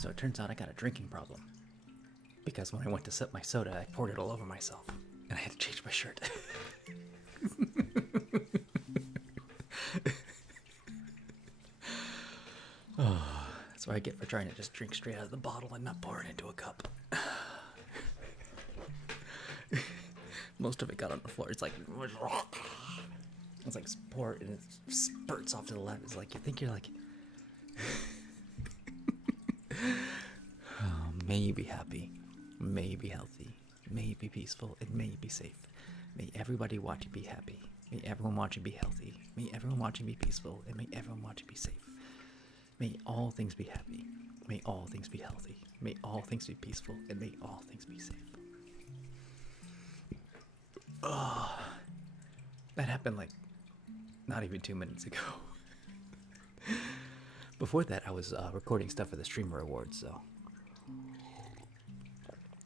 So it turns out I got a drinking problem. Because when I went to sip my soda, I poured it all over myself. And I had to change my shirt. Oh, that's what I get for trying to just drink straight out of the bottle and not pour it into a cup. Most of it got on the floor. It's like pour and it spurts off to the left. It's like you think you're like oh, may you be happy, may you be healthy, may you be peaceful, and may you be safe. May everybody watch you be happy. May everyone watch you be healthy. May everyone watch you be peaceful, and may everyone watch you be safe. May all things be happy. May all things be healthy. May all things be peaceful, and may all things be safe. Oh, that happened like not even 2 minutes ago. Before that, I was recording stuff for the Streamer Awards, so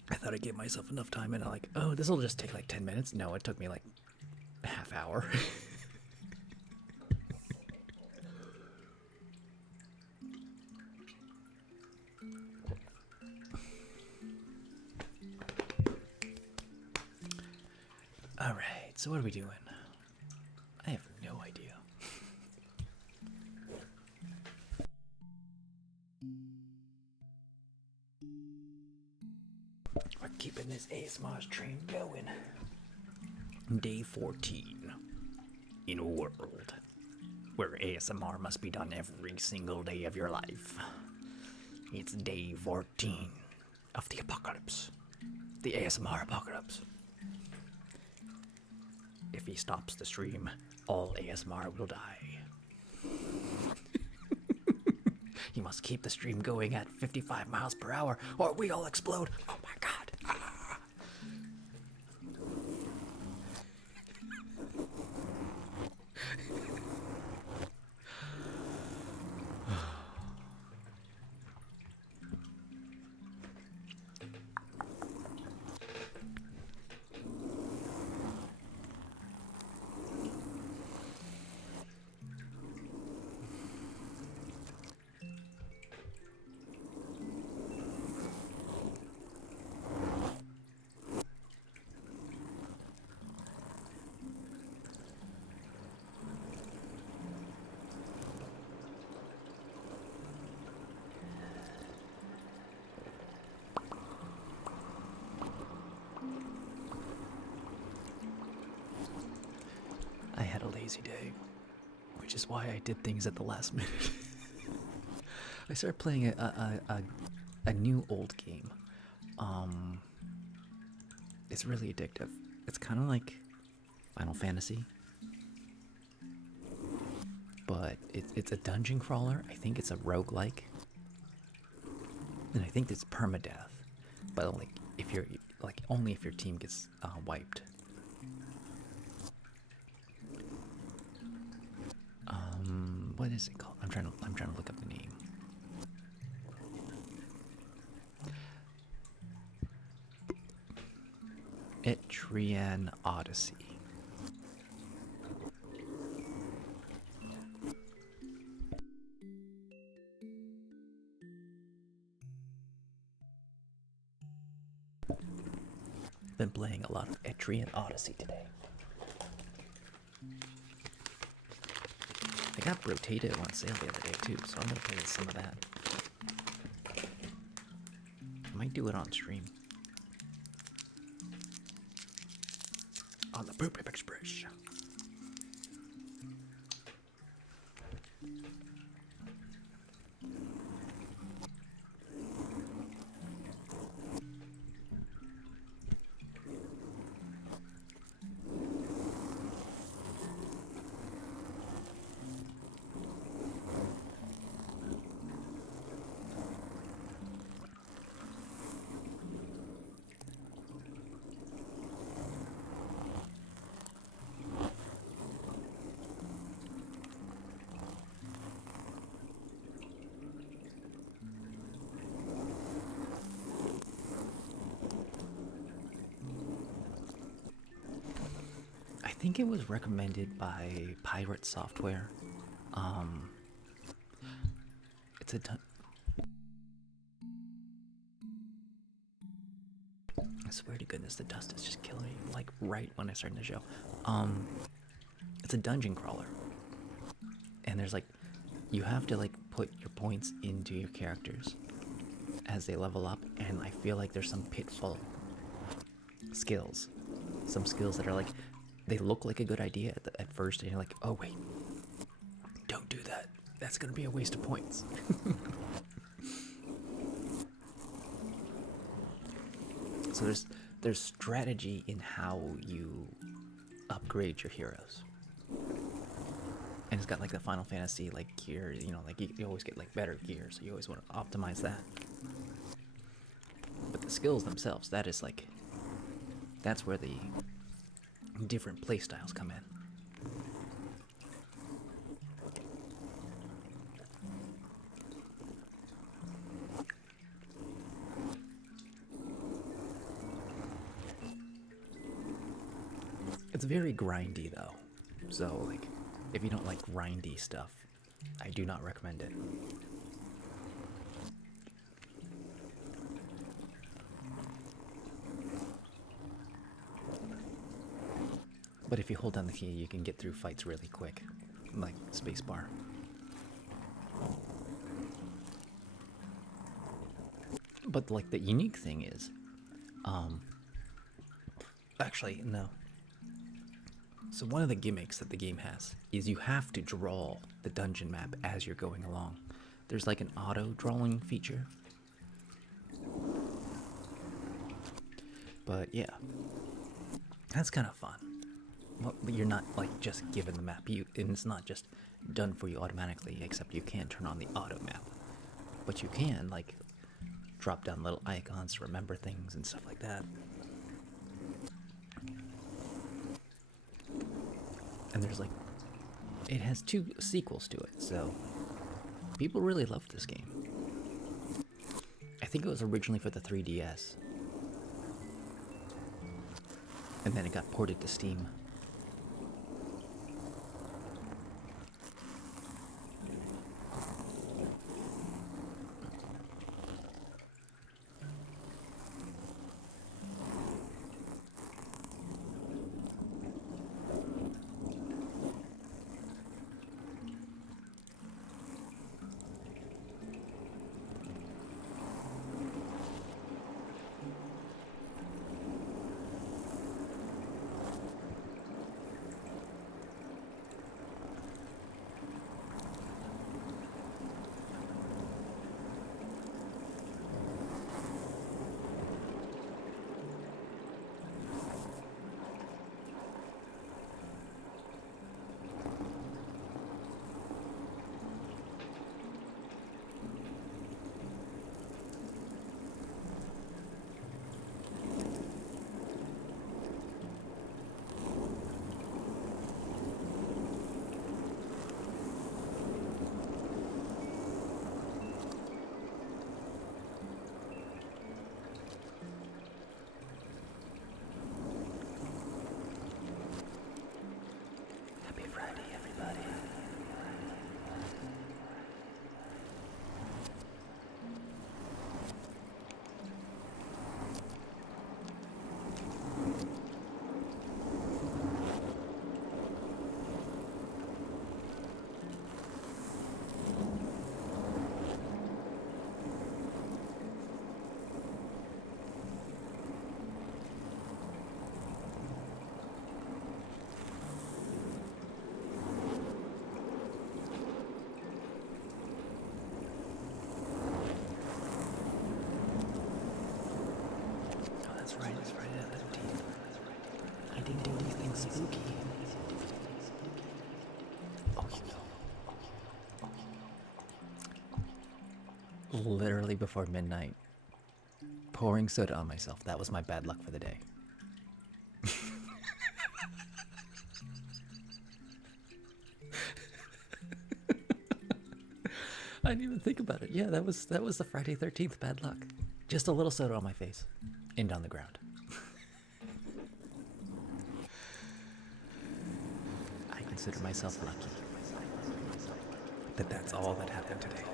I thought I'd give myself enough time, and I'm like, oh, this will just take like 10 minutes. No, it took me like a half hour. Alright, so what are we doing? I have no idea. We're keeping this ASMR stream going. Day 14. In a world where ASMR must be done every single day of your life. It's day 14 of the apocalypse. The ASMR apocalypse. If he stops the stream, all ASMR will die. He must keep the stream going at 55 miles per hour or we all explode. Oh my god. Ah. I had a lazy day, which is why I did things at the last minute. I started playing a new old game. It's really addictive. It's kind of like Final Fantasy, but it's a dungeon crawler. I think it's a roguelike, and I think it's permadeath, but only if your team gets wiped. What is it called? I'm trying to look up the name. Etrian Odyssey. Been playing a lot of Etrian Odyssey today. I got Rotated on sale the other day too, so I'm gonna play some of that. I might do it on stream. On the Poop Express. I think it was recommended by Pirate Software. It's a I swear to goodness, the dust is just killing me, like, right when I start the show. Um, it's a dungeon crawler. And there's, like, you have to, like, put your points into your characters as they level up, and I feel like there's some pitfall skills. Some skills that are, like, they look like a good idea at first, and you're like, oh, wait, don't do that. That's gonna be a waste of points. So there's strategy in how you upgrade your heroes, and it's got like the Final Fantasy like gear. You know, like you always get like better gear, so you always want to optimize that. But the skills themselves, that is like, that's where the different playstyles come in. It's very grindy though, so like, if you don't like grindy stuff, I do not recommend it. But if you hold down the key, you can get through fights really quick, like spacebar. But like the unique thing is, actually no. So one of the gimmicks that the game has is you have to draw the dungeon map as you're going along. There's like an auto drawing feature. But yeah, that's kind of fun. Well, you're not like just given the map, and it's not just done for you automatically, except you can't turn on the auto map. But you can like drop down little icons to remember things and stuff like that. And there's like, it has 2 sequels to it, so people really loved this game. I think it was originally for the 3DS, and then it got ported to Steam. Happy Friday, everybody. Right, it's Friday the 13th. I didn't do anything spooky. Oh, you know. Literally before midnight, pouring soda on myself. That was my bad luck for the day. I didn't even think about it. Yeah, that was the Friday 13th bad luck. Just a little soda on my face and on the ground. I consider myself lucky that that's all that happened today.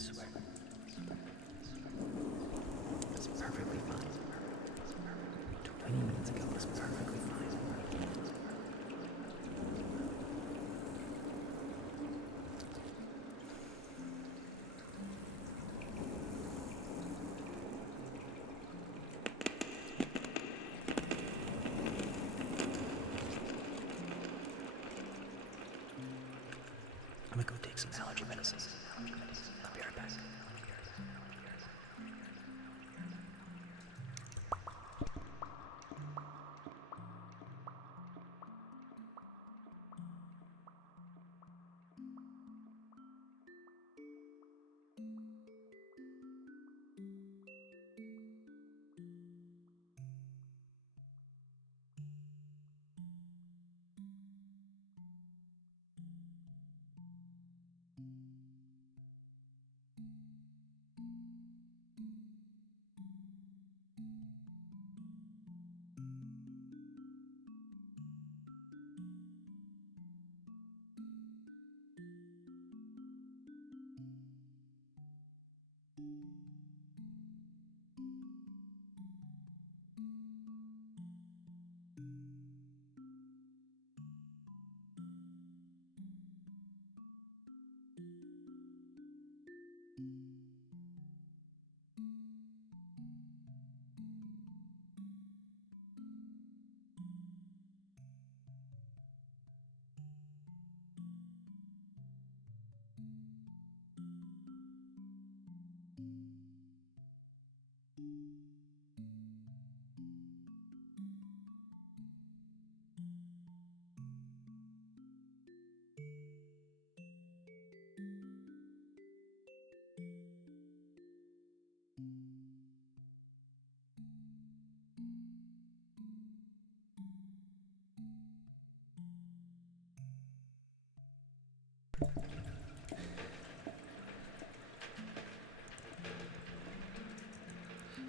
swear. It's perfectly fine. 20 minutes ago was perfectly fine. I'm gonna go take some allergy medicine. I'll be right back.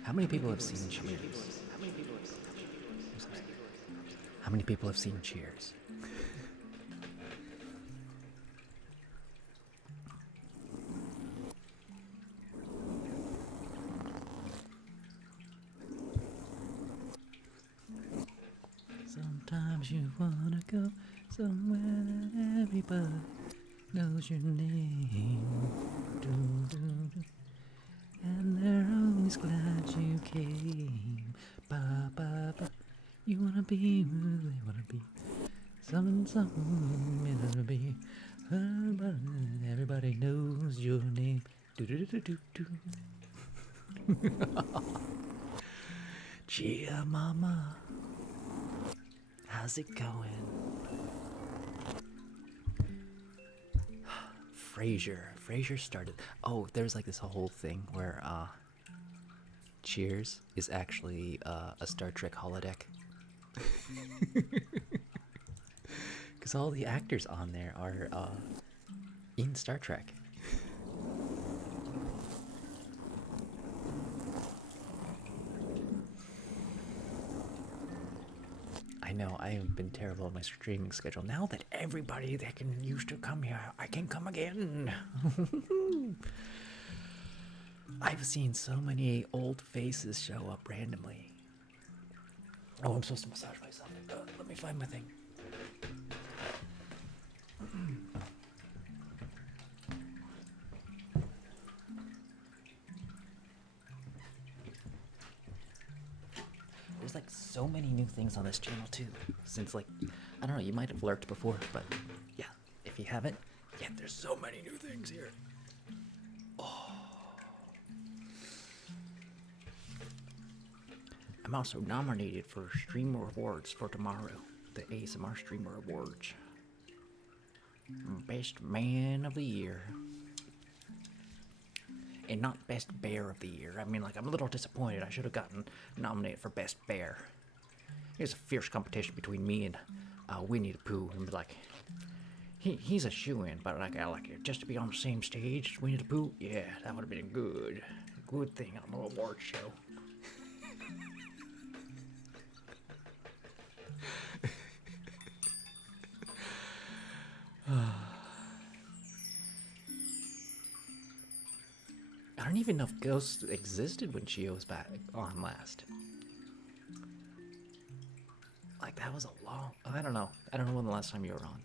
How many people have seen Cheers? How many people have seen Cheers? Sometimes you wanna go somewhere that everybody knows your name. And they're always glad you came. Ba ba ba. You wanna be who they wanna be. Something it'll be. Everybody knows your name. Do do do do do. Gia mama. How's it going? Frasier started. Oh, there's like this whole thing where Cheers is actually a Star Trek holodeck. Because all the actors on there are in Star Trek. I know, I have been terrible at my streaming schedule. Now that everybody that can used to come here, I can come again. I've seen so many old faces show up randomly. Oh, I'm supposed to massage myself. Let me find my thing. There's like so many new things on this channel too. Since like, I don't know, you might have lurked before, but yeah, if you haven't, yeah, there's so many new things here. Oh. I'm also nominated for Streamer Awards for tomorrow, the ASMR Streamer Awards. Best Man of the Year. And not Best Bear of the Year. I mean, like, I'm a little disappointed. I should have gotten nominated for Best Bear. Here's a fierce competition between me and Winnie the Pooh. And like, he's a shoo-in, but like, just to be on the same stage as Winnie the Pooh, yeah, that would have been a good thing on the award show. don't even know if ghosts existed when she was back on last. Like, that was a long... I don't know. I don't know when the last time you were on.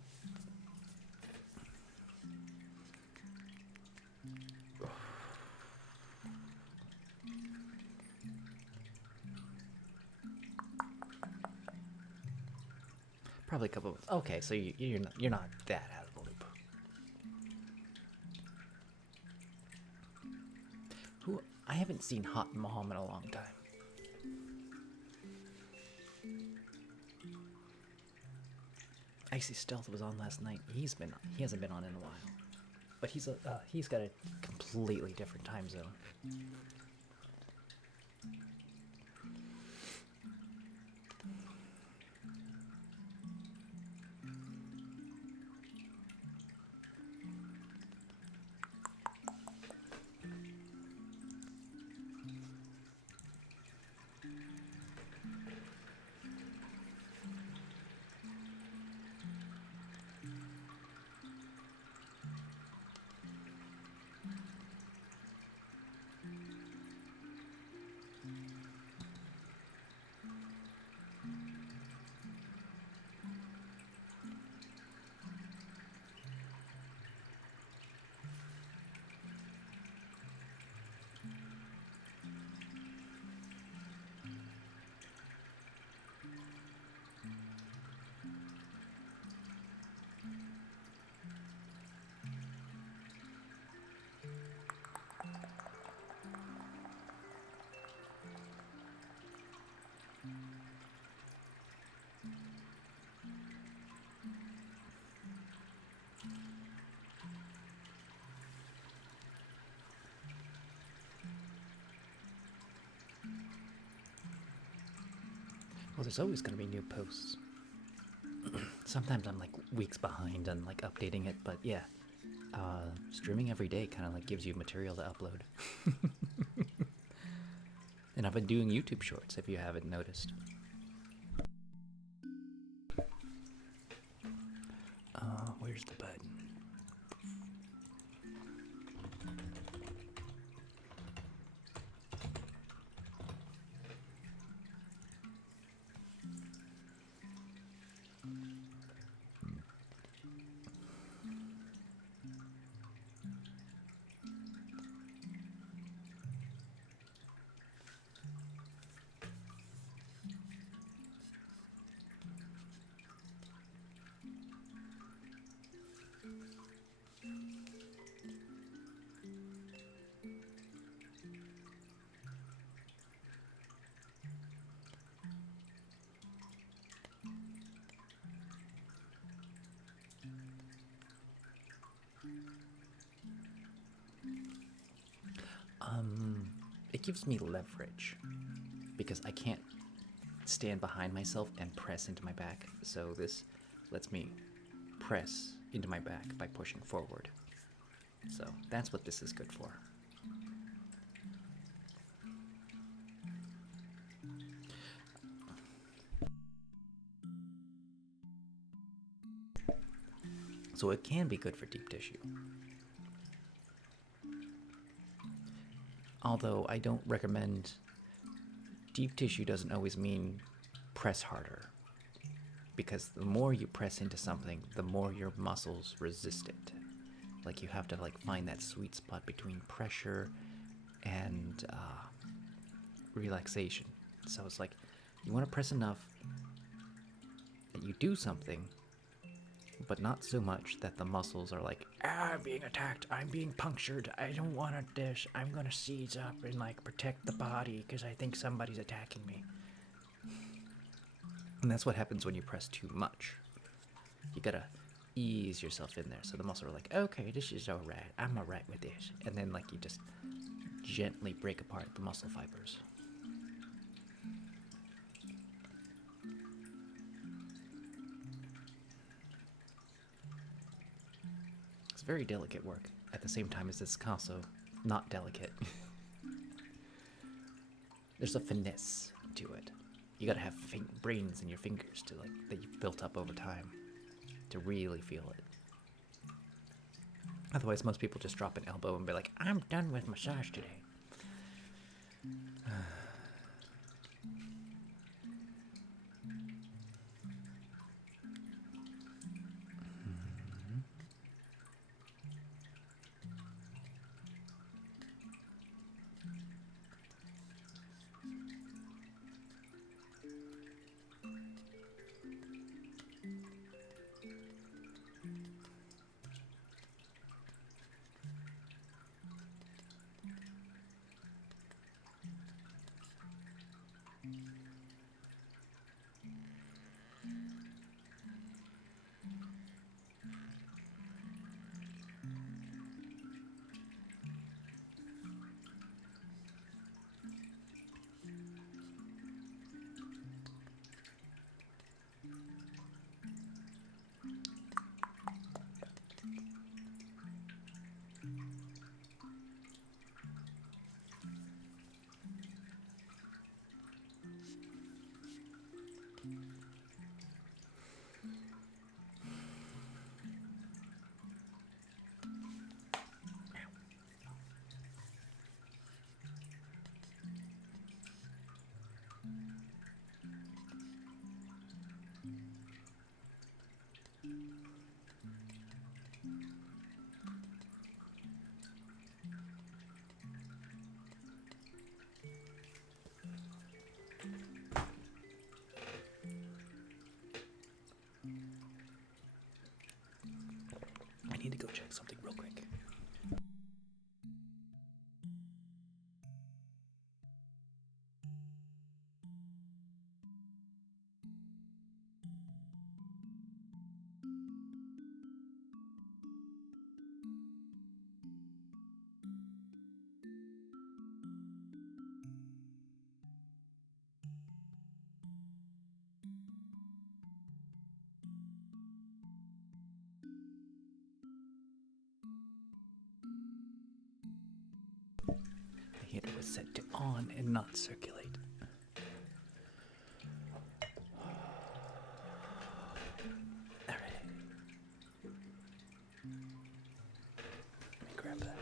Probably a couple of... Okay, so you're not that out of the loop. I haven't seen Hot Mom in a long time. Icy Stealth was on last night. He hasn't been on in a while, but he's got a completely different time zone. Well, there's always going to be new posts. Sometimes I'm like weeks behind on like updating it, but yeah, streaming every day kind of like gives you material to upload. And I've been doing YouTube shorts if you haven't noticed. Where's the button? It gives me leverage because I can't stand behind myself and press into my back. So this lets me press into my back by pushing forward. So that's what this is good for. So it can be good for deep tissue. Although I don't recommend, deep tissue doesn't always mean press harder. Because the more you press into something, the more your muscles resist it. Like you have to like find that sweet spot between pressure and relaxation. So it's like you want to press enough that you do something, but not so much that the muscles are like, I'm being attacked, I'm being punctured, I don't want this, I'm gonna seize up and like protect the body because I think somebody's attacking me. And that's what happens when you press too much. You gotta ease yourself in there so the muscles are like, okay, this is alright, I'm alright with this. And then like you just gently break apart the muscle fibers. Very delicate work at the same time as it's also not delicate. There's a finesse to it. You gotta have brains in your fingers to like that you've built up over time to really feel it. Otherwise, most people just drop an elbow and be like, I'm done with massage today. I need to go check something real quick. The heater was set to on and not circulate. Alright. Let me grab that.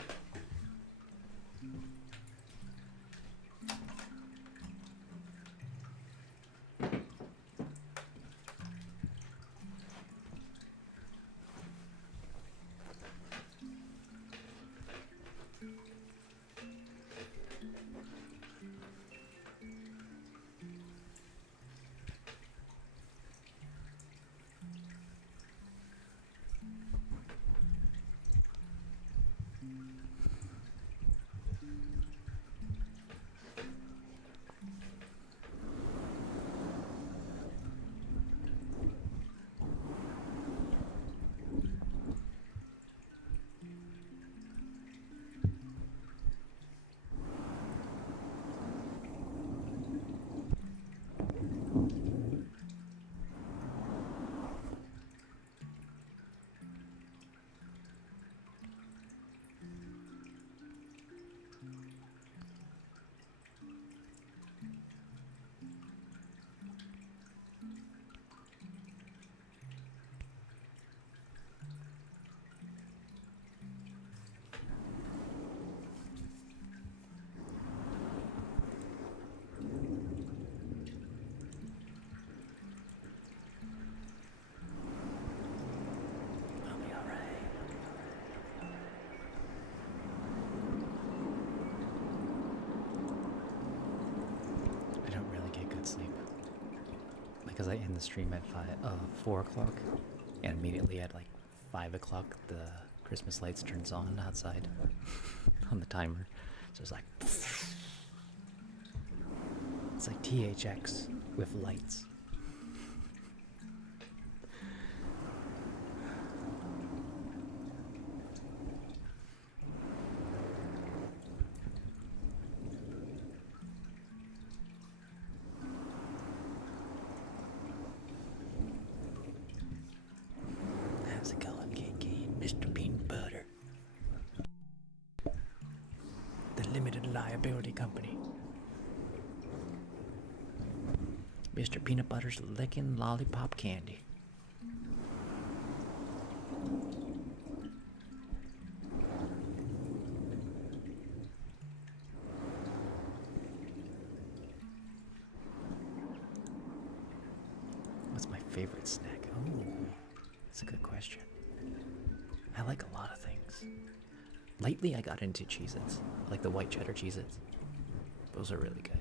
I'll be alright. I don't really get good sleep because I end the stream at 4 o'clock, and immediately at like 5 o'clock the Christmas lights turns on outside on the timer. So it's like THX with lights. How's it going, KK? Mr. Peanut Butter. The limited liability company. Mr. Peanut Butter's licking lollipop candy. favorite snack? Oh, that's a good question. I like a lot of things. Lately, I got into Cheez-Its, like the white cheddar Cheez-Its. Those are really good.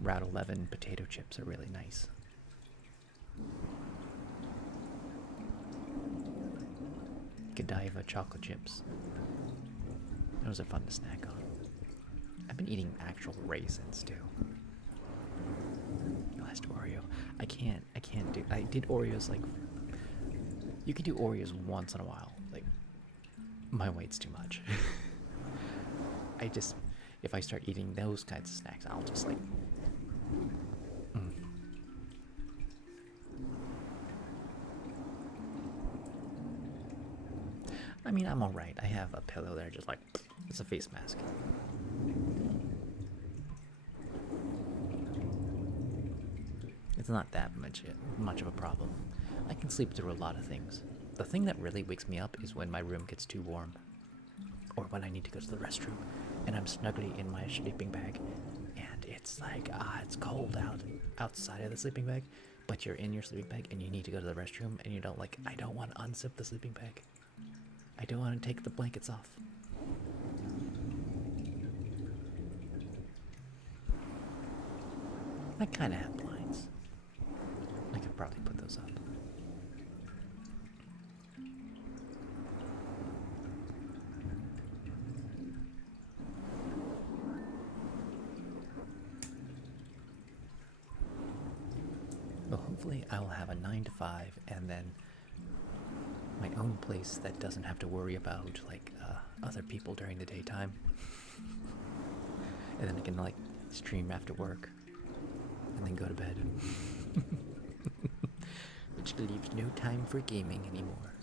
Route 11 potato chips are really nice. Godiva chocolate chips. Those are fun to snack on. I've been eating actual raisins too. Last Oreo. I can't do. I did Oreos like. You can do Oreos once in a while. Like, my weight's too much. If I start eating those kinds of snacks, I'll just like. I mean, I'm alright. I have a pillow there, just like, it's a face mask. It's not that much of a problem. I can sleep through a lot of things. The thing that really wakes me up is when my room gets too warm. Or when I need to go to the restroom and I'm snugly in my sleeping bag and it's like, it's cold outside of the sleeping bag, but you're in your sleeping bag and you need to go to the restroom and you don't I don't want to unzip the sleeping bag. I don't want to take the blankets off. I kind of have blinds. I could probably put those up. Well, hopefully I will have a 9 to 5 and then my own place that doesn't have to worry about other people during the daytime. And then I can stream after work and then go to bed. Which leaves no time for gaming anymore.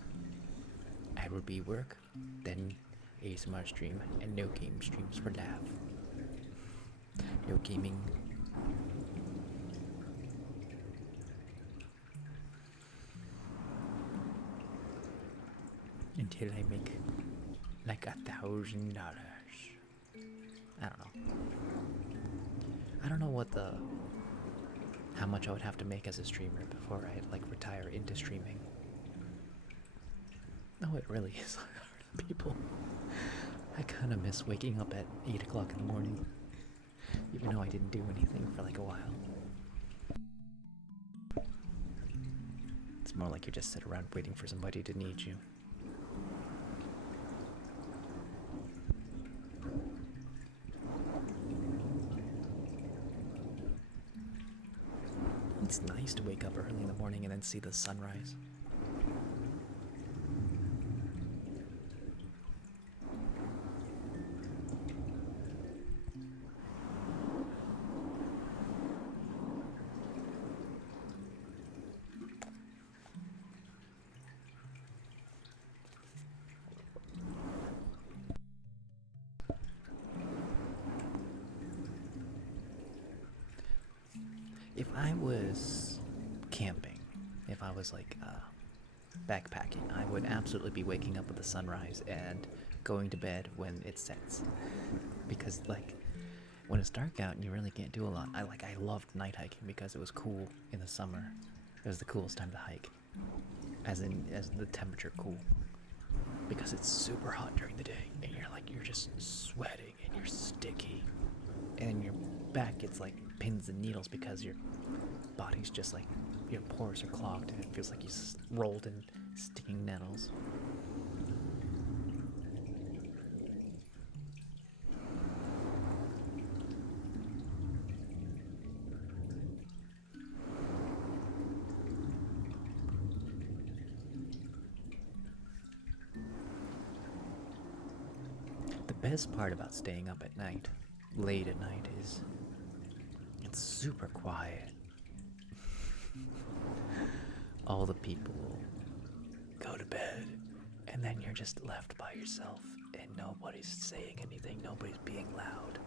I will be work, then ASMR stream, and no game streams for laugh. No gaming. Until I make $1,000. I don't know. I don't know how much I would have to make as a streamer before I retire into streaming. No, it really is hard, people. I kind of miss waking up at 8 o'clock in the morning, even though I didn't do anything for a while. It's more like you just sit around waiting for somebody to need you. It's nice to wake up early in the morning and then see the sunrise. If I was camping, if I was backpacking, I would absolutely be waking up with the sunrise and going to bed when it sets. Because when it's dark out and you really can't do a lot. I loved night hiking because it was cool in the summer. It was the coolest time to hike. As the temperature cool. Because it's super hot during the day and you're just sweating and you're sticky. And your back gets pins and needles because your body's just your pores are clogged and it feels like you rolled in stinging nettles. The best part about staying up at night, late at night, is it's super quiet. All the people go to bed, and then you're just left by yourself, and nobody's saying anything, nobody's being loud.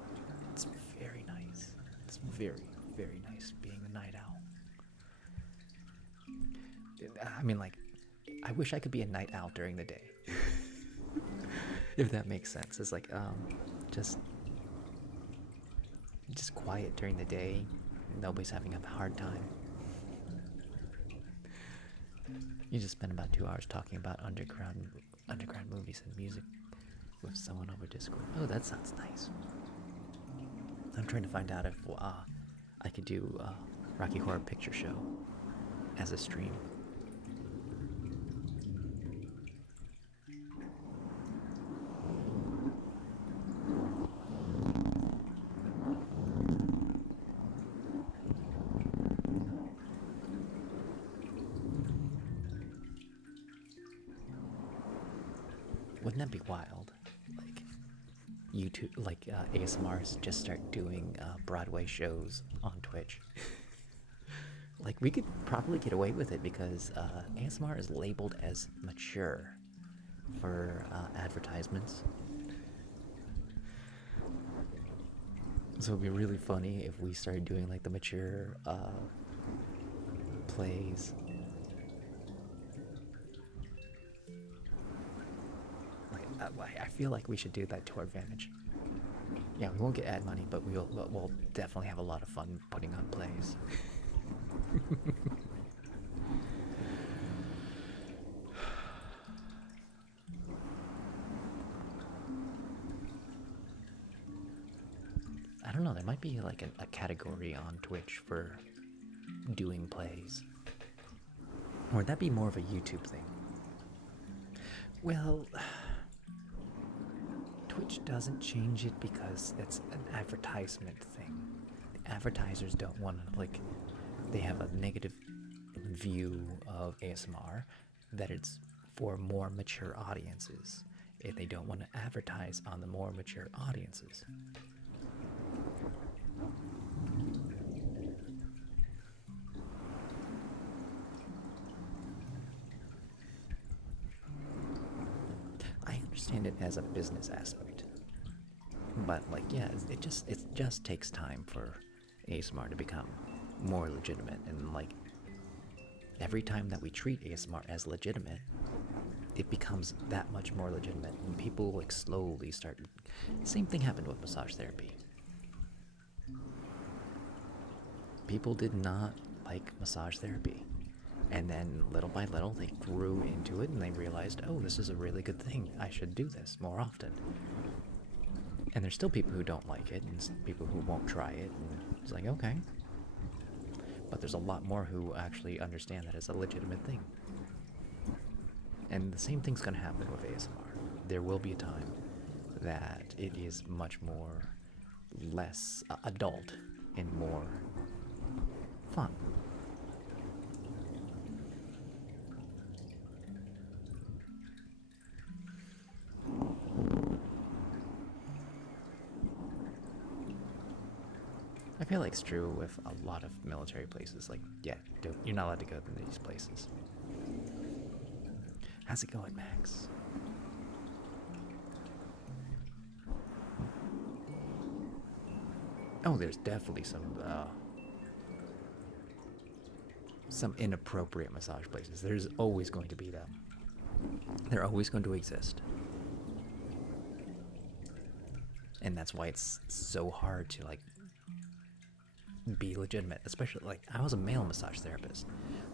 It's very nice. It's very, very nice being a night owl. I mean, I wish I could be a night owl during the day. If that makes sense. It's just quiet during the day, nobody's having a hard time. You just spend about 2 hours talking about underground movies and music with someone over Discord. Oh, that sounds nice. I'm trying to find out if I could do Rocky Horror Picture Show as a stream. Wouldn't that be wild? Like YouTube, like ASMRs just start doing Broadway shows on Twitch. Like we could probably get away with it because ASMR is labeled as mature for advertisements. So it'd be really funny if we started doing like the mature plays. I feel like we should do that to our advantage. Yeah, we won't get ad money, but we'll definitely have a lot of fun putting on plays. I don't know, there might be like a category on Twitch for doing plays. Or would that be more of a YouTube thing? Well, Twitch doesn't change it because it's an advertisement thing. The advertisers don't want to, like, they have a negative view of ASMR that it's for more mature audiences. If they don't want to advertise on the more mature audiences. I understand it as a business aspect, but like, yeah, it just takes time for ASMR to become more legitimate, and like every time that we treat ASMR as legitimate, it becomes that much more legitimate, and people like slowly start. Same thing happened with massage therapy. People did not like massage therapy. And then little by little they grew into it and they realized, oh, this is a really good thing. I should do this more often. And there's still people who don't like it and people who won't try it. And it's like, okay. But there's a lot more who actually understand that it's a legitimate thing. And the same thing's going to happen with ASMR. There will be a time that it is much more less adult and more fun. I feel like it's true with a lot of military places. Like, yeah, you're not allowed to go to these places. How's it going, Max? Oh, there's definitely some inappropriate massage places. There's always going to be them. They're always going to exist. And that's why it's so hard to like be legitimate, especially like I was a male massage therapist.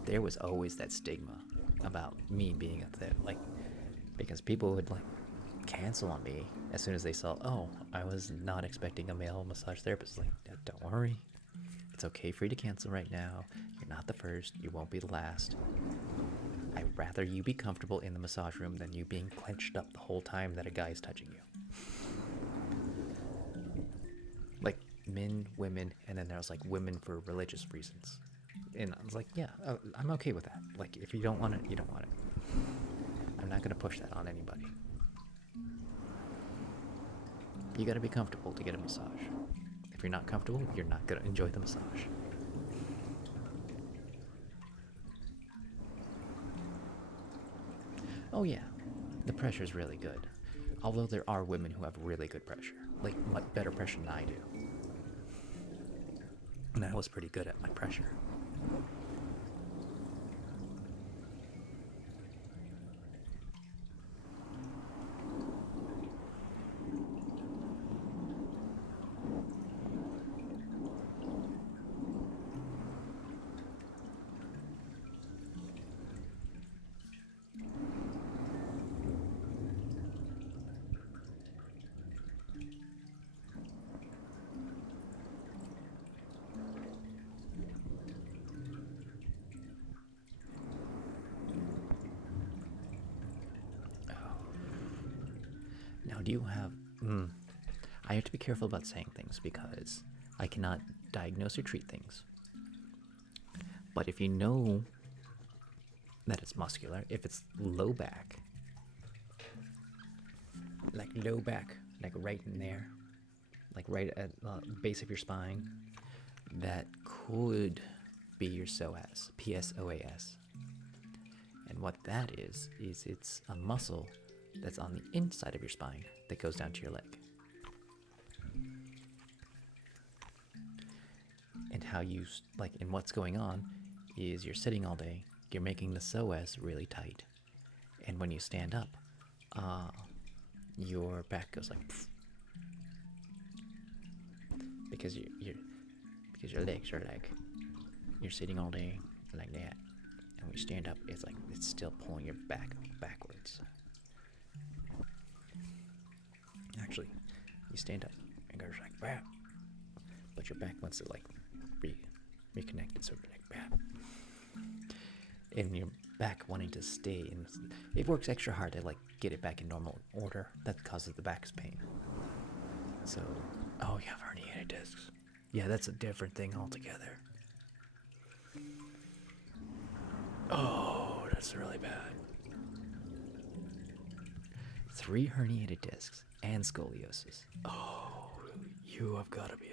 There was always that stigma about me being a like, because people would like cancel on me as soon as they saw, oh, I was not expecting a male massage therapist. Like, don't worry, it's okay for you to cancel right now. You're not the first, you won't be the last. I'd rather you be comfortable in the massage room than you being clenched up the whole time that a guy's touching you. Like men, women, and then there was like women for religious reasons. And I was like, yeah, I'm okay with that. Like, if you don't want it, you don't want it. I'm not going to push that on anybody. You got to be comfortable to get a massage. If you're not comfortable, you're not going to enjoy the massage. Oh yeah, the pressure is really good. Although there are women who have really good pressure. Like, much better pressure than I do. And I was pretty good at my pressure. do you have... I have to be careful about saying things because I cannot diagnose or treat things. But if you know that it's muscular, if it's low back, like right in there, like right at the base of your spine, that could be your psoas, PSOAS. And what that is it's a muscle that's on the inside of your spine that goes down to your leg. And how you, and what's going on is you're sitting all day, you're making the psoas really tight. And when you stand up, your back goes like, pff, because your legs are like, you're sitting all day like that. And when you stand up, it's like, it's still pulling your back backwards. Actually, you stand up and goes like, bah, but your back wants to like reconnect it, sort of like, bah. And your back wanting to stay, and it works extra hard to like get it back in normal order. That causes the back's pain. So, oh, you have herniated discs. Yeah, that's a different thing altogether. Oh, that's really bad. 3 herniated discs and scoliosis. Oh, you have got to be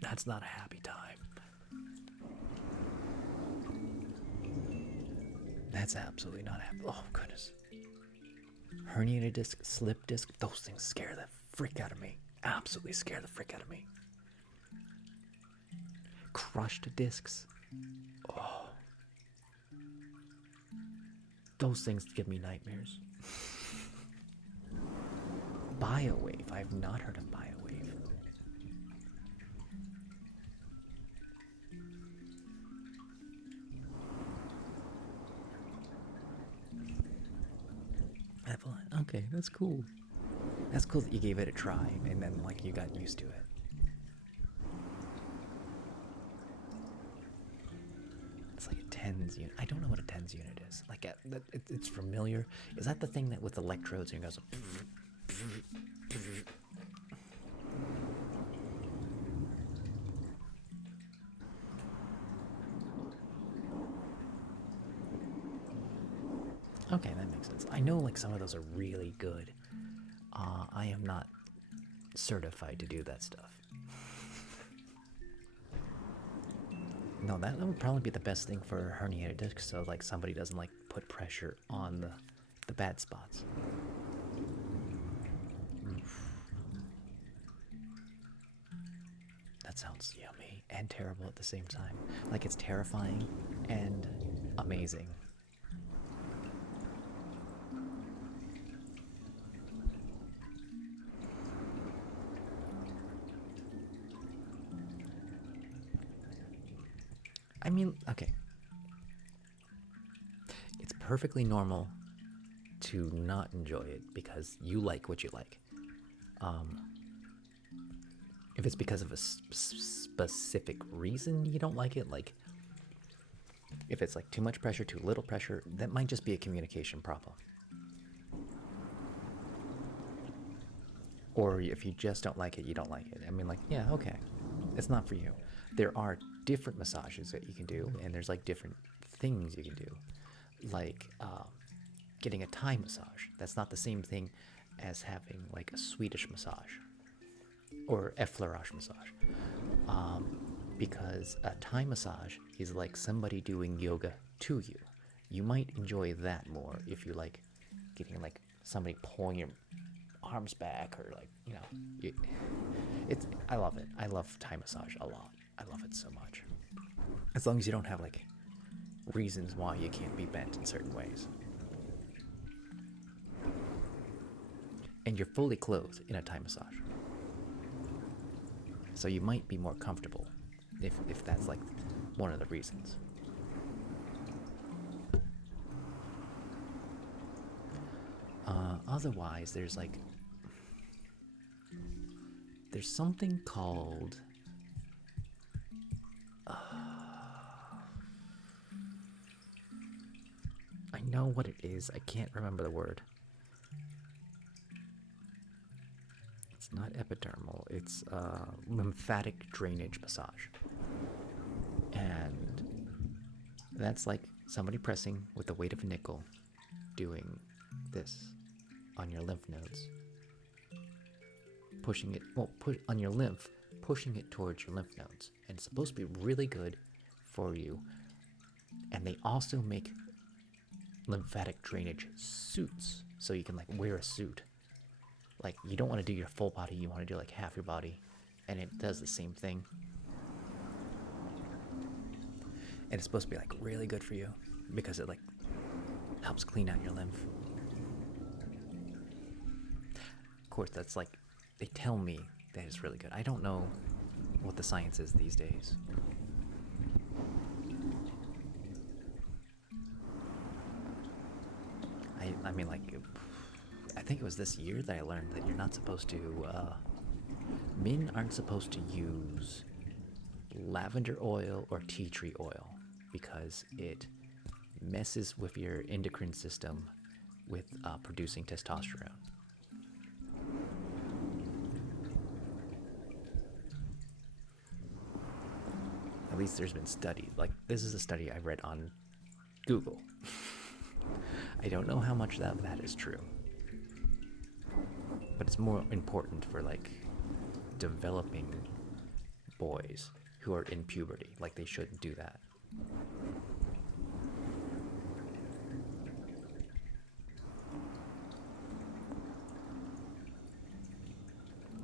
that's not a happy time. That's absolutely not happy. Oh, goodness. Herniated disc, slip disc, those things scare the frick out of me. Absolutely scare the frick out of me. Crushed discs. Oh. Those things give me nightmares. BioWave. I have not heard of BioWave. Okay, that's cool. That's cool that you gave it a try and then like you got used to it. It's like a TENS unit. I don't know what a TENS unit is. Like it's familiar. Is that the thing that with electrodes and it goes? Okay, that makes sense. I know like some of those are really good. I am not certified to do that stuff. No, that would probably be the best thing for herniated discs, so like somebody doesn't like put pressure on the bad spots. Oof. That sounds yummy and terrible at the same time. Like it's terrifying and amazing. I mean, okay. It's perfectly normal to not enjoy it because you like what you like. If it's because of a specific reason you don't like it, like if it's like too much pressure, too little pressure, that might just be a communication problem. Or if you just don't like it, you don't like it. I mean, like, yeah, okay. It's not for you. There are different massages that you can do, and there's like different things you can do. Like getting a Thai massage. That's not the same thing as having like a Swedish massage or effleurage massage. Because a Thai massage is like somebody doing yoga to you. You might enjoy that more if you like getting like somebody pulling your arms back, or like, you know, I love it. I love Thai massage a lot. I love it so much. As long as you don't have like reasons why you can't be bent in certain ways. And you're fully clothed in a Thai massage. So you might be more comfortable if that's like one of the reasons. Otherwise, there's something called I know what it is. I can't remember the word. epidermal. It's lymphatic drainage massage. And that's like somebody pressing with the weight of a nickel, doing this on your lymph nodes. Pushing it, on your lymph, pushing it towards your lymph nodes. And it's supposed to be really good for you. And they also make lymphatic drainage suits, so you can like wear a suit. Like, you don't want to do your full body, you want to do like half your body, and it does the same thing. And it's supposed to be like really good for you because it like helps clean out your lymph. Of course, that's like, they tell me that it's really good. I don't know what the science is these days. I mean, like, I think it was this year that I learned that you're not supposed to, men aren't supposed to use lavender oil or tea tree oil because it messes with your endocrine system with producing testosterone. At least there's been studies. Like, this is a study I read on Google. I don't know how much of that is true. But it's more important for, like, developing boys who are in puberty. Like, they shouldn't do that.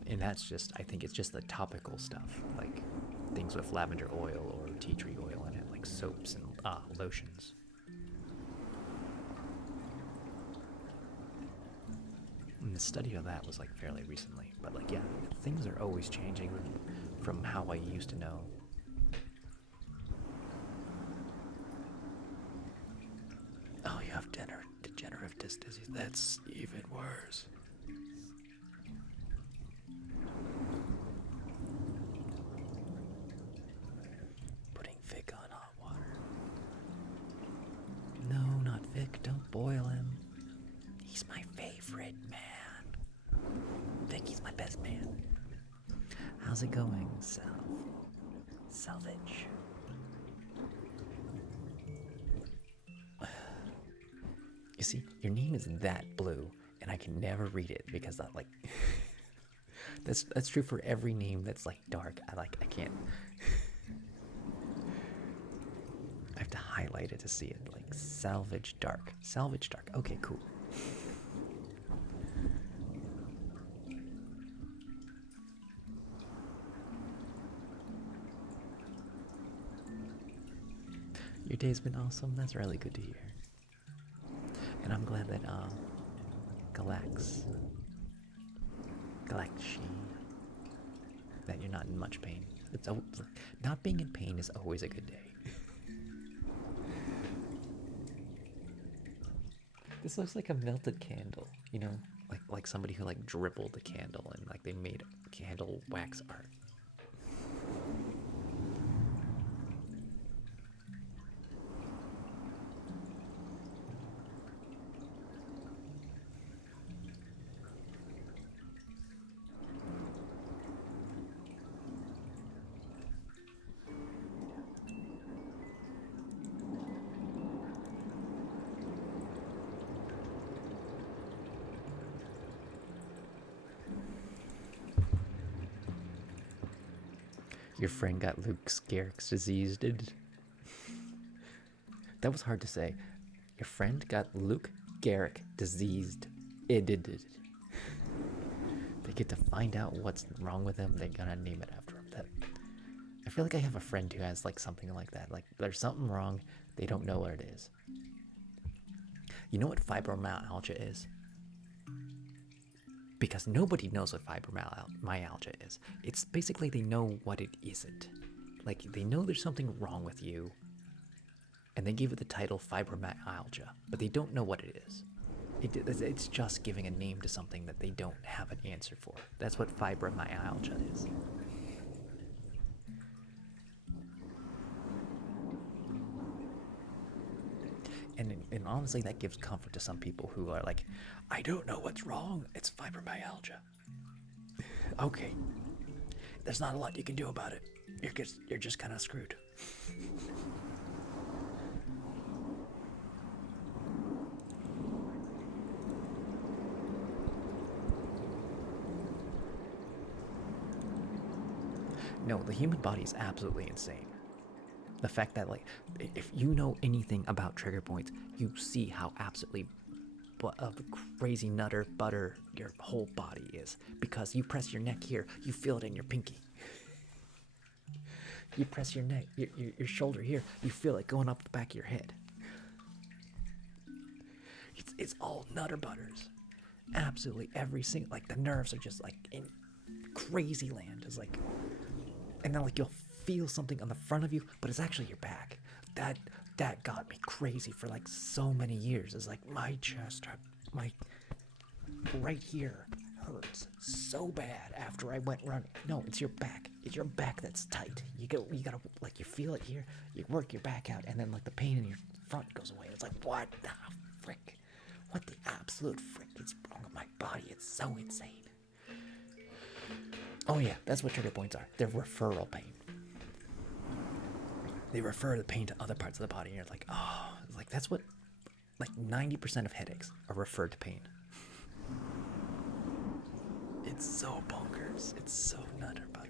And that's just, I think it's just the topical stuff. Like, things with lavender oil or tea tree oil in it, like soaps and lotions. And the study of that was like fairly recently, but like, yeah, things are always changing from how I used to know. Oh, you have degenerative disc disease. That's even worse. Putting Vic on hot water. No, not Vic. Don't boil him. He's my favorite man. Vicky's my best man. How's it going, Salvage? You see, your name is that blue, and I can never read it because that, like, that's true for every name that's like dark. I can't. I have to highlight it to see it. Like Salvage Dark. Okay, cool. Your day's been awesome. That's really good to hear. And I'm glad that Galacti, that you're not in much pain. Not being in pain is always a good day. This looks like a melted candle, you know, like somebody who like dribbled the candle and like they made candle wax art. Your friend got Luke Gehrig's disease, did? That was hard to say. Your friend got Luke Gehrig diseased. It did. They get to find out what's wrong with him. They're gonna name it after him. I feel like I have a friend who has like something like that. Like there's something wrong. They don't know what it is. You know what fibromyalgia is? Because nobody knows what fibromyalgia is. It's basically they know what it isn't. Like, they know there's something wrong with you, and they give it the title fibromyalgia, but they don't know what it is. It's just giving a name to something that they don't have an answer for. That's what fibromyalgia is. And honestly, that gives comfort to some people who are like, I don't know what's wrong. It's fibromyalgia. okay, there's not a lot you can do about it. You're just kind of screwed. No, the human body is absolutely insane. The fact that, like, if you know anything about trigger points, you see how absolutely crazy nutter butter your whole body is. Because you press your neck here, you feel it in your pinky. You press your neck, your shoulder here, you feel it going up the back of your head. It's all nutter butters. Absolutely every single, like, the nerves are just like in crazy land. It's like, and then like you'll feel something on the front of you, but it's actually your back. That got me crazy for like so many years. It's like my chest, my right here hurts so bad after I went running. No, it's your back. It's your back that's tight. You gotta like, you feel it here. You work your back out, and then like the pain in your front goes away. It's like, what the frick? What the absolute frick is wrong with my body? It's so insane. Oh yeah, that's what trigger points are. They're referral pain. They refer the pain to other parts of the body, and you're like, oh, like that's what, like 90% of headaches are referred to pain. It's so bonkers. It's so nutter butters.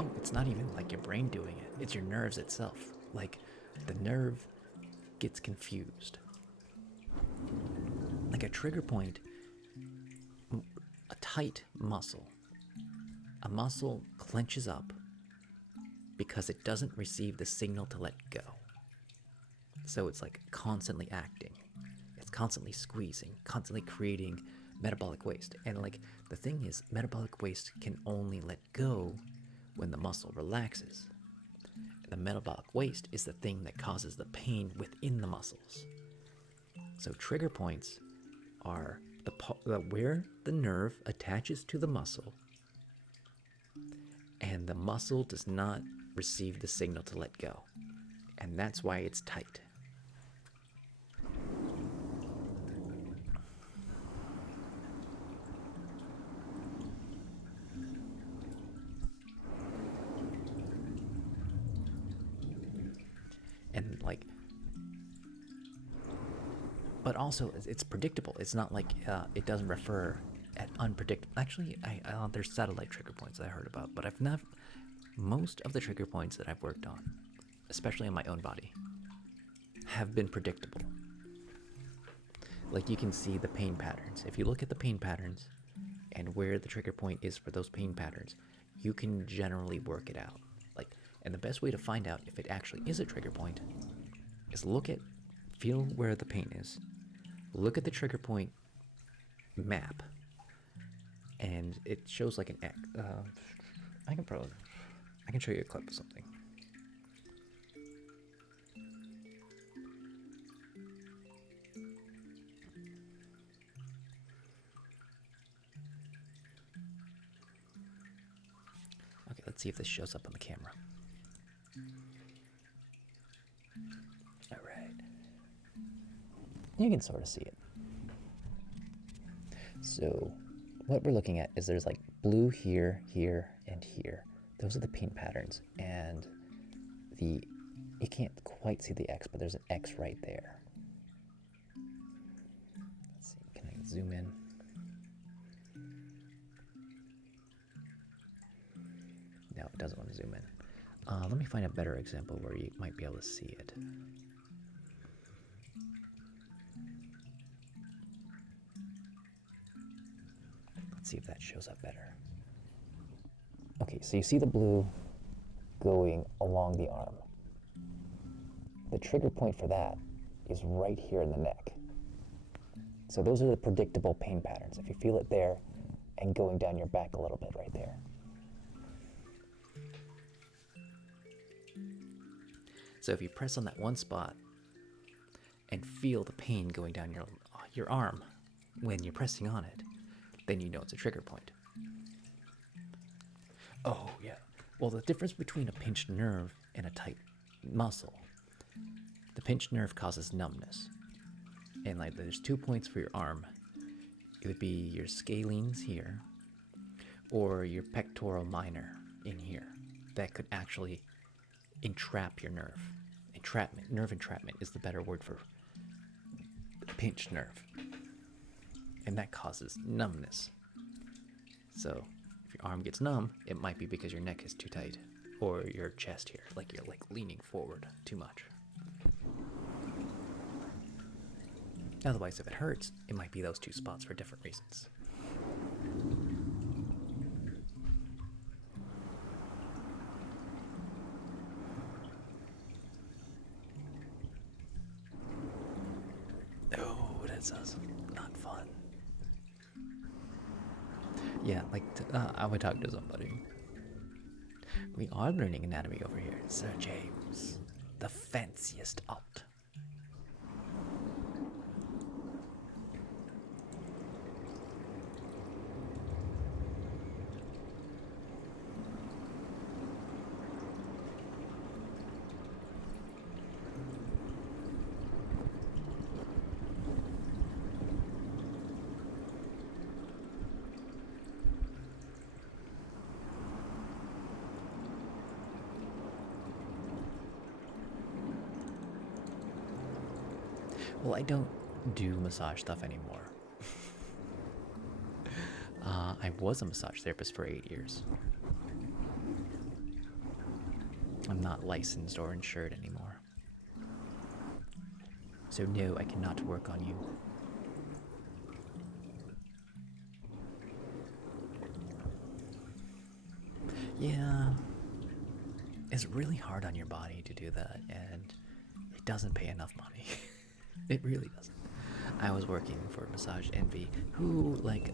Oh, it's not even like your brain doing it. It's your nerves itself. Like, the nerve gets confused. Like a trigger point, a tight muscle. A muscle clenches up because it doesn't receive the signal to let go. So it's like constantly acting. It's constantly squeezing, constantly creating metabolic waste. And like, the thing is, metabolic waste can only let go when the muscle relaxes. The metabolic waste is the thing that causes the pain within the muscles. So trigger points are where the nerve attaches to the muscle, and the muscle does not receive the signal to let go. And that's why it's tight. And like, but also it's predictable. It's not like it doesn't refer at unpredictable. Actually, there's satellite trigger points that I heard about, but I've not. Most of the trigger points that I've worked on, especially in my own body, have been predictable. Like, you can see the pain patterns. If you look at the pain patterns and where the trigger point is for those pain patterns, you can generally work it out. Like, and the best way to find out if it actually is a trigger point is feel where the pain is. Look at the trigger point map, and it shows like an X. I can show you a clip of something. Okay, let's see if this shows up on the camera. All right. You can sort of see it. So what we're looking at is there's like blue here, here, and here. Those are the pain patterns, and you can't quite see the X, but there's an X right there. Let's see, can I zoom in? No, it doesn't want to zoom in. Let me find a better example where you might be able to see it. Let's see if that shows up better. Okay, so you see the blue going along the arm. The trigger point for that is right here in the neck. So those are the predictable pain patterns. If you feel it there and going down your back a little bit right there. So if you press on that one spot and feel the pain going down your arm when you're pressing on it, then you know it's a trigger point. Oh, yeah. Well, the difference between a pinched nerve and a tight muscle, the pinched nerve causes numbness. And like there's 2 points for your arm. It would be your scalenes here or your pectoral minor in here. That could actually entrap your nerve. Nerve entrapment is the better word for pinched nerve. And that causes numbness. So if your arm gets numb, it might be because your neck is too tight, or your chest here, like you're like leaning forward too much. Otherwise, if it hurts, it might be those two spots for different reasons. Oh, that sounds not fun. Yeah, like I would talk to somebody. We are learning anatomy over here, Sir James. The fanciest alt. Well, I don't do massage stuff anymore. I was a massage therapist for 8 years. I'm not licensed or insured anymore. So no, I cannot work on you. Yeah. It's really hard on your body to do that, and it doesn't pay enough money. It really doesn't. I was working for Massage Envy, who, like,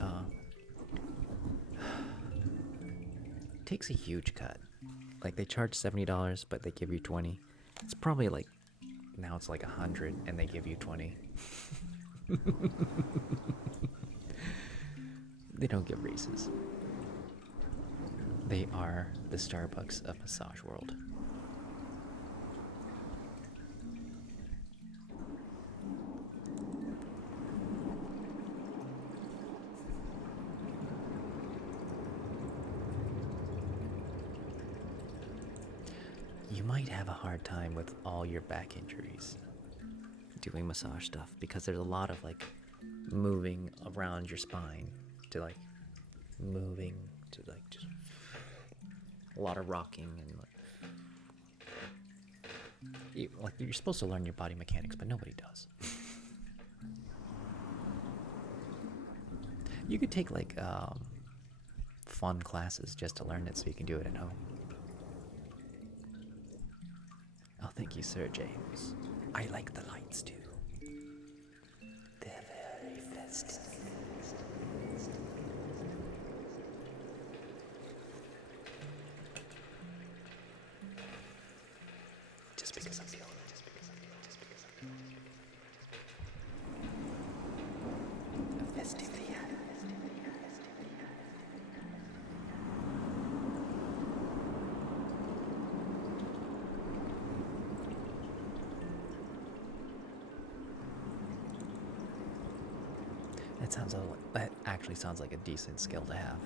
takes a huge cut. Like, they charge $70, but they give you 20. It's probably like, now it's like 100, and they give you 20. They don't give raises. They are the Starbucks of massage world. You might have a hard time with all your back injuries doing massage stuff because there's a lot of like moving around your spine to like moving to like just a lot of rocking and like you're supposed to learn your body mechanics, but nobody does. You could take like fun classes just to learn it so you can do it at home. Oh, thank you, Sir James. I like the lights too. They're very festive. Just because I'm feeling it. Just because I'm feeling it. Festive. That actually sounds like a decent skill to have.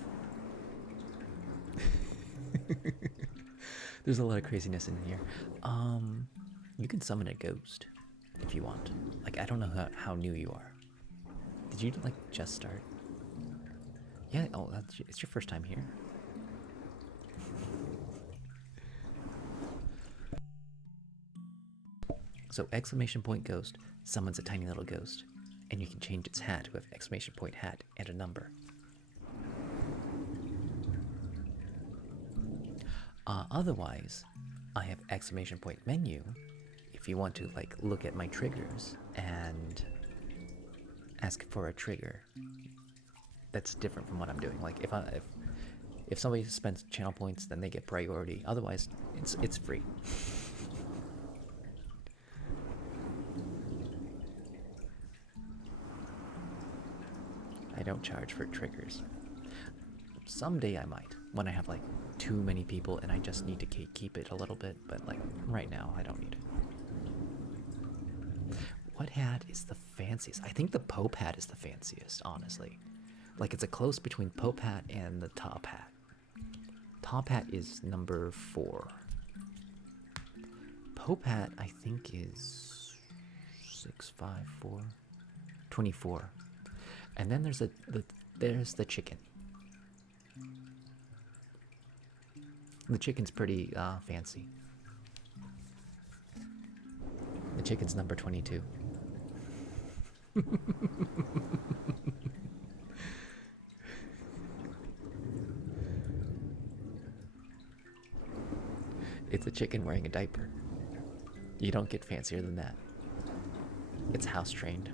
There's a lot of craziness in here. You can summon a ghost if you want. Like, I don't know how new you are. Did you like just start? Yeah. Oh, it's your first time here. So exclamation point ghost summons a tiny little ghost. And you can change its hat with exclamation point hat and a number. Otherwise, I have exclamation point menu if you want to like look at my triggers and ask for a trigger that's different from what I'm doing. Like if somebody spends channel points, then they get priority. Otherwise, it's free. don't charge for triggers. Someday I might, when I have like too many people and I just need to keep it a little bit, but like right now I don't need it. What hat is the fanciest? I think the Pope hat is the fanciest, honestly. Like it's a close between Pope hat and the top hat. Top hat is number 4. Pope hat I think is 654 24. And then there's the chicken. The chicken's pretty fancy. The chicken's number 22. It's a chicken wearing a diaper. You don't get fancier than that. It's house trained.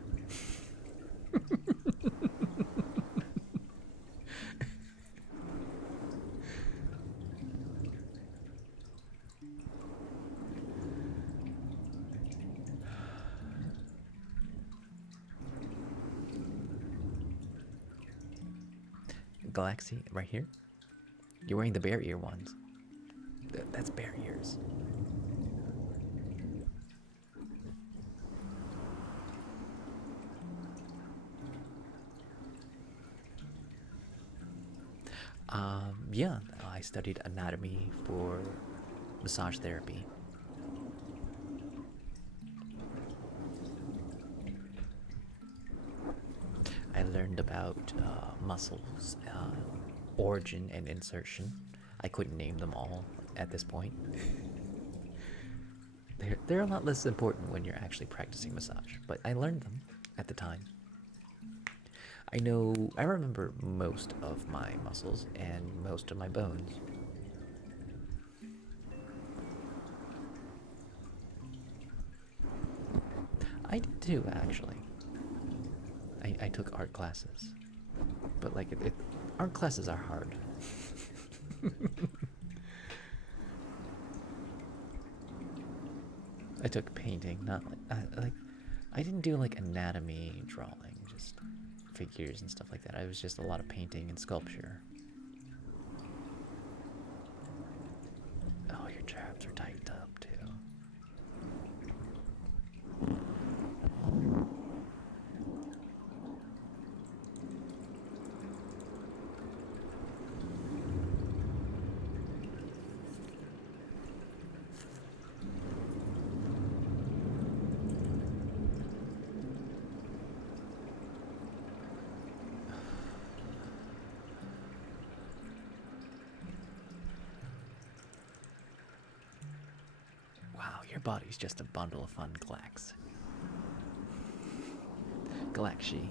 Galaxy, right here? You're wearing the bear ear ones. That's bear ears. Yeah, I studied anatomy for massage therapy. I learned about muscles, origin and insertion. I couldn't name them all at this point. They're a lot less important when you're actually practicing massage, but I learned them at the time. I remember most of my muscles and most of my bones. I did too, actually. I took art classes, but like art classes are hard. I took painting, not like I didn't do like anatomy drawing, just figures and stuff like that. I was just a lot of painting and sculpture. Oh, your jabs are tightened up too. Your body's just a bundle of fun glax. Galaxy.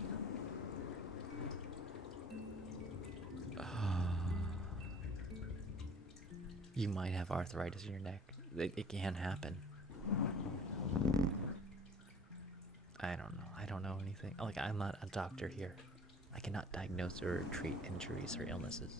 You might have arthritis in your neck. It can happen. I don't know. I don't know anything. Like, I'm not a doctor here. I cannot diagnose or treat injuries or illnesses.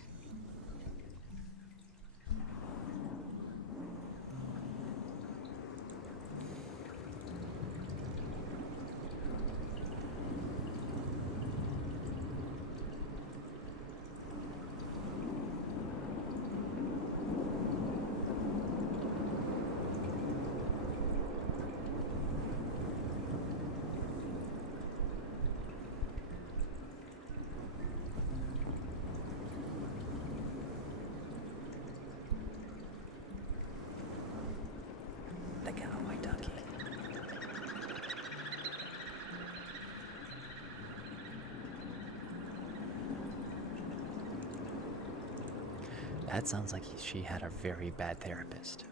That sounds like she had a very bad therapist.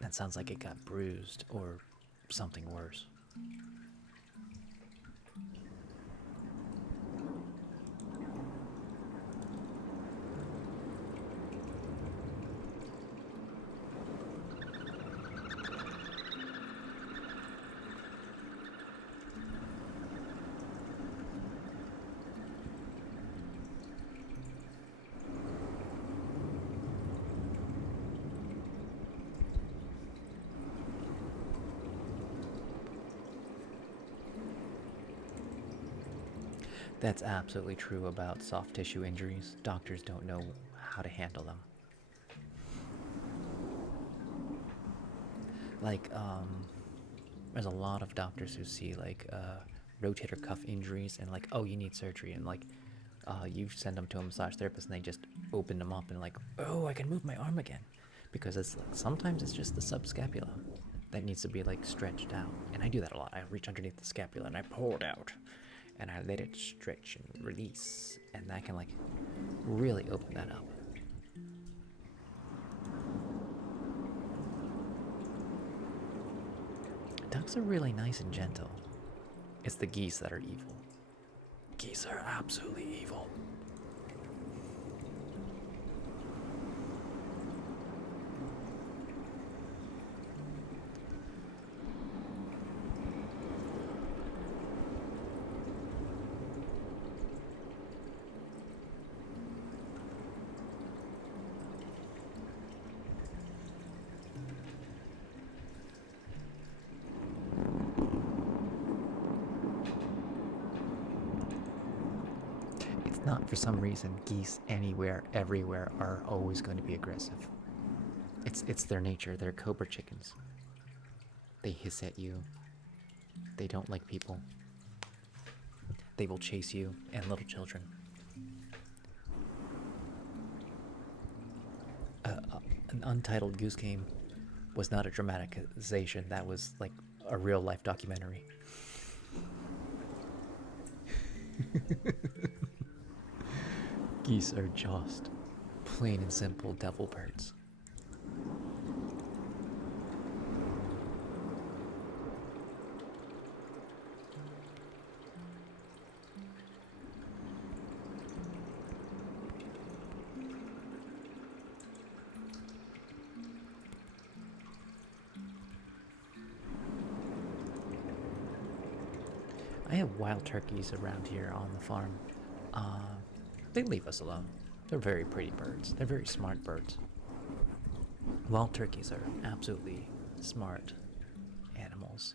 That sounds like it got bruised or something worse. That's absolutely true about soft tissue injuries. Doctors don't know how to handle them. Like, there's a lot of doctors who see like rotator cuff injuries and like, oh, you need surgery, and like, you send them to a massage therapist and they just open them up and like, oh, I can move my arm again, because it's like sometimes it's just the subscapula that needs to be like stretched out, and I do that a lot. I reach underneath the scapula and I pull it out, and I let it stretch and release, and that can like really open that up. Ducks are really nice and gentle. It's the geese that are evil. Geese are absolutely evil. It's not for some reason geese anywhere, everywhere are always going to be aggressive. It's their nature. They're cobra chickens. They hiss at you. They don't like people. They will chase you and little children. An Untitled Goose Game was not a dramatization. That was like a real life documentary. Geese are just plain and simple devil birds. I have wild turkeys around here on the farm. They leave us alone. They're very pretty birds. They're very smart birds. Wild turkeys are absolutely smart animals.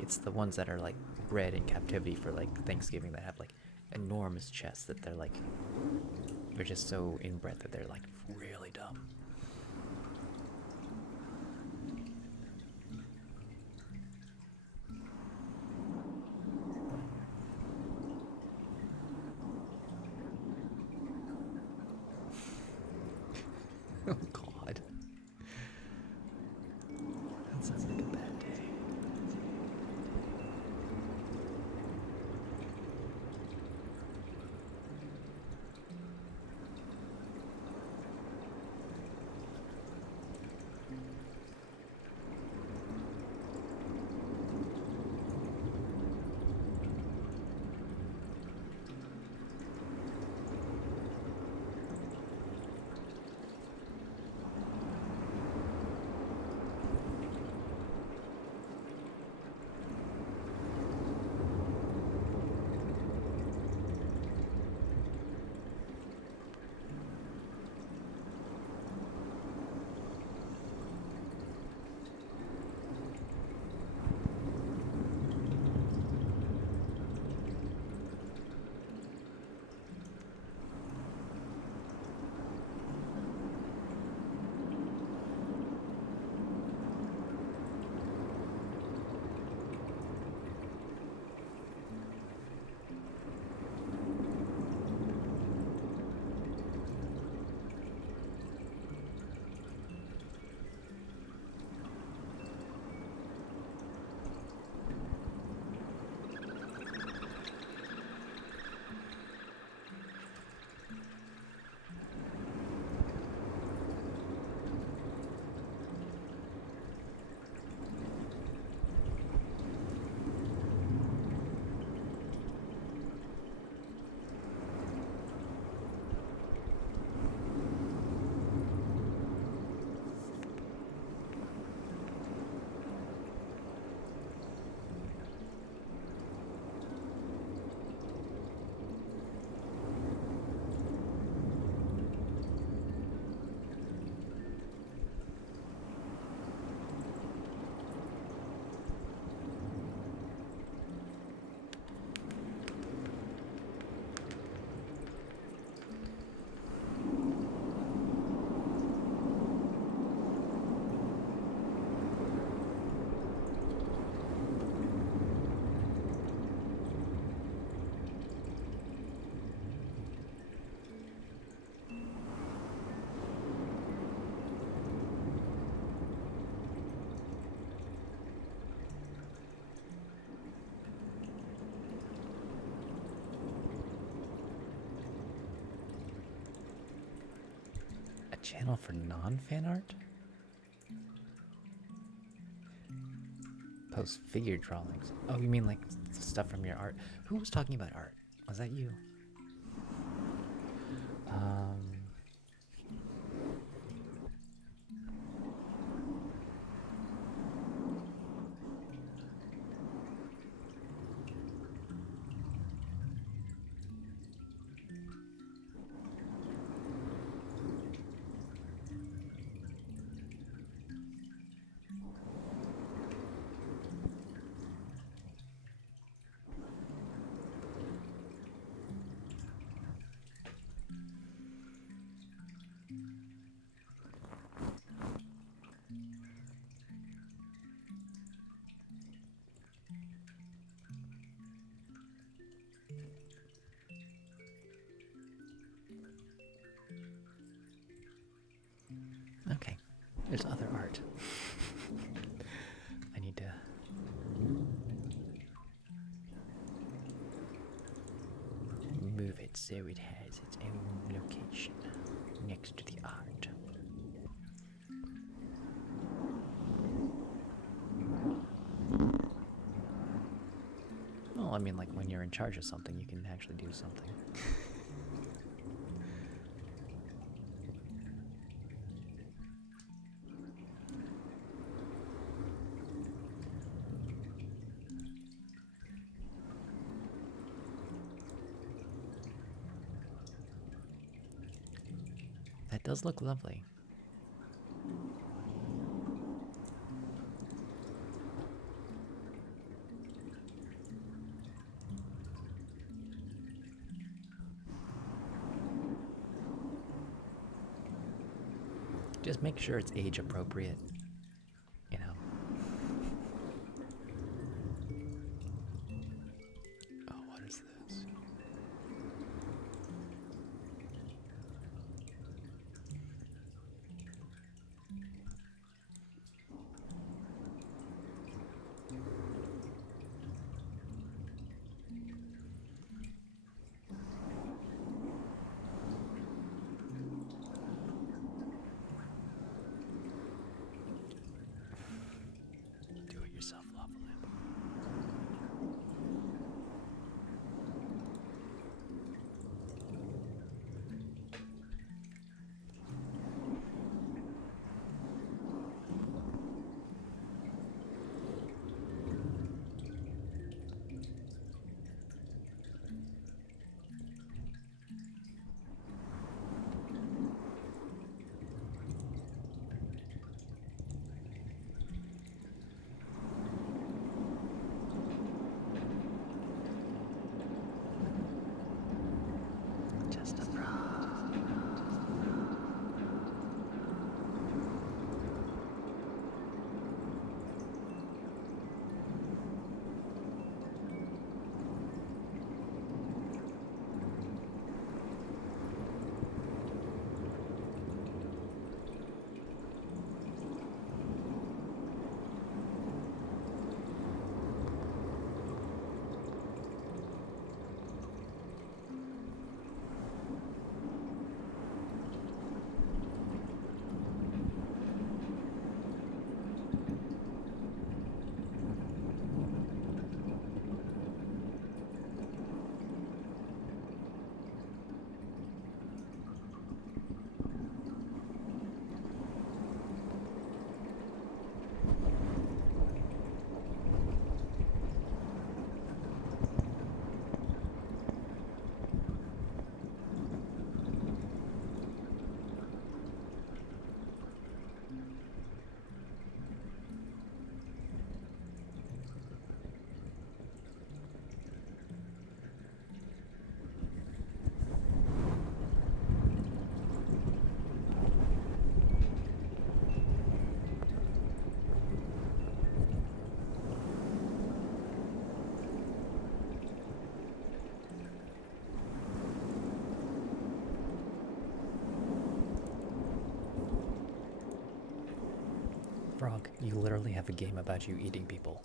It's the ones that are like bred in captivity for like Thanksgiving that have like enormous chests that they're just so inbred that they're like really dumb. Oh God. That sounds like a bad day. channel for non-fan art? Post figure drawings. Oh, you mean like stuff from your art? Who was talking about art? Was that you? Okay, there's other art. I need to move it so it has its own location next to the art. Well, I mean, like when you're in charge of something, you can actually do something. That does look lovely. Just make sure it's age appropriate, you know. Oh, what is this? Do it yourself, lava lamp. Just a frog. Frog, you literally have a game about you eating people.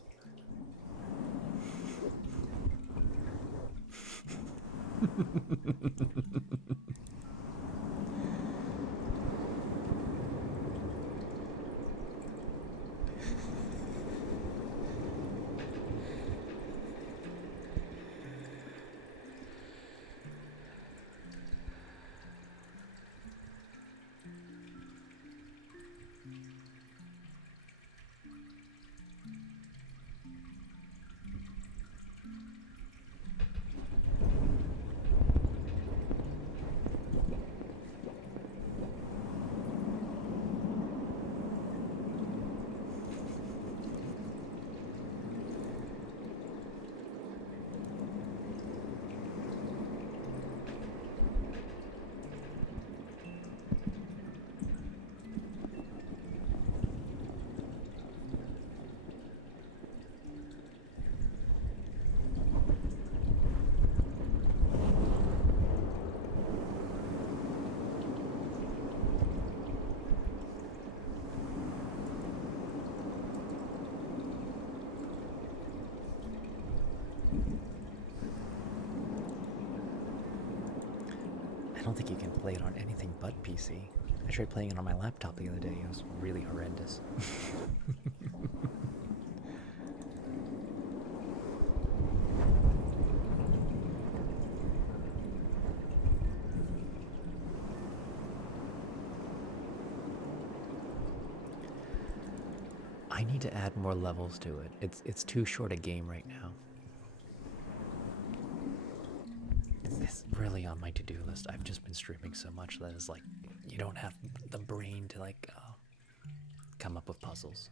don't think you can play it on anything but PC. I tried playing it on my laptop the other day. It was really horrendous. I need to add more levels to it. It's too short a game right now. It's really on my to-do list. I've just been streaming so much that it's like you don't have the brain to like come up with puzzles.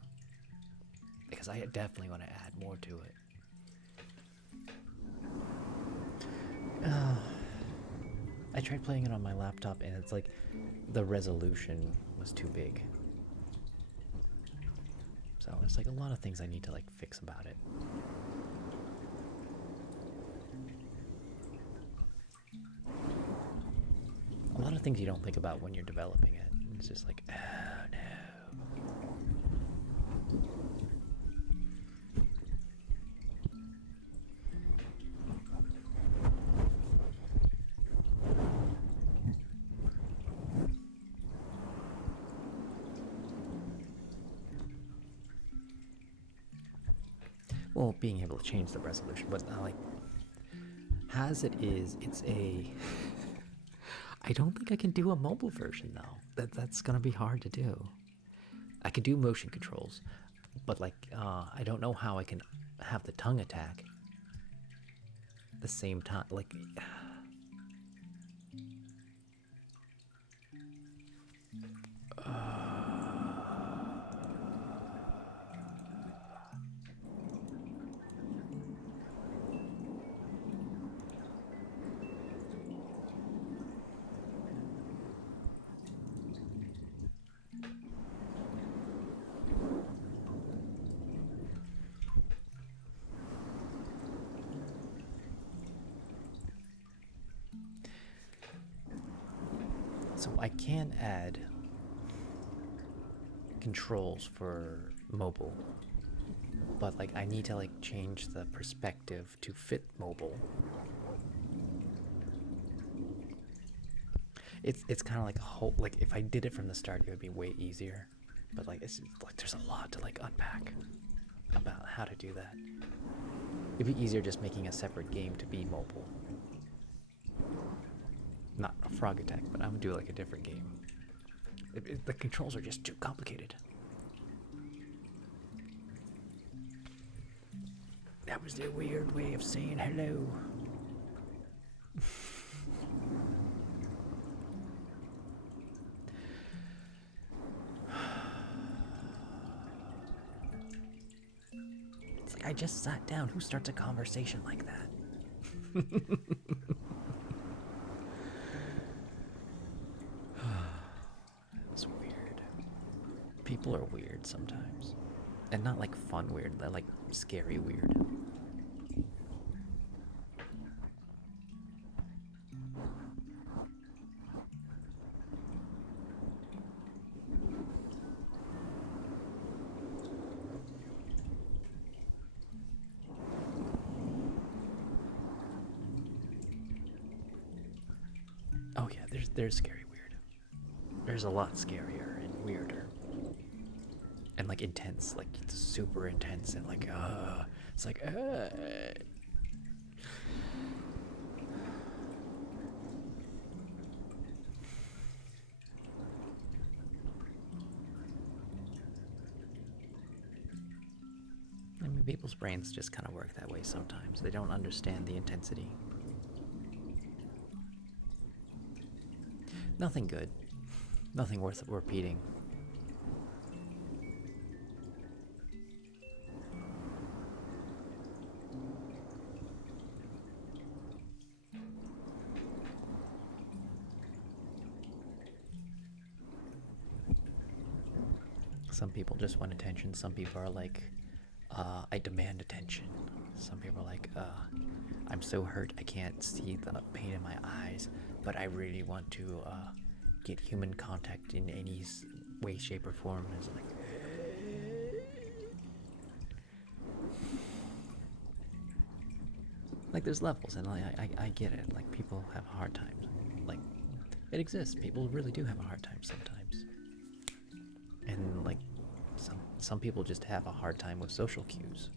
Because I definitely want to add more to it. I tried playing it on my laptop and it's like the resolution was too big. So there's like a lot of things I need to like fix about it. A lot of things you don't think about when you're developing it. It's just like, oh no. Well, being able to change the resolution, but like, as it is, it's a... I don't think I can do a mobile version though. That's gonna be hard to do. I could do motion controls, but like I don't know how I can have the tongue attack at the same time. Like so I can add controls for mobile, but like I need to like change the perspective to fit mobile. It's kind of like a whole, like if I did it from the start it would be way easier, but like it's like there's a lot to like unpack about how to do that. It'd be easier just making a separate game to be mobile. Not a Frog Attack, but I'm gonna do like a different game. The controls are just too complicated. That was their weird way of saying hello. It's like I just sat down. Who starts a conversation like that? It's weird. People are weird sometimes. And not like fun weird, they're like scary weird. Oh yeah, there's scary weird. There's a lot scarier and weirder. And like intense, like it's super intense and like it's like I mean, people's brains just kind of work that way sometimes. They don't understand the intensity. Nothing good. Nothing worth repeating. Some people just want attention. Some people are like, I demand attention. Some people are like, I'm so hurt I can't see the pain in my eyes, but I really want to get human contact in any way, shape, or form. And it's like there's levels, and I get it. Like people have hard times. Like It exists. People really do have a hard time sometimes. And like some people just have a hard time with social cues.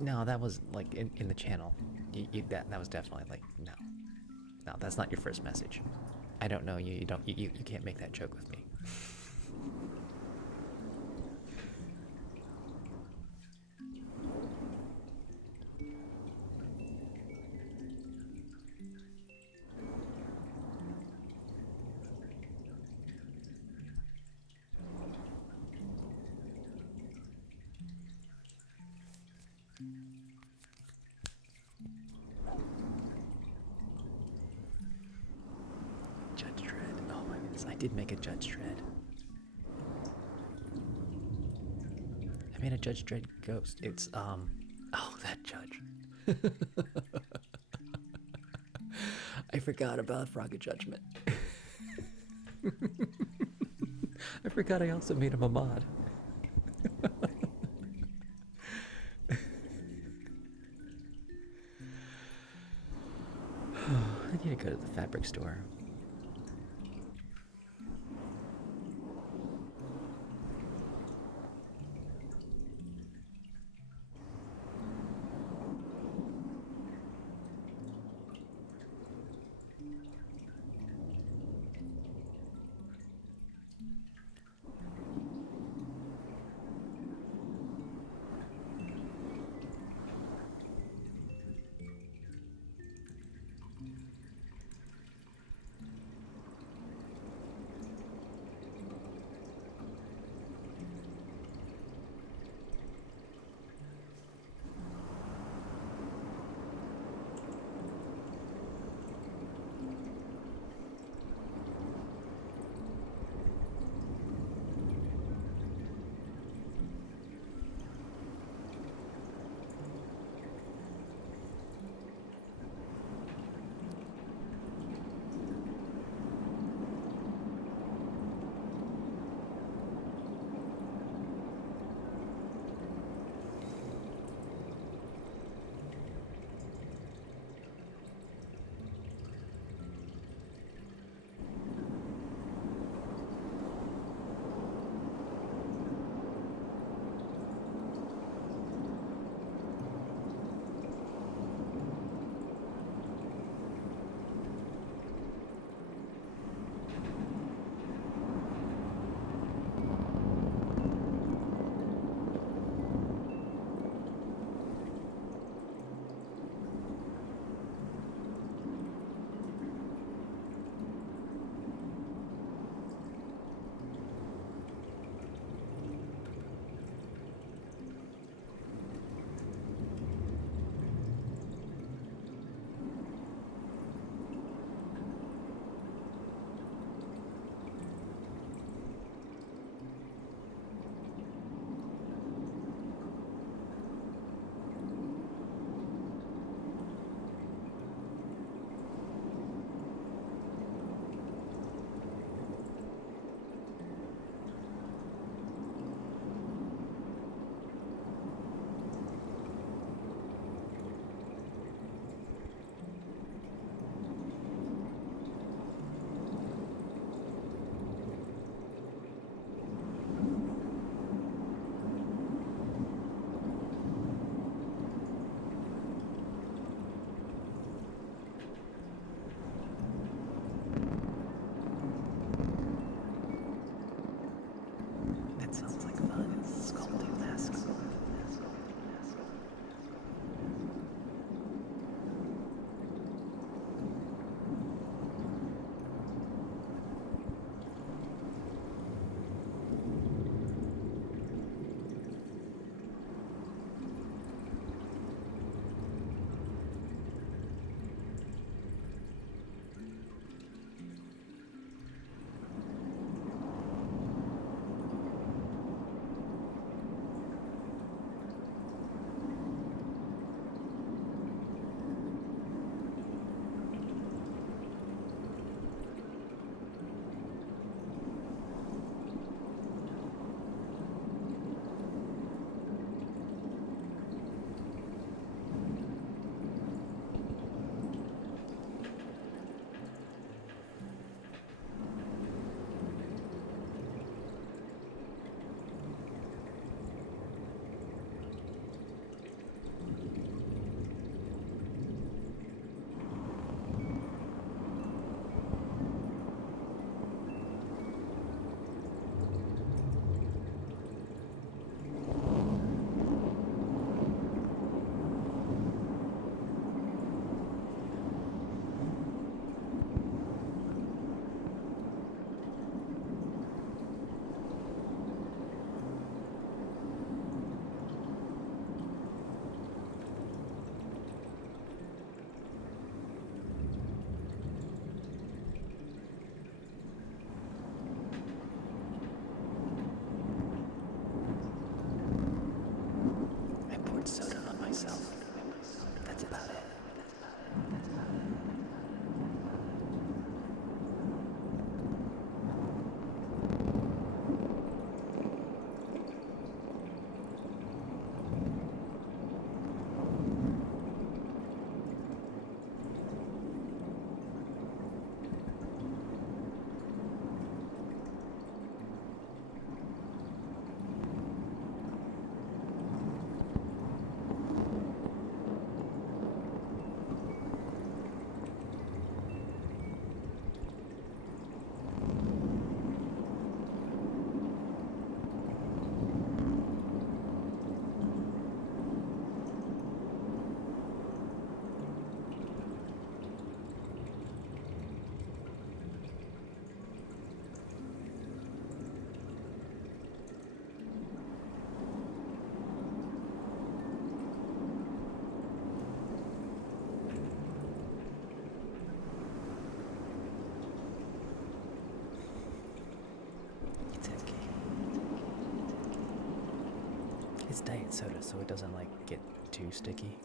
No, that was like in the channel. That was definitely like no, that's not your first message. I don't know you. You don't. You can't make that joke with me. Judge Dredd. Oh my goodness, I did make a Judge Dredd. I made a Judge Dredd ghost. It's oh, that judge. I forgot about Frog of Judgment. I forgot I also made him a mod. I need to go to the fabric store. It's diet soda, so it doesn't like get too sticky.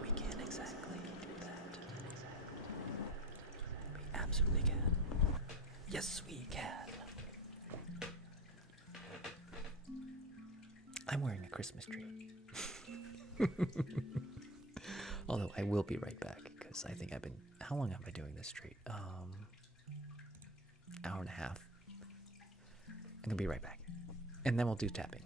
We can exactly do that. We absolutely can. Yes, we can. I'm wearing a Christmas tree. Although I will be right back because I think I've been. How long am I doing this straight? Hour and a half. I'm gonna be right back, and then we'll do tapping.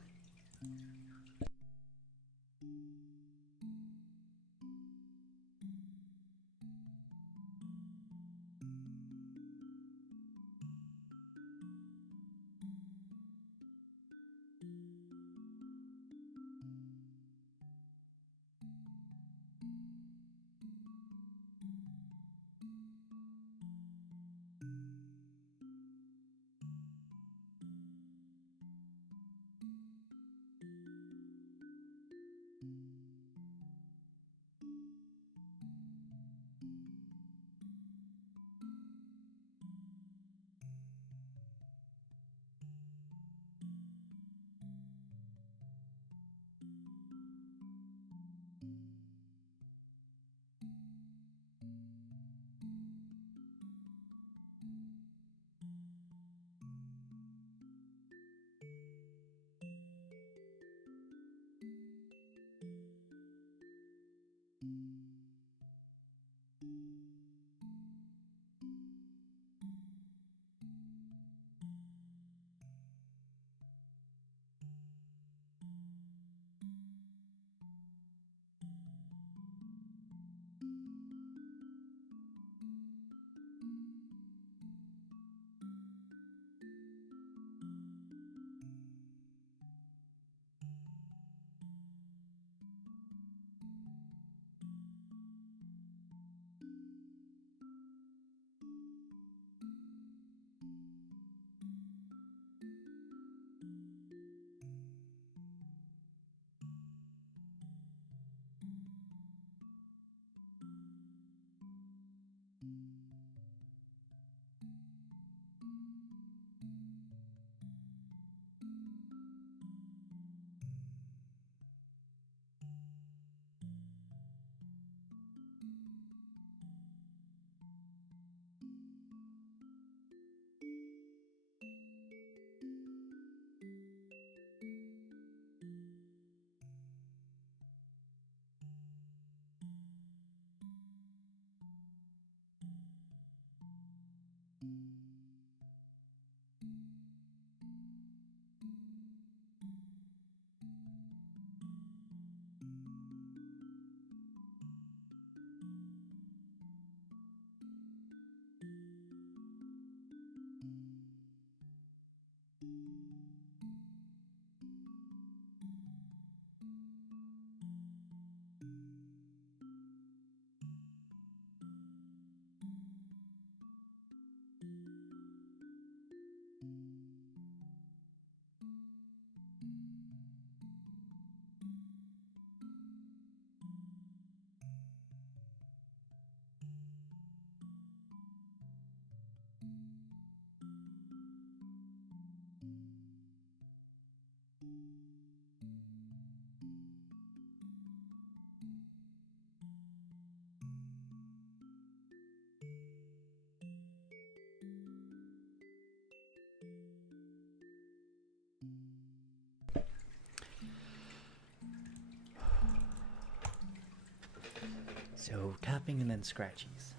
So tapping and then scratchies.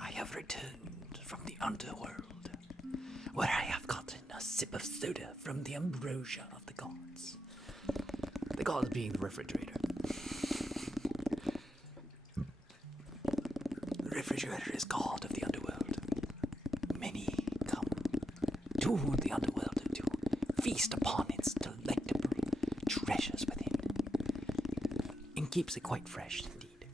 I have returned from the underworld, where I have gotten a sip of soda from the ambrosia of the gods. The gods being the refrigerator. The refrigerator is god of the underworld. Many come to the underworld to feast upon its delectable treasures within, and keeps it quite fresh indeed.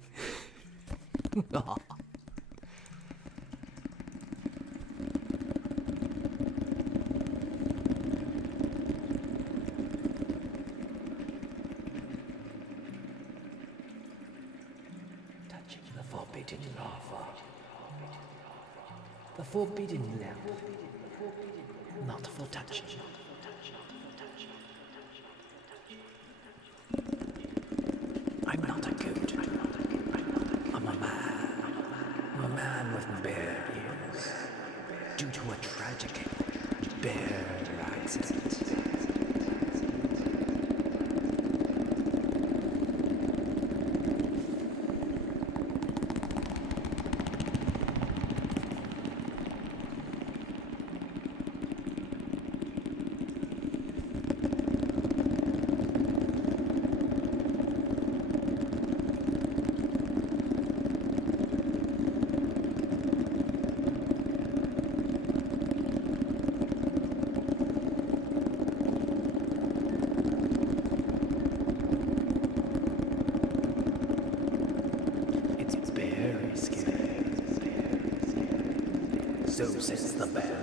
forbidden lamp, not for touching. I'm not a goat. I'm a man. I'm a man with bare ears. Due to a tragic bear accident. So says the bear.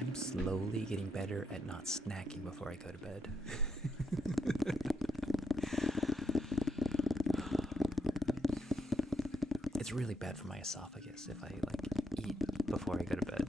I'm slowly getting better at not snacking before I go to bed. It's really bad for my esophagus if I eat before I go to bed.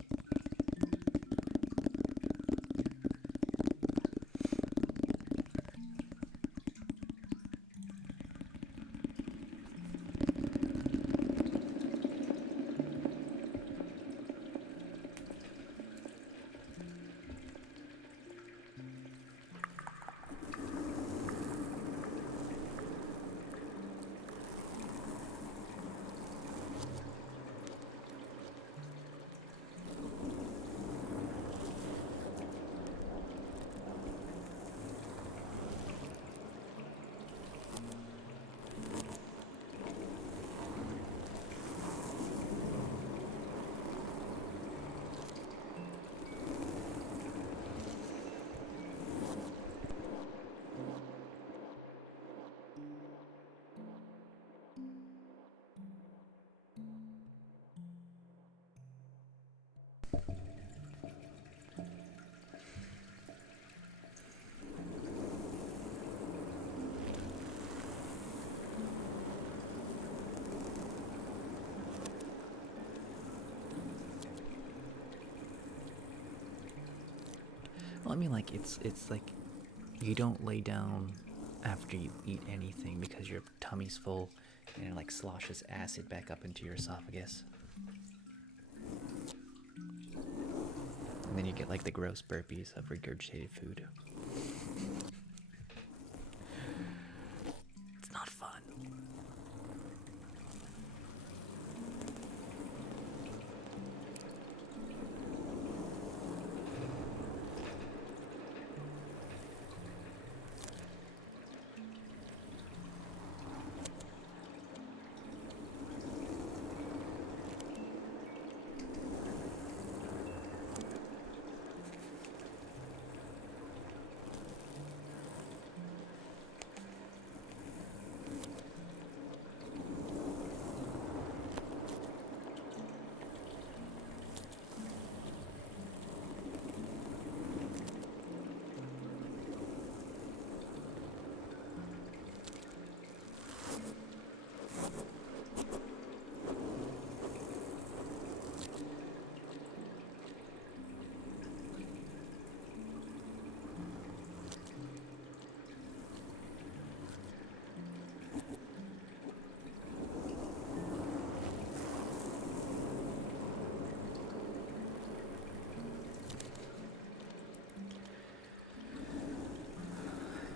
Well, I mean, it's like you don't lay down after you eat anything because your tummy's full and it like sloshes acid back up into your esophagus. And then you get like the gross burpees of regurgitated food. It's not fun.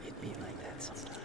It be like that sometimes.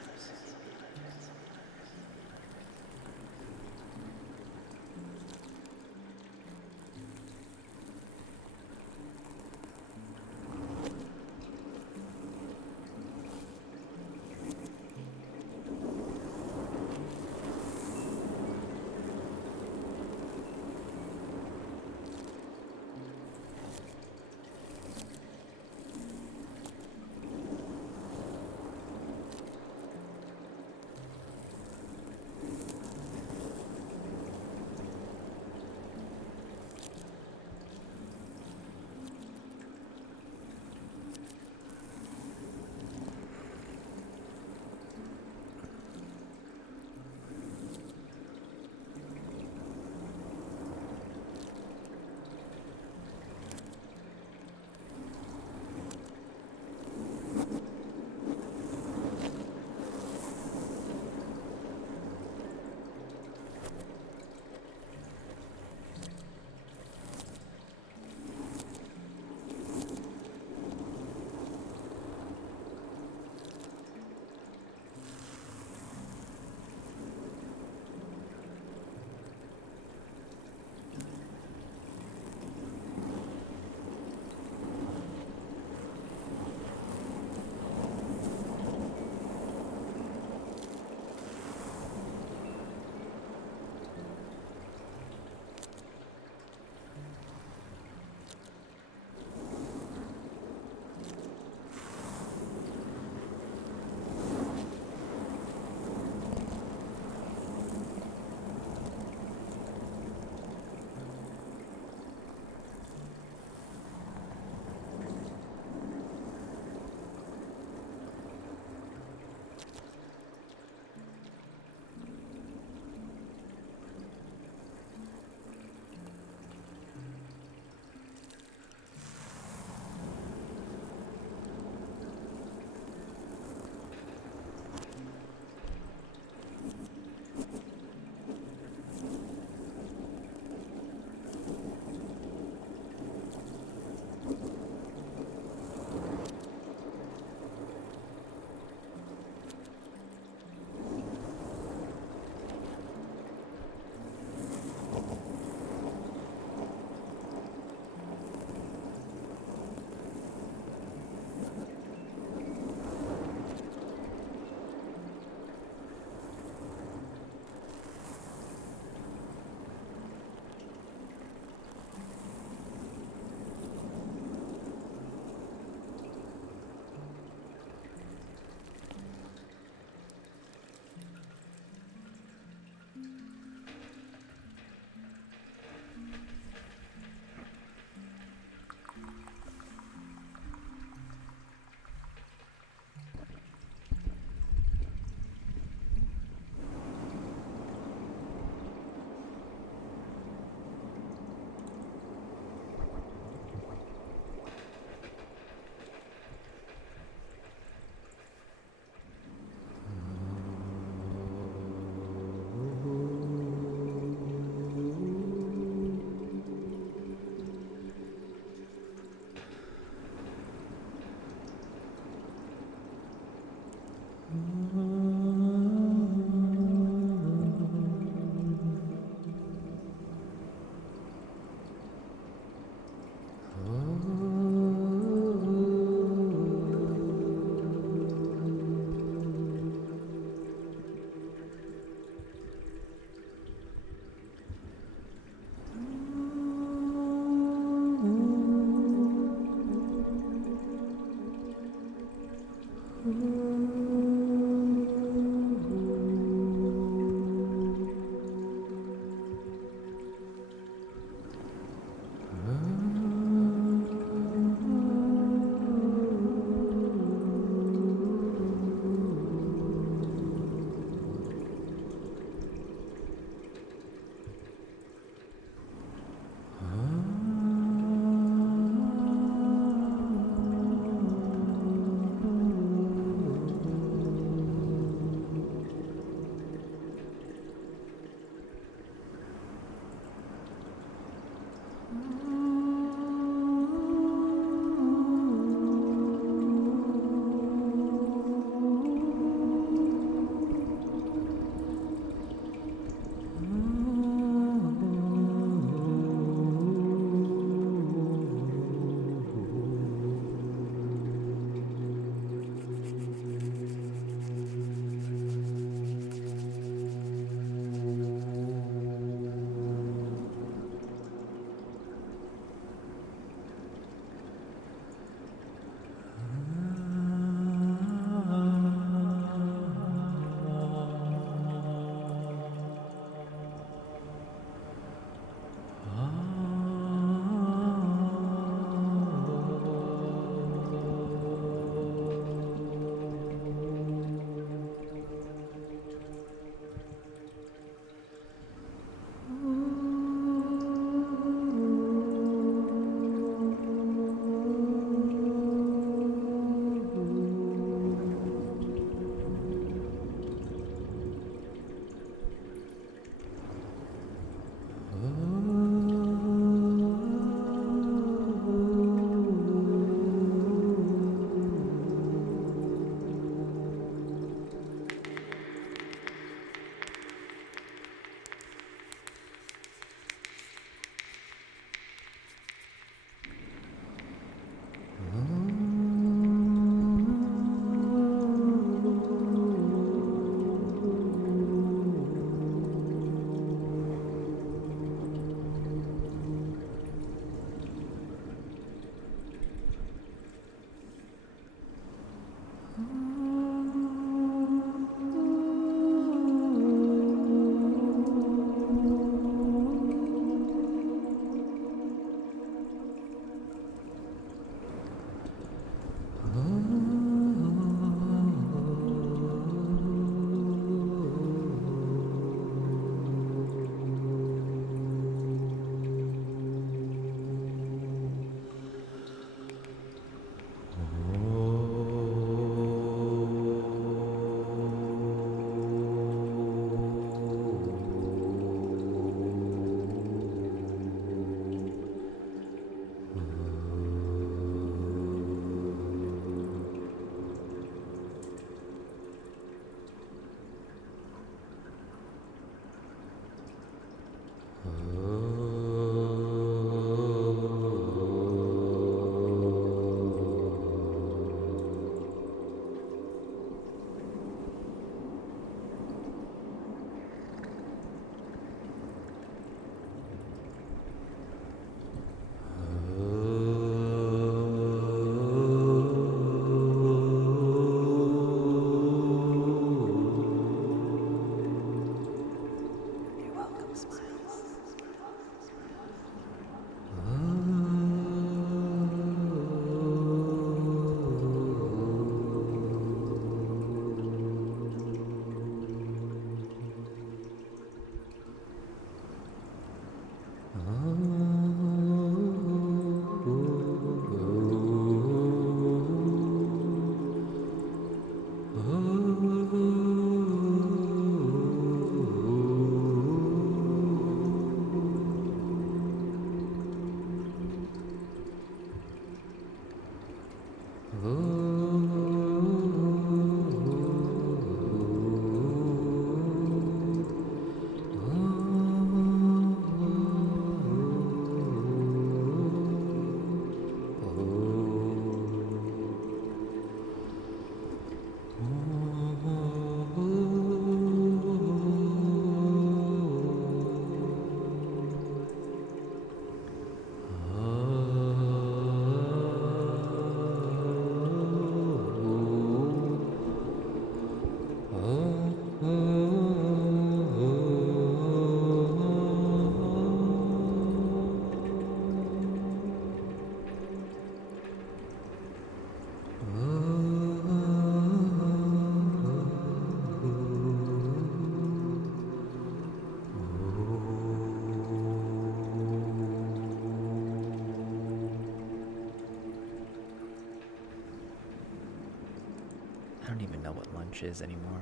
I don't even know what lunch is anymore.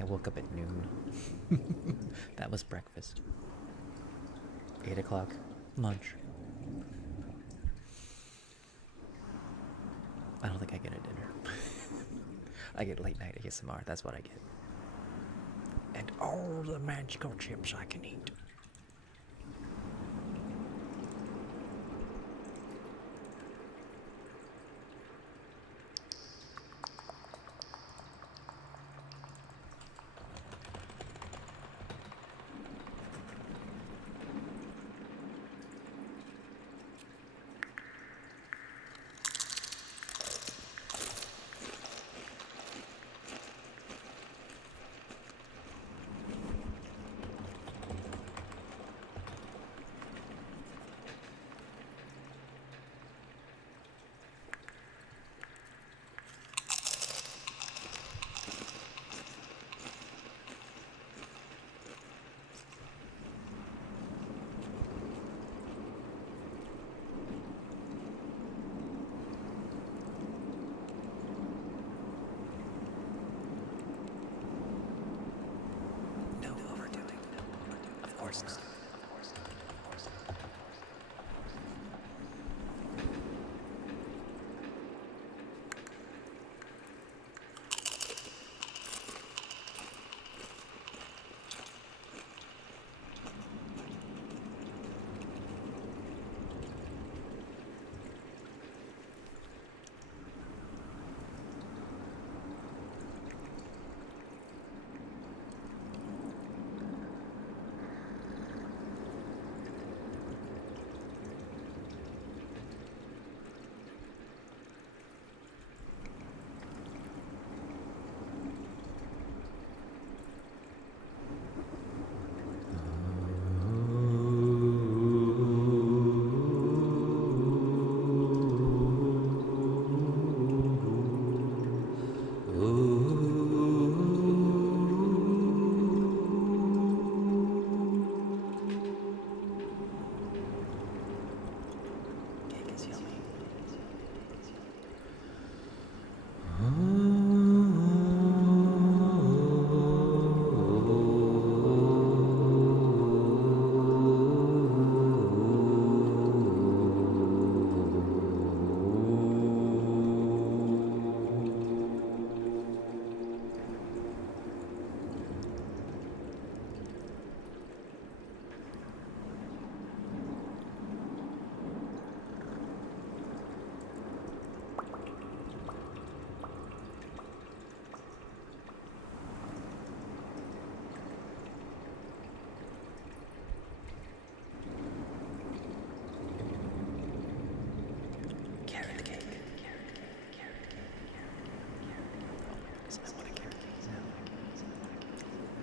I woke up at noon. That was breakfast. 8 o'clock, lunch. I don't think I get a dinner. I get late night ASMR, that's what I get. And all the magical chips I can eat. course not.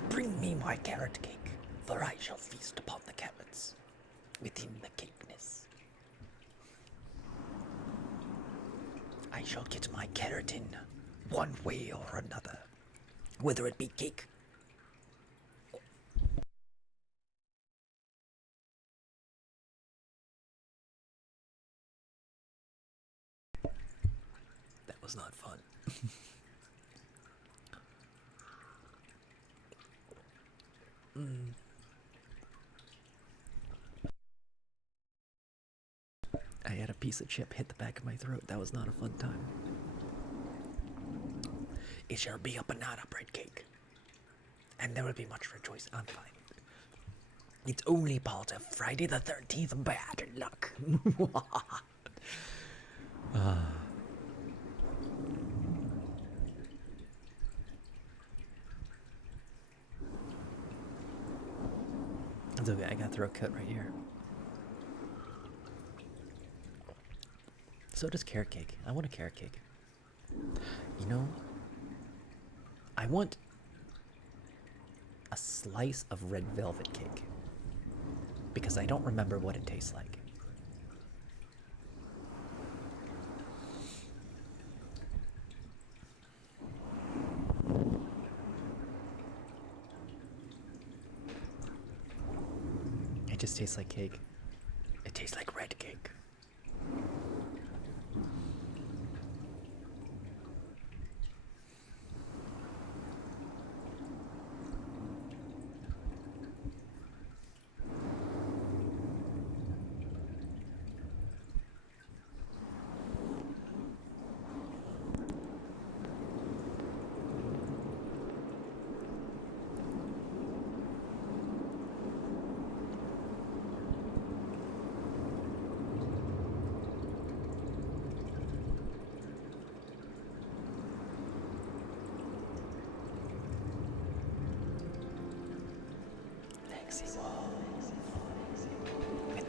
Bring me my carrot cake. For I shall feast upon the carrots within the cakeness. I shall get my keratin one way or another, whether it be cake. That was not fun. I had a piece of chip hit the back of my throat. That was not a fun time. It shall be a banana bread cake, and there will be much rejoice. I'm fine. It's only part of Friday the 13th bad luck. It's okay, I got a throat cut right here. So does carrot cake. I want a carrot cake. You know, I want a slice of red velvet cake because I don't remember what it tastes like. It just tastes like cake. It tastes like red cake.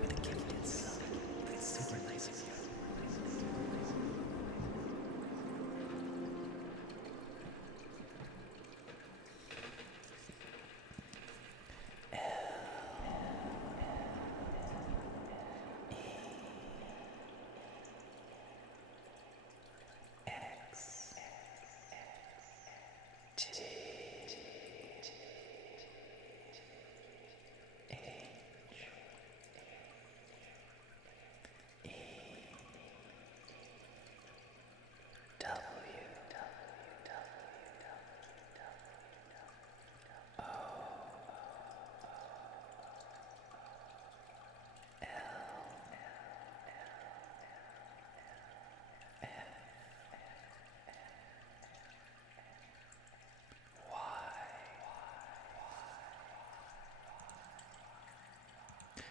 With the gift, it's super nice of you.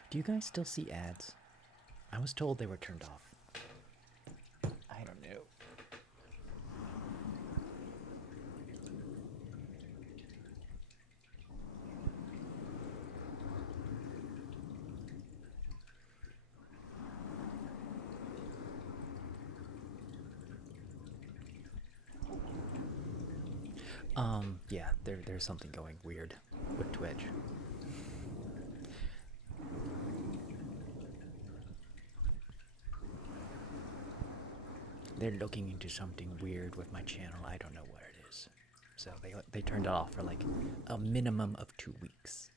Do you guys still see ads? I was told they were turned off. I don't know. Yeah, there's something going weird with Twitch. They're looking into something weird with my channel. I don't know what it is. So they turned it off for like a minimum of 2 weeks.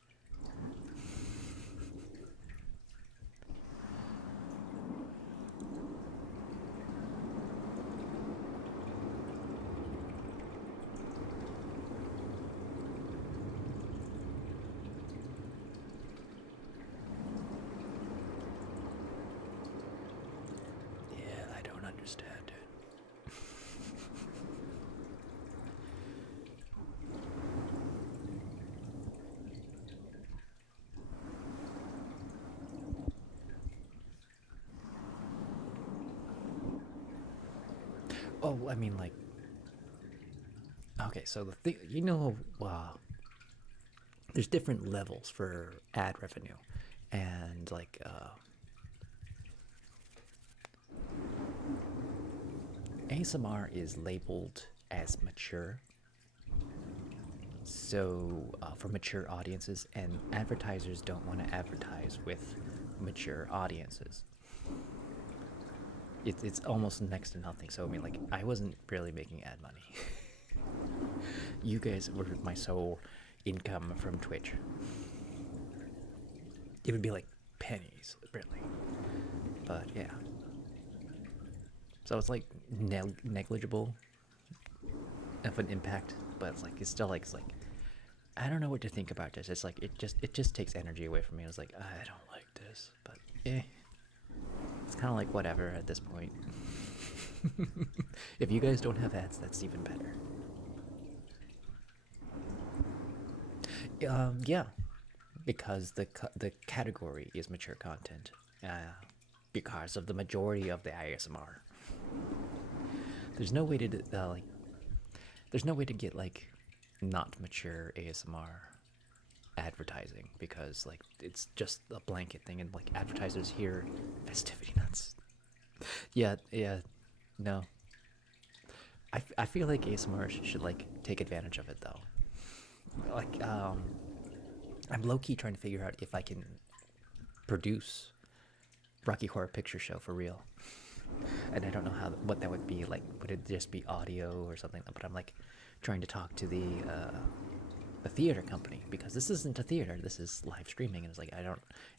Understand it. Oh, I mean, like, okay, so the thing, you know, there's different levels for ad revenue, and like, ASMR is labeled as mature, for mature audiences, and advertisers don't want to advertise with mature audiences. It's almost next to nothing. So I mean, like, I wasn't really making ad money. You guys were my sole income from Twitch. It would be like pennies, really. But yeah. So it's like negligible of an impact, but it's still like I don't know what to think about this. It's like it just takes energy away from me. It's like I don't like this, but it's kind of like whatever at this point. If you guys don't have ads, that's even better. Yeah, because the category is mature content, because of the majority of the ASMR. There's no way to there's no way to get like not mature ASMR advertising, because like it's just a blanket thing, and like advertisers hear festivity nuts. Yeah, no. I feel like ASMR should like take advantage of it though. Like I'm low key trying to figure out if I can produce Rocky Horror Picture Show for real. And I don't know what that would be like. Would it just be audio or something? But I'm like trying to talk to the theater company, because this isn't a theater. This is live streaming, and it's like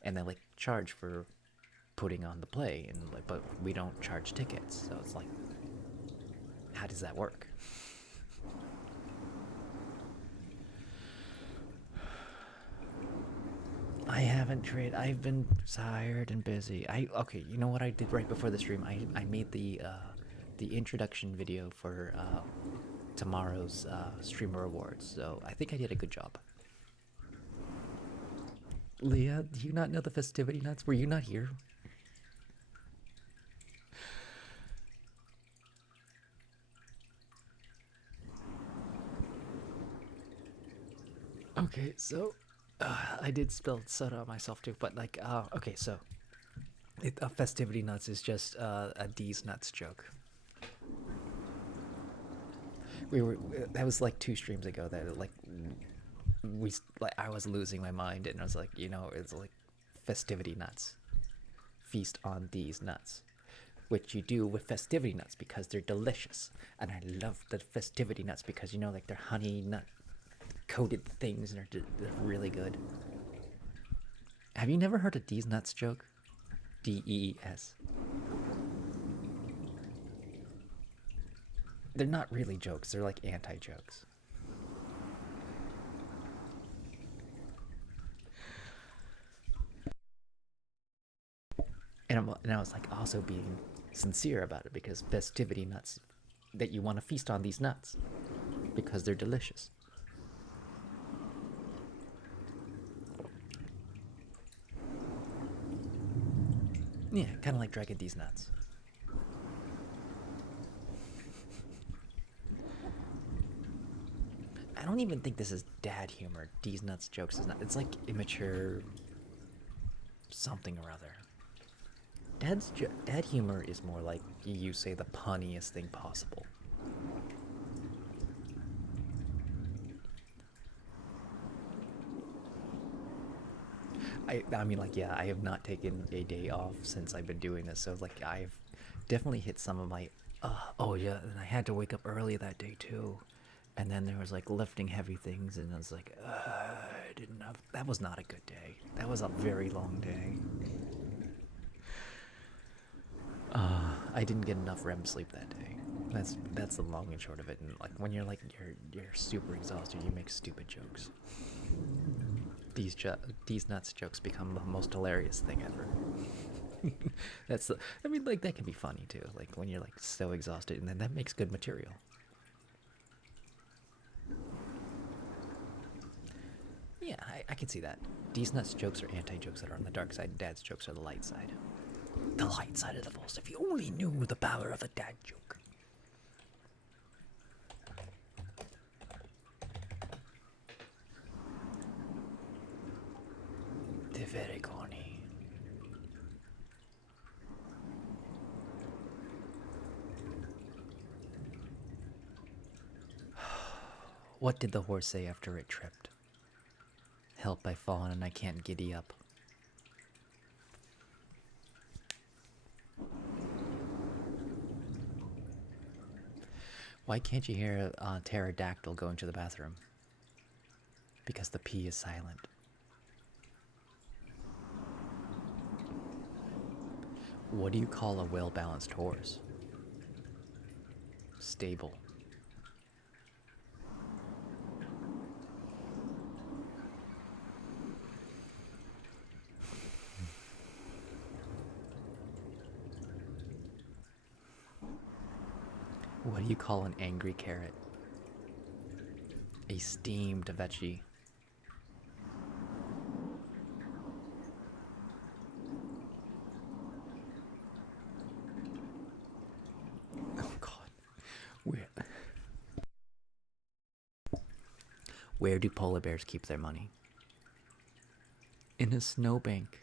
and they like charge for putting on the play, and like, but we don't charge tickets. So it's like, how does that work? I haven't traded. I've been tired and busy. Okay. You know what I did right before the stream? I made the introduction video for tomorrow's streamer awards. So I think I did a good job. Leah, do you not know the festivity nuts? Were you not here? Okay, so I did spill soda on myself too, but like, okay, so festivity nuts is just a D's nuts joke. That was like 2 streams ago that like I was losing my mind, and I was like, it's like festivity nuts, feast on these nuts, which you do with festivity nuts because they're delicious, and I love the festivity nuts because like they're honey nut coated things, and they're really good. Have you never heard a D's nuts joke? DEES. They're not really jokes. They're like anti-jokes. And I was like also being sincere about it, because festivity nuts, that you want to feast on these nuts because they're delicious. Yeah, kind of like dragging these nuts. I don't even think this is dad humor. These nuts jokes is not. It's like immature something or other. Dad humor is more like you say the punniest thing possible. I mean, like, yeah, I have not taken a day off since I've been doing this, so like I've definitely hit some of my oh yeah, and I had to wake up early that day too. And then there was like lifting heavy things, and I was like, I didn't have. That was not a good day. That was a very long day. I didn't get enough REM sleep that day. That's the long and short of it. And like when you're like you're super exhausted, you make stupid jokes. These nuts jokes become the most hilarious thing ever. I mean, like, that can be funny too. Like when you're like so exhausted, and then that makes good material. Yeah, I can see that. These nuts jokes are anti-jokes that are on the dark side. Dad's jokes are the light side. The light side of the force. If you only knew the power of a dad joke. They're very corny. What did the horse say after it tripped? Help, I've fallen and I can't giddy up. Why can't you hear a pterodactyl going to the bathroom? Because the P is silent. What do you call a well-balanced horse? Stable. What do you call an angry carrot? A steamed veggie. Oh God. Where do polar bears keep their money? In a snowbank.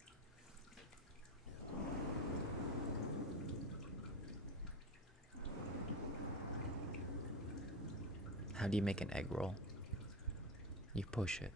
How do you make an egg roll? You push it.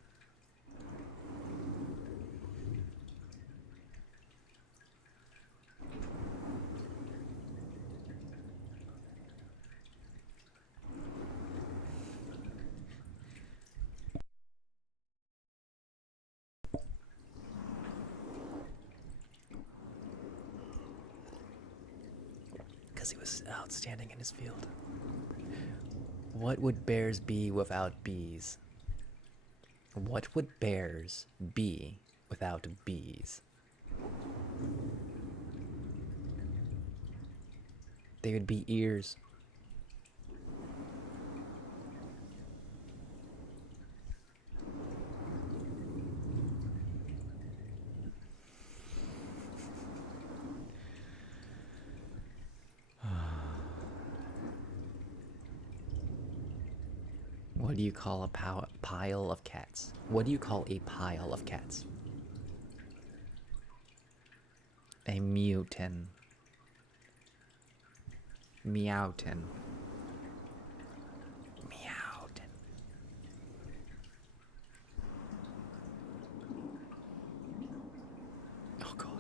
Because he was outstanding in his field. What would bears be without bees? What would bears be without bees? They would be ears. What do you call a pile of cats? What do you call a pile of cats? A mewton. Meowton. Meowton. Oh God.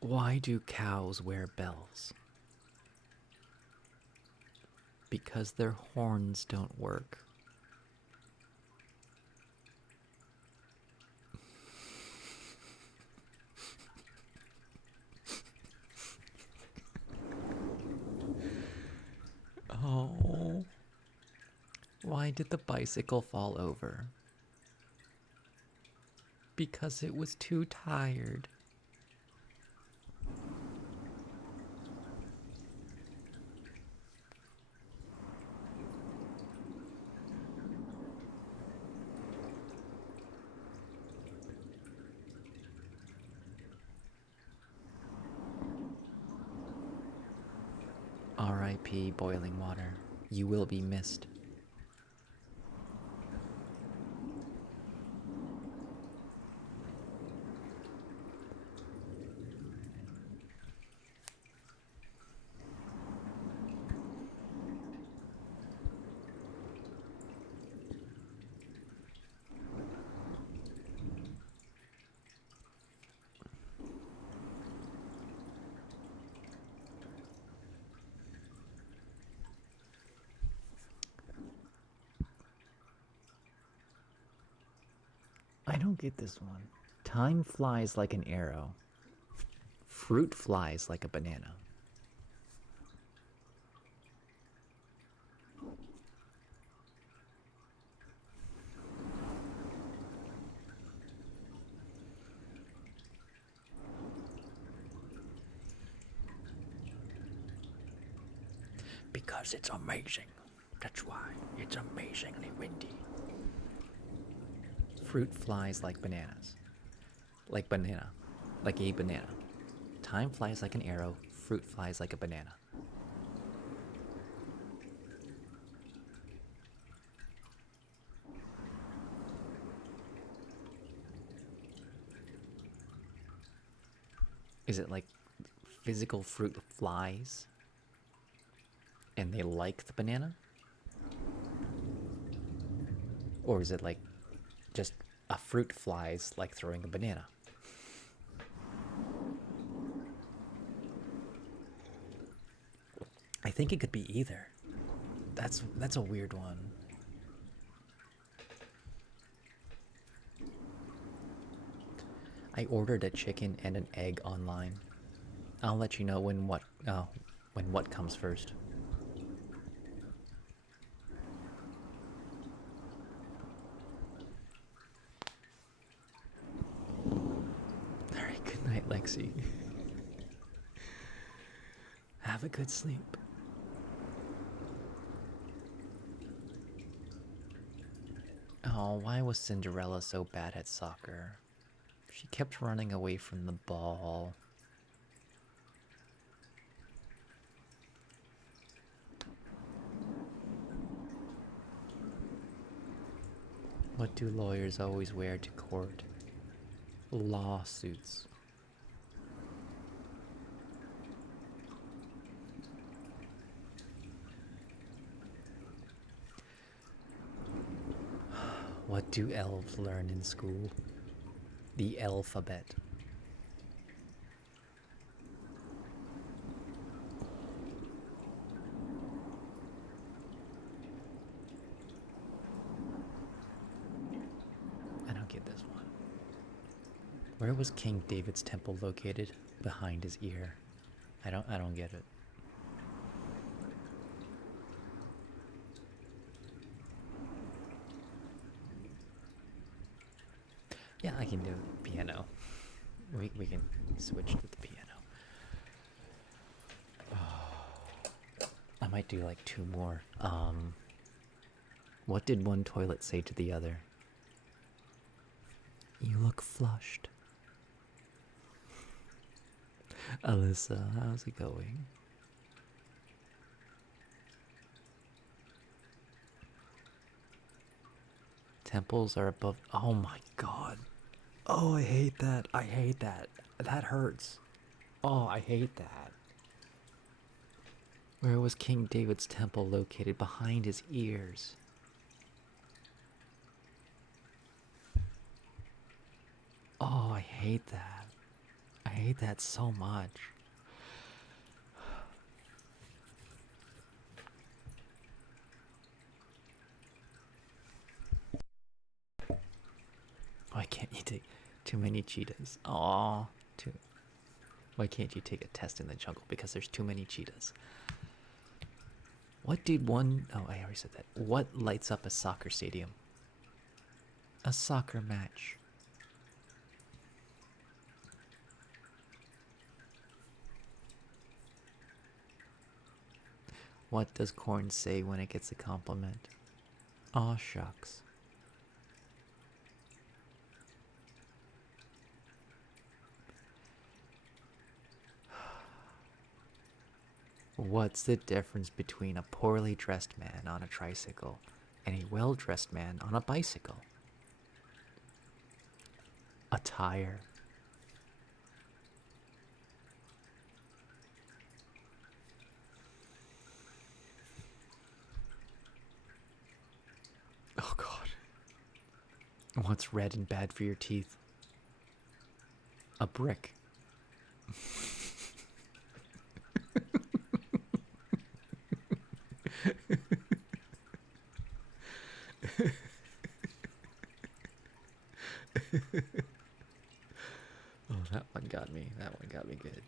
Why do cows wear bells? Because their horns don't work. Oh. Why did the bicycle fall over? Because it was too tired. R.I.P. boiling water. You will be missed. I don't get this one. Time flies like an arrow. Fruit flies like a banana. Because it's amazing. That's why it's amazingly windy. Fruit flies like bananas. Like banana. Like a banana. Time flies like an arrow. Fruit flies like a banana. Is it like physical fruit flies? and they like the banana? Or is it like just a fruit flies like throwing a banana? I think it could be either. That's a weird one. I ordered a chicken and an egg online. I'll let you know when what comes first. All right, good night, Lexi. Have a good sleep. Oh, why was Cinderella so bad at soccer? She kept running away from the ball. What do lawyers always wear to court? Lawsuits. What do elves learn in school? The alphabet. I don't get this one. Where was King David's temple located? Behind his ear. I don't get it. Yeah, I can do piano. We can switch to the piano. I might do like two more. What did one toilet say to the other? You look flushed. Alyssa, how's it going? Temples are above. Oh my god. Oh, I hate that. I hate that. That hurts. Oh, I hate that. Where was King David's temple located? Behind his ears. Oh, I hate that. I hate that so much. Why can't you take too many cheetahs? Aw, too. Why can't you take a test in the jungle? Because there's too many cheetahs. What did one... Oh, I already said that. What lights up a soccer stadium? A soccer match. What does corn say when it gets a compliment? Aw, shucks. What's the difference between a poorly dressed man on a tricycle and a well-dressed man on a bicycle? A tire. Oh god. What's red and bad for your teeth? A brick. Oh, that one got me. That one got me good.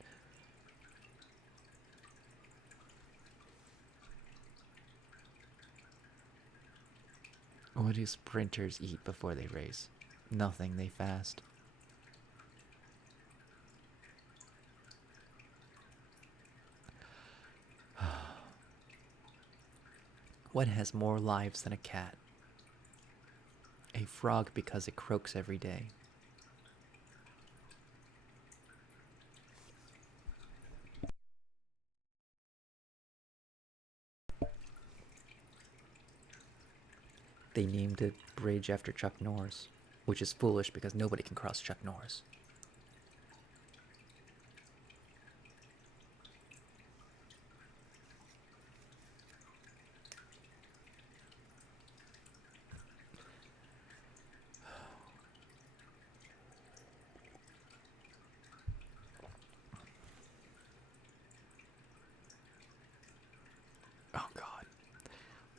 What do sprinters eat before they race? Nothing, they fast. What has more lives than a cat? A frog because it croaks every day. They named a bridge after Chuck Norris, which is foolish because nobody can cross Chuck Norris.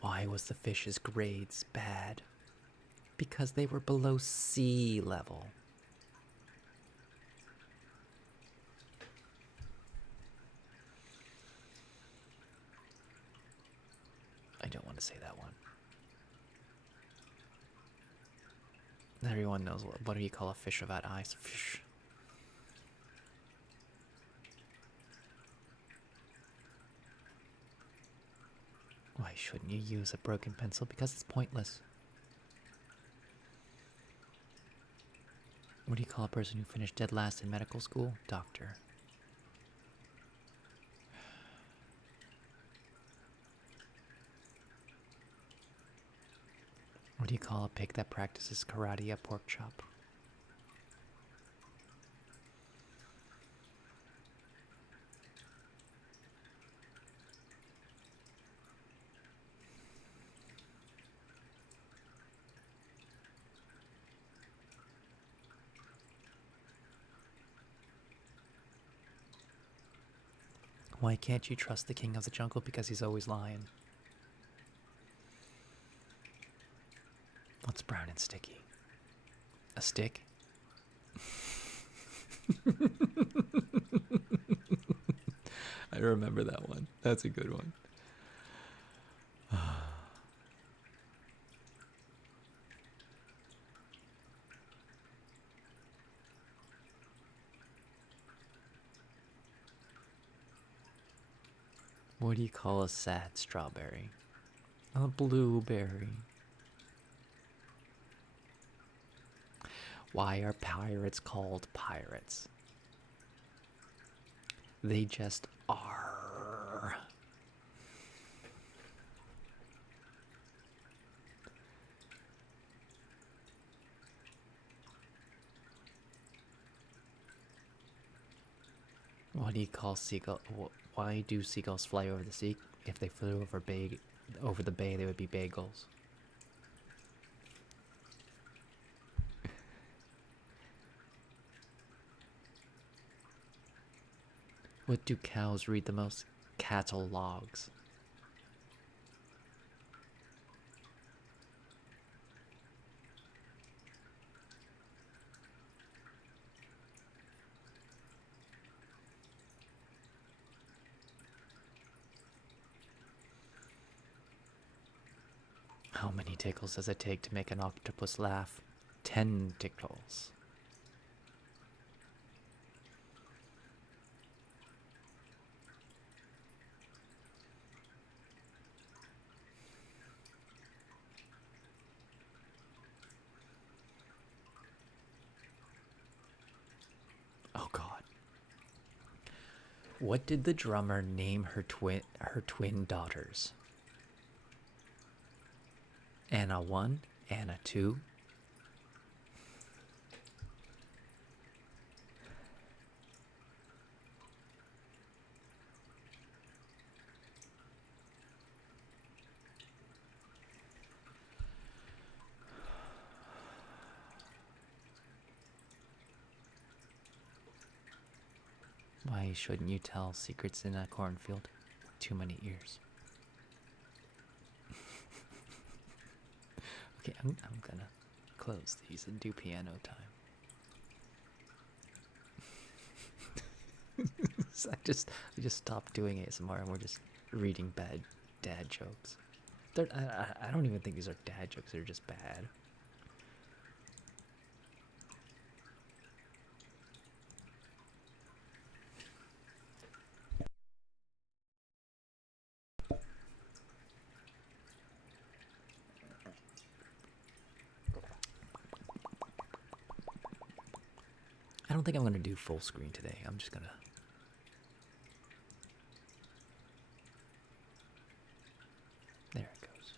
Why was the fish's grades bad? Because they were below sea level. I don't want to say that one. Everyone knows what do you call a fish without eyes? Fish. Why shouldn't you use a broken pencil? Because it's pointless. What do you call a person who finished dead last in medical school? Doctor. What do you call a pig that practices karate at pork chop? Why can't you trust the king of the jungle? Because he's always lying. What's brown and sticky? A stick? I remember that one. That's a good one. What do you call a sad strawberry? A blueberry. Why are pirates called pirates? They just are. What do you call seagull? Why do seagulls fly over the sea? If they flew over the bay, they would be bagels. What do cows read the most? Catalogs. How many tickles does it take to make an octopus laugh? 10 tickles. Oh God. What did the drummer name her twin daughters? Anna 1, Anna 2. Why shouldn't you tell secrets in a cornfield? Too many ears. Okay, I'm gonna close these and do piano time. I just stopped doing ASMR and we're just reading bad dad jokes. I don't even think these are dad jokes, they're just bad. I don't think I'm gonna do full screen today. I'm just gonna. There it goes.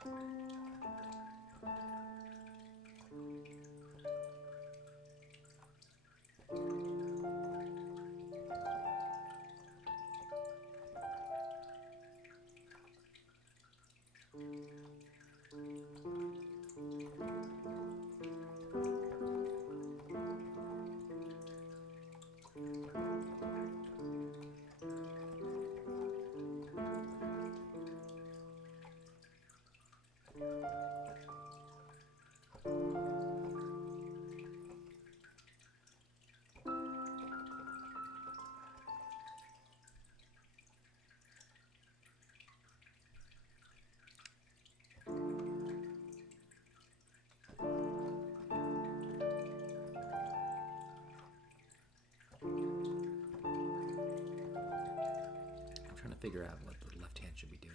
I'm trying to figure out what the left hand should be doing.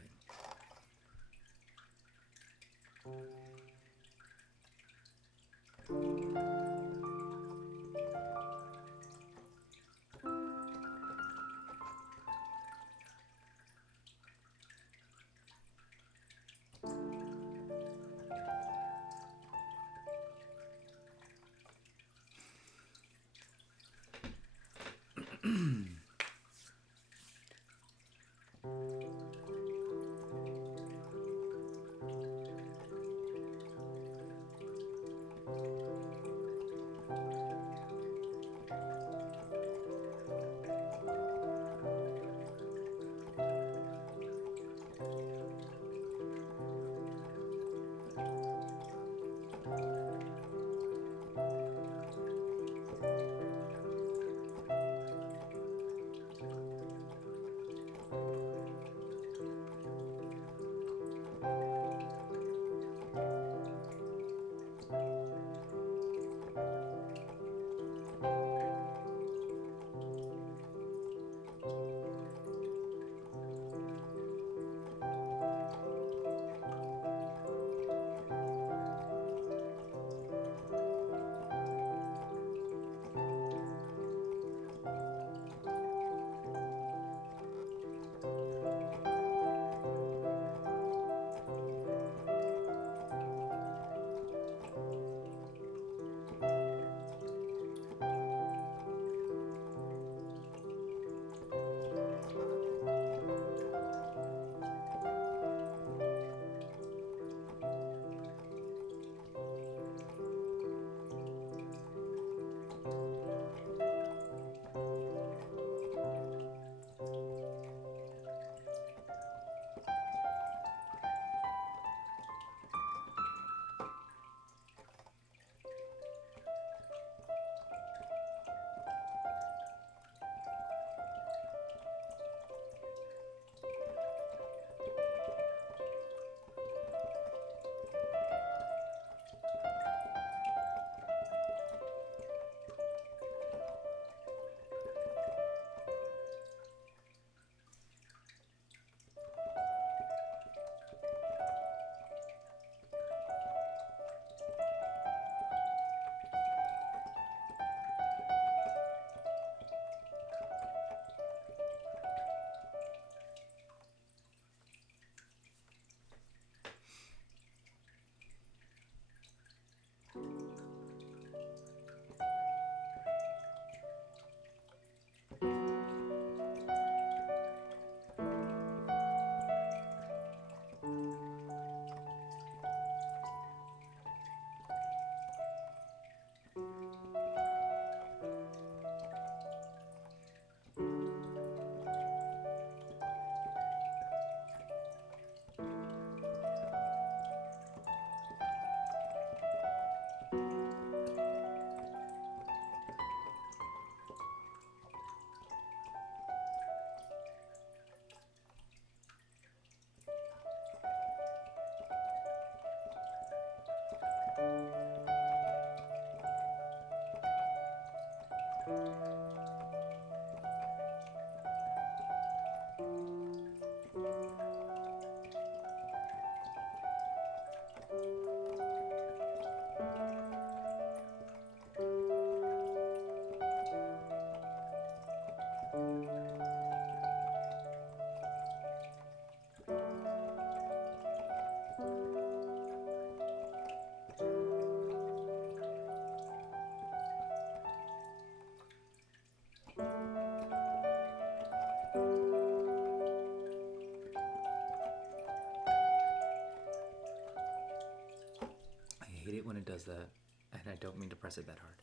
hate it when it does that, and I don't mean to press it that hard.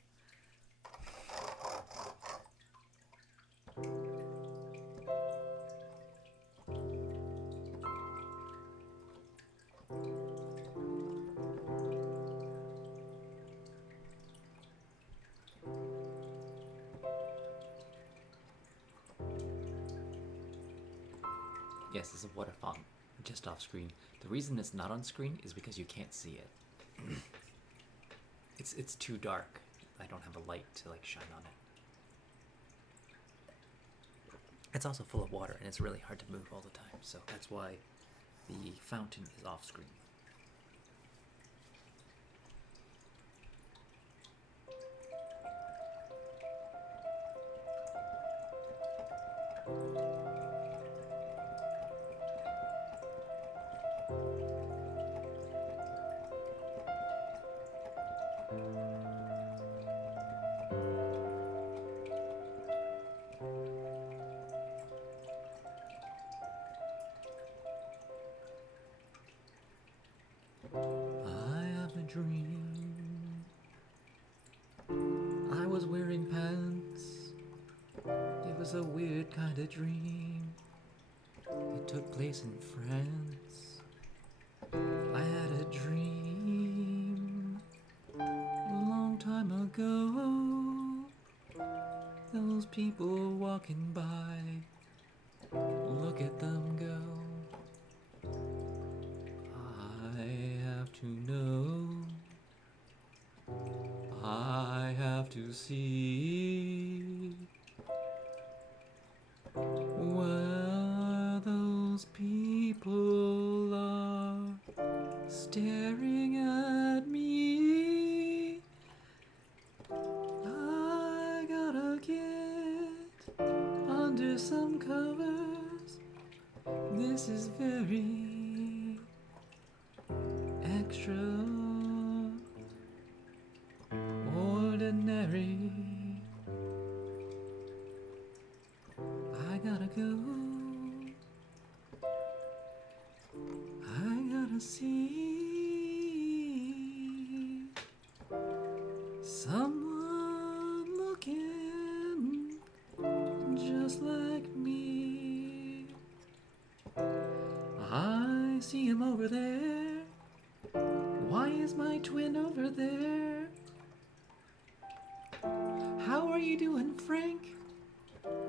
Yes, it's a water fountain, just off screen. The reason it's not on screen is because you can't see it. It's too dark. I don't have a light to like shine on it. It's also full of water and it's really hard to move all the time, so that's why the fountain is off screen. I have a dream. I was wearing pants. It was a weird kind of dream. It took place in France. I had a dream a long time ago. Those people walking by, look at them go. I have to know, I have to see. Well, those people are staring at me. I gotta get under some covers. This is very extraordinary. I gotta go. I gotta see someone looking just like me. I see him over there. Why is my twin over there? How are you doing, Frank?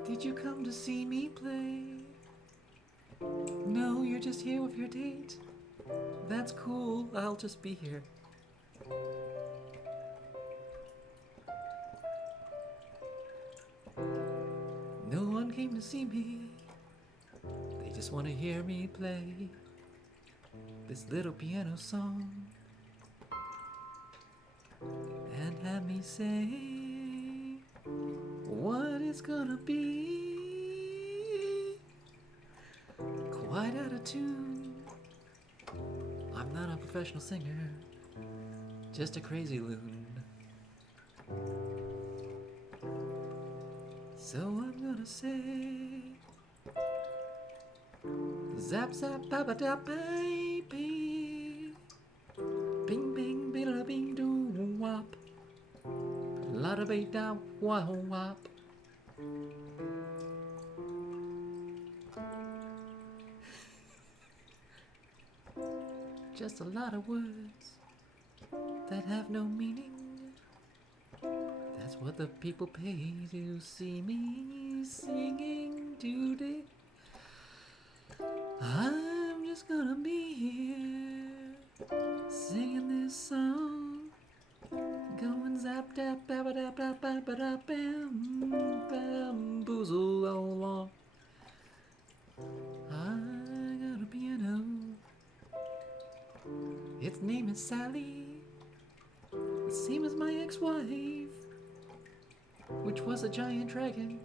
Did you come to see me play? No, you're just here with your date. That's cool, I'll just be here. No one came to see me. They just want to hear me play this little piano song and have me say what it's gonna be. Quite out of tune. I'm not a professional singer, just a crazy loon. So I'm gonna say zap zap ba ba da baby, bing bing bing bing doo wop, la da ba da wah wop. Just a lot of words that have no meaning. That's what the people pay to see me singing today. I'm just gonna be here singing this song, going zap dap ba ba da ba ba ba da bam bamboozle all along. I got a piano. Its name is Sally, the same as my ex-wife, which was a giant dragon.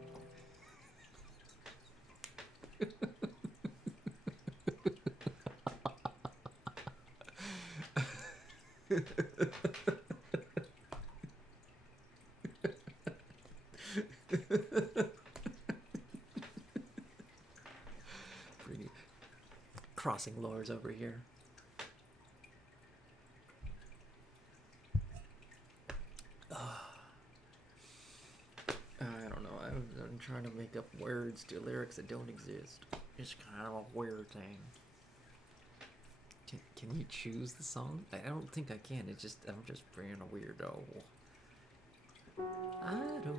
Crossing lores over here. trying to make up words to lyrics that don't exist. It's kind of a weird thing. Can you choose the song? I don't think I can. It's just I'm just being a weirdo. I don't.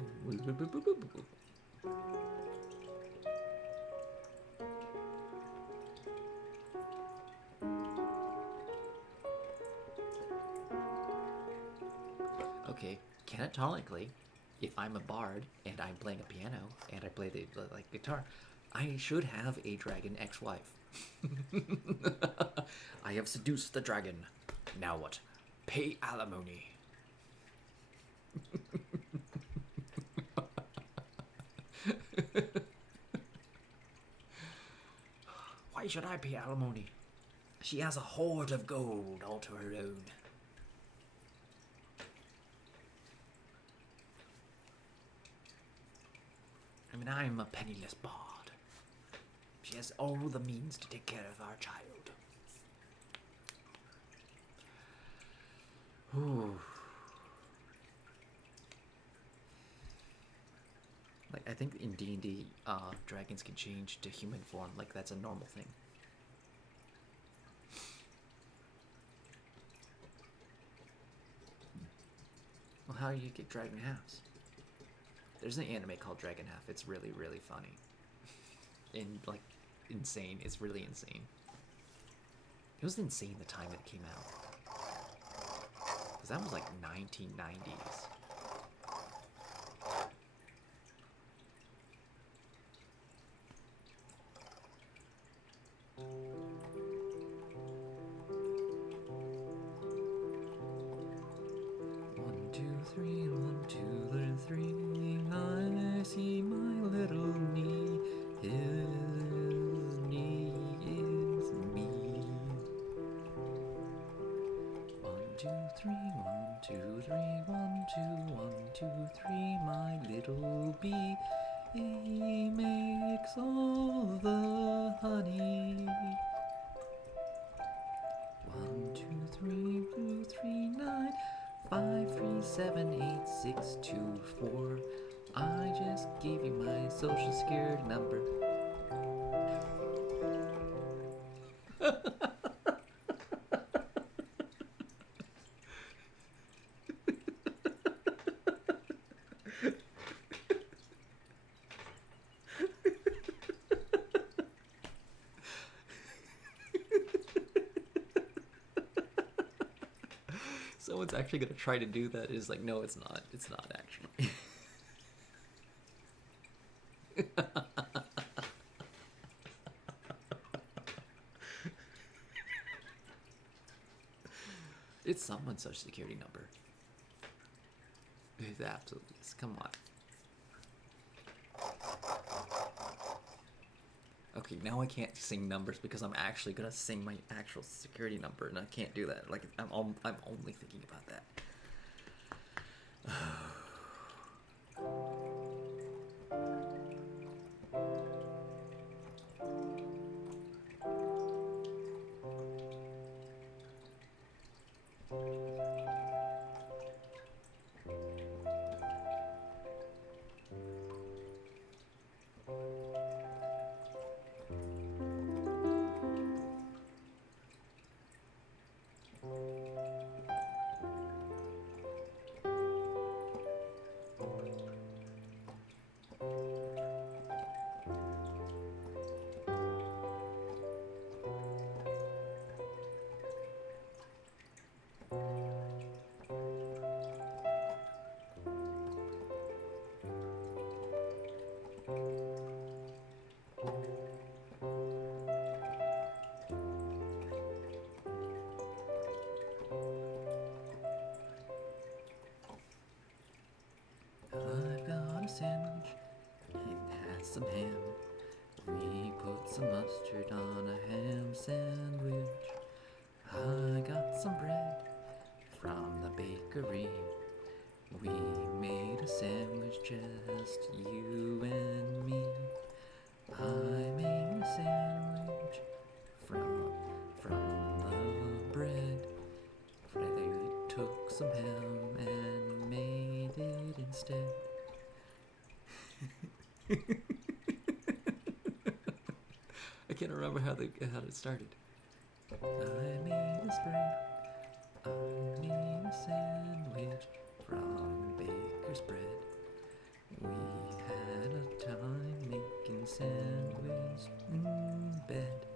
Okay, canonically, if I'm a bard and I'm playing a piano and I play the like guitar, I should have a dragon ex-wife. I have seduced the dragon. Now what? Pay alimony. Why should I pay alimony? She has a hoard of gold all to her own. I mean, I'm a penniless bard. She has all the means to take care of our child. Ooh. Like, I think in D&D, dragons can change to human form. Like, that's a normal thing. Well, how do you get dragon halves? There's an anime called Dragon Half. It's really, really funny. And, like, insane. It's really insane. It was insane the time it came out. Because that was, like, 1990s. One, two, three, one, two, three. I see my little knee. His knee is me. 1, 2, 3, 1, 2, 3, 1, 2, 1, 2, 3. My little bee, he makes all the honey. 1, 2, 3, 2, 3, 9, 5, 3, 7, 8, 6, 2, 4. I just gave you my social security number. Someone's actually gonna try to do that. It's like, no, it's not. It's not actually. It's someone's social security number. It absolutely is. Come on. Okay, now I can't sing numbers because I'm actually gonna sing my actual security number, and I can't do that. Like, I'm only thinking about that. I've got a sandwich, it has some ham. We put some mustard on a ham sandwich. I got some bread from the bakery. We made a sandwich, just you and me. I made a sandwich from the bread. Freddy took some ham and made it instead. I can't remember how it started. I made a spread. I made a sandwich from baker's bread. We had a time making sandwich in bed.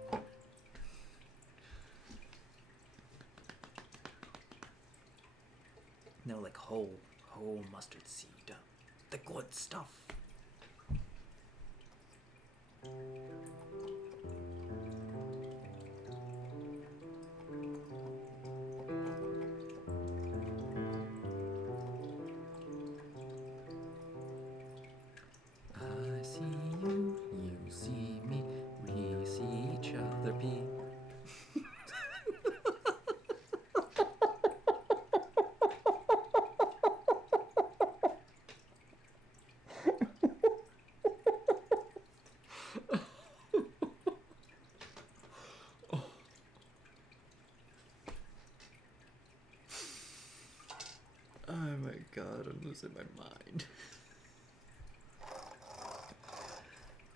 No, like whole mustard seed. The good stuff. I see you, you see me, we see each other be. Oh my god, I'm losing my mind.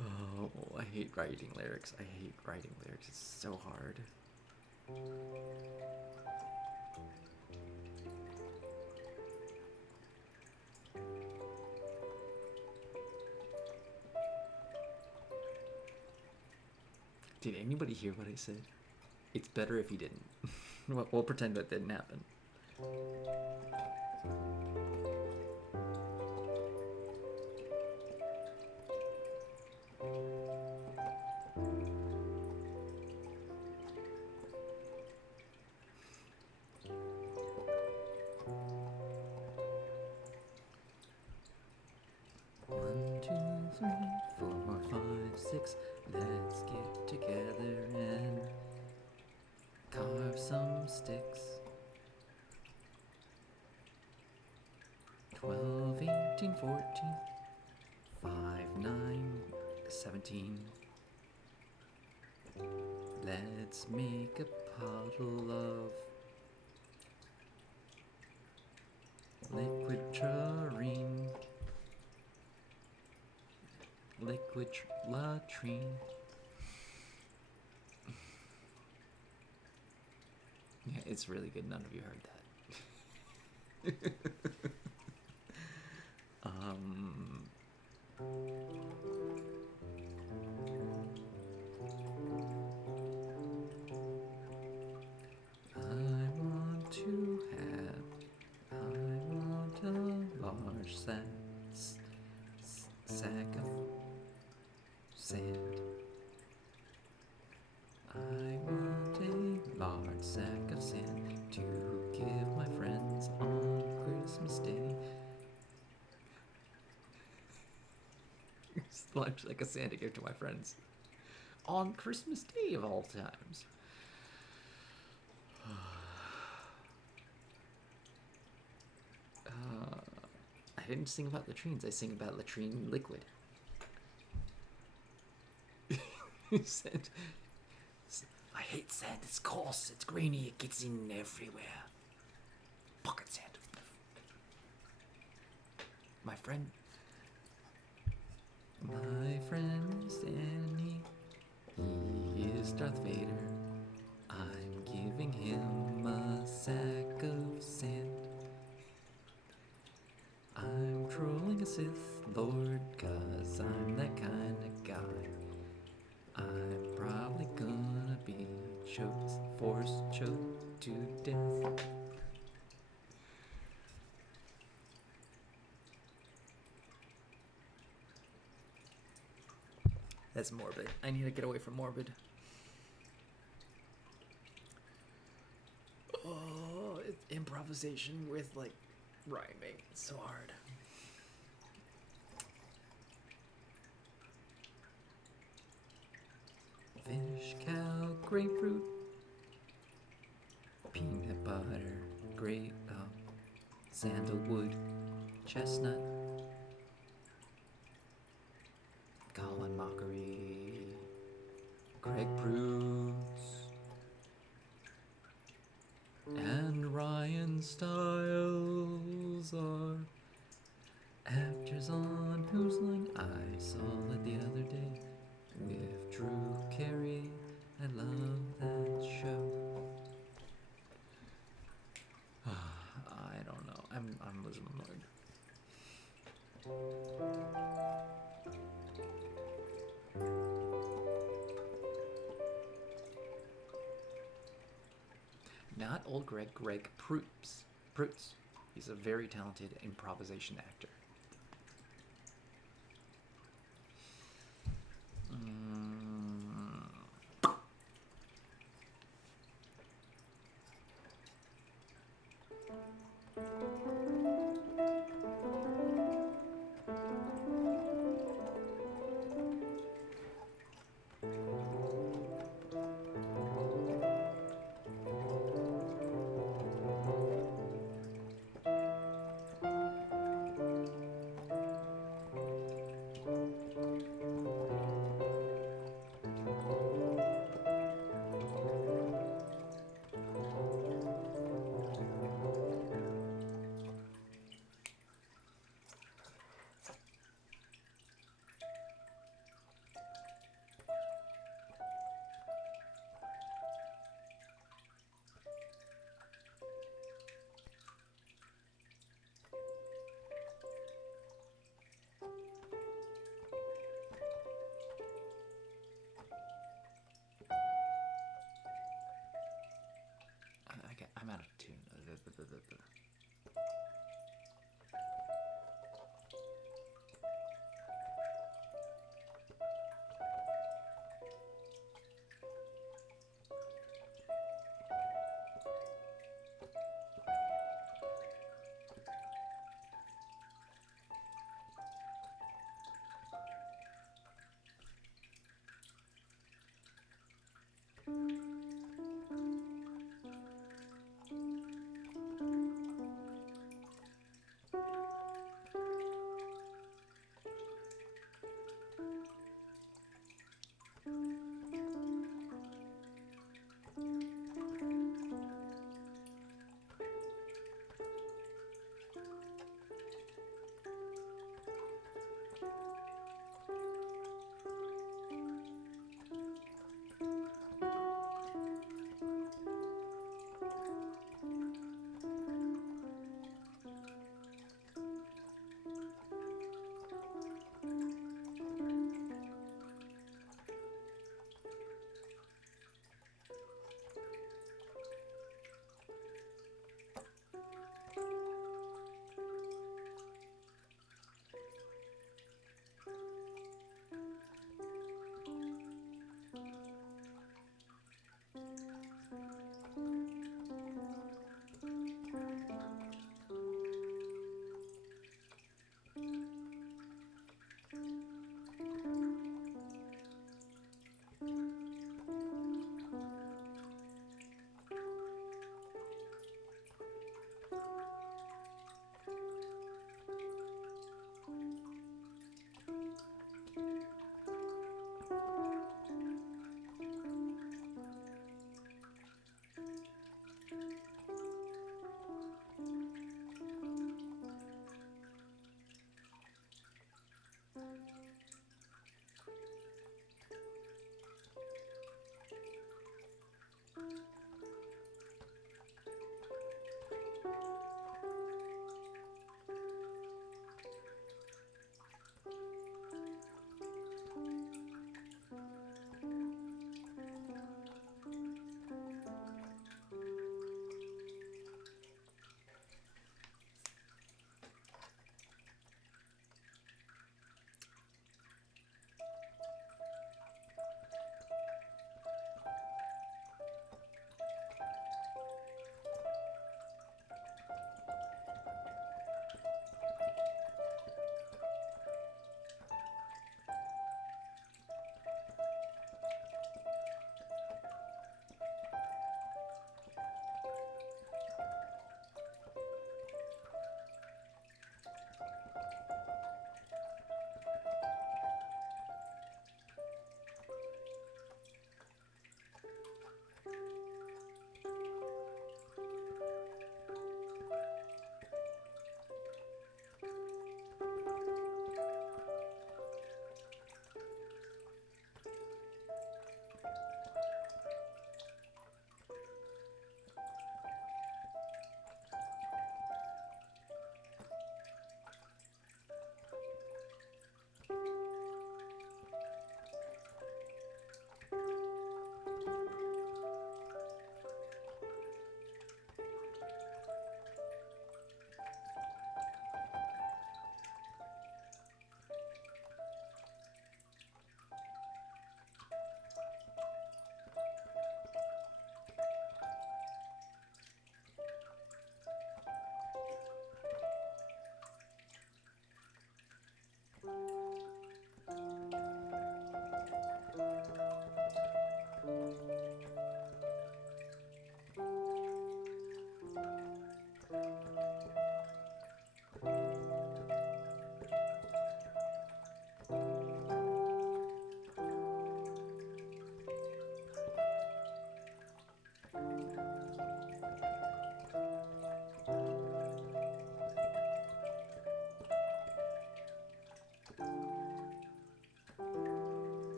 Oh, I hate writing lyrics. I hate writing lyrics. It's so hard. Did anybody hear what I said? It's better if you didn't. We'll pretend that didn't happen. 1, 2, 3, 4, 5, 6. Let's get together and carve some sticks. 12, 18, 14, 5, 9, 17. Let's make a puddle of liquid tureen. Liquid latrine. Yeah, it's really good. None of you heard that. I want a large sack of sand. I want a large sack of sand to give my friends on Christmas Day. Large sack of sand to give to my friends on Christmas Day of all times. I didn't sing about latrines. I sing about latrine liquid. Sand. I hate sand. It's coarse. It's grainy. It gets in everywhere. Pocket sand. My friend is Danny. He is Darth Vader. I'm giving him a sack of sand. I'm trolling a Sith Lord, 'cause I'm that kind of guy. I'm probably gonna be force choked to death. That's morbid. I need to get away from morbid. Oh, it's improvisation with like rhyming. It's so hard. Fish, cow, grapefruit, peanut butter, sandalwood, chestnut, Colin Mockery, Craig Bruce, and Ryan Stiles are actors on Whose Line I Saw Not old Greg Proops. Proots. He's a very talented improvisation actor. I'm out of tune.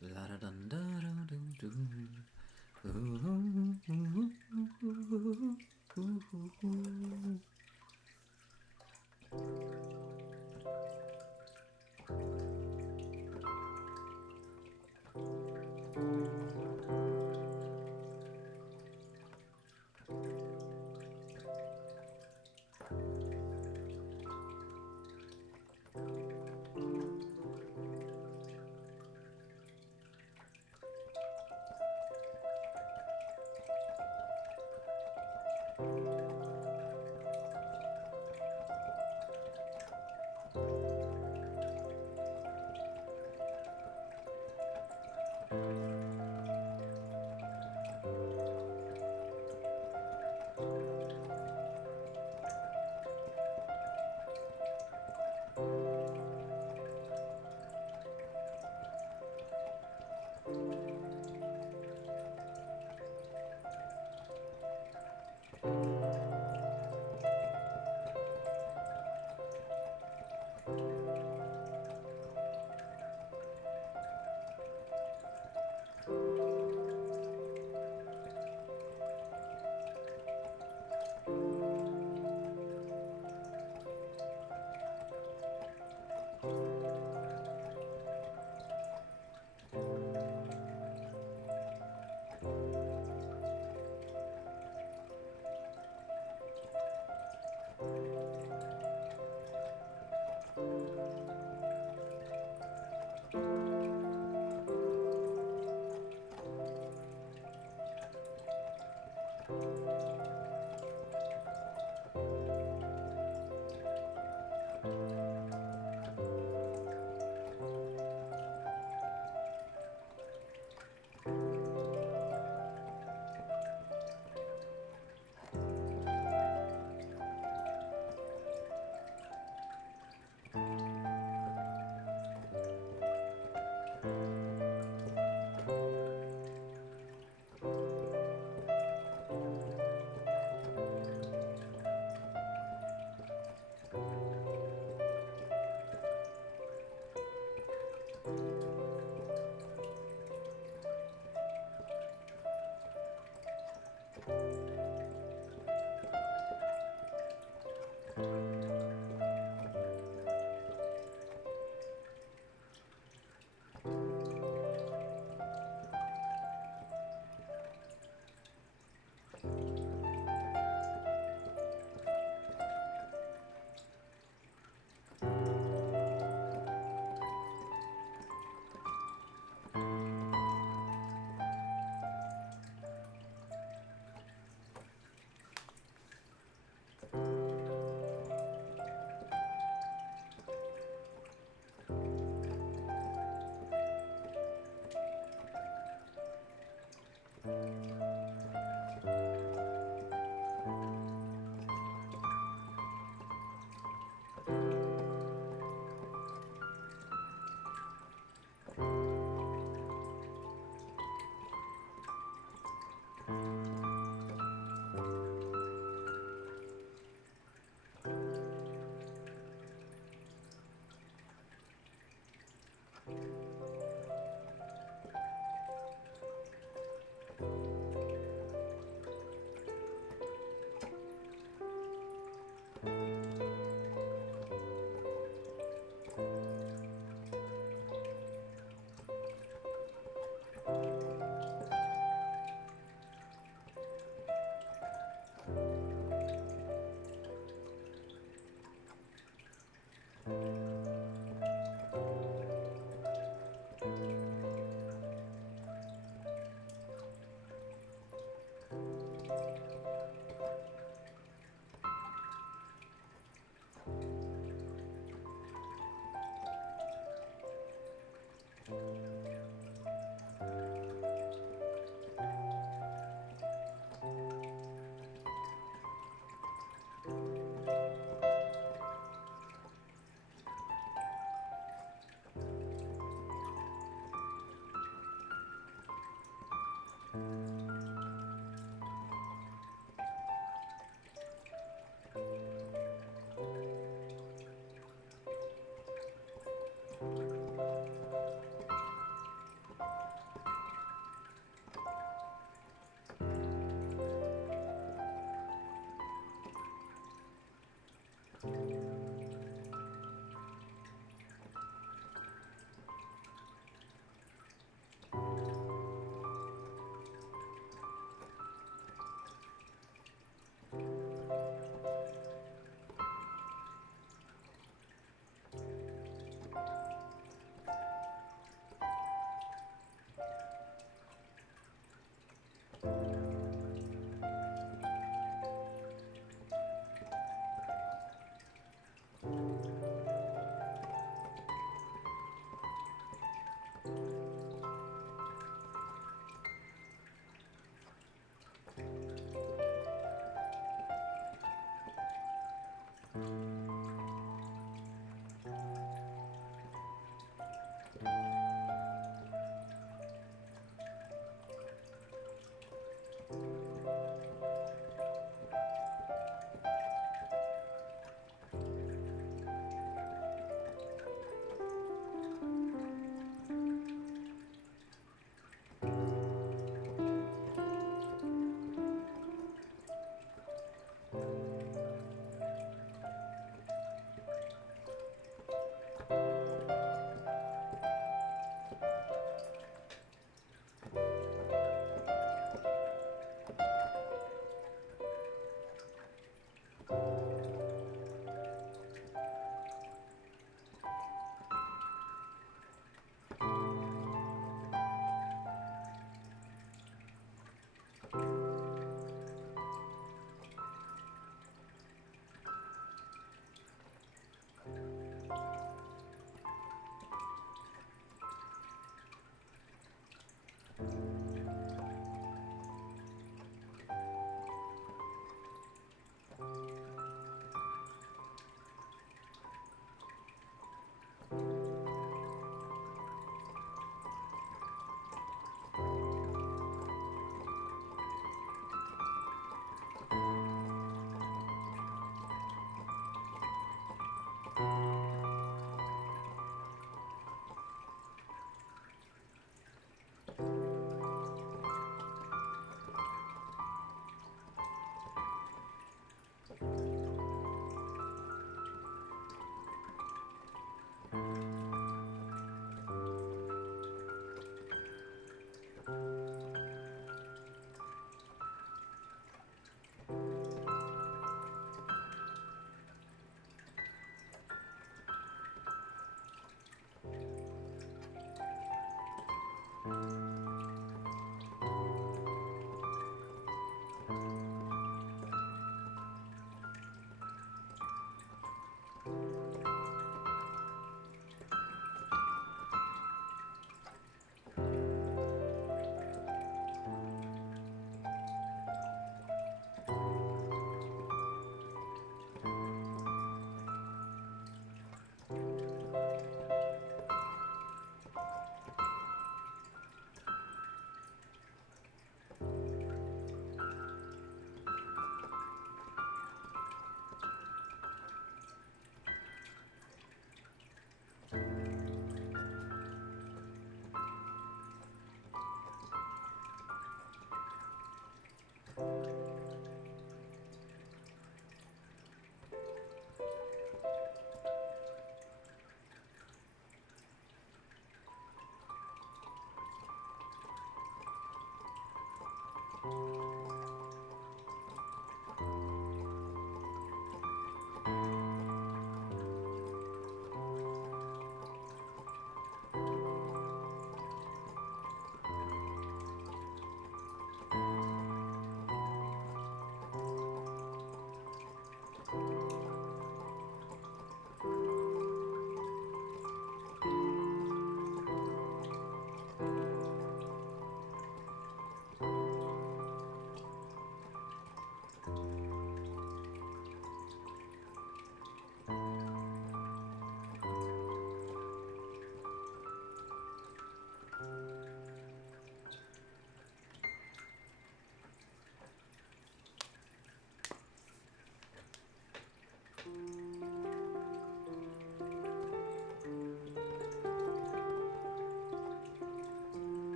La da dun da dun dun.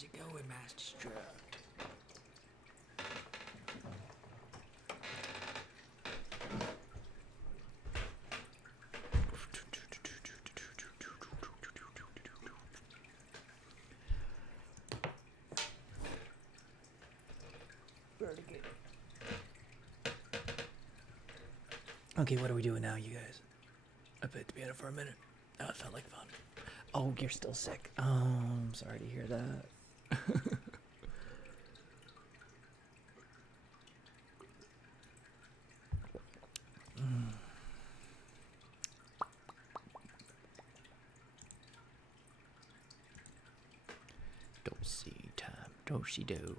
How's it going, Master Stroke? Okay, what are we doing now, you guys? I played the piano for a minute. Oh, it felt like fun. Oh, you're still sick. Oh, I'm sorry to hear that. Dulcie time. Dulcie do.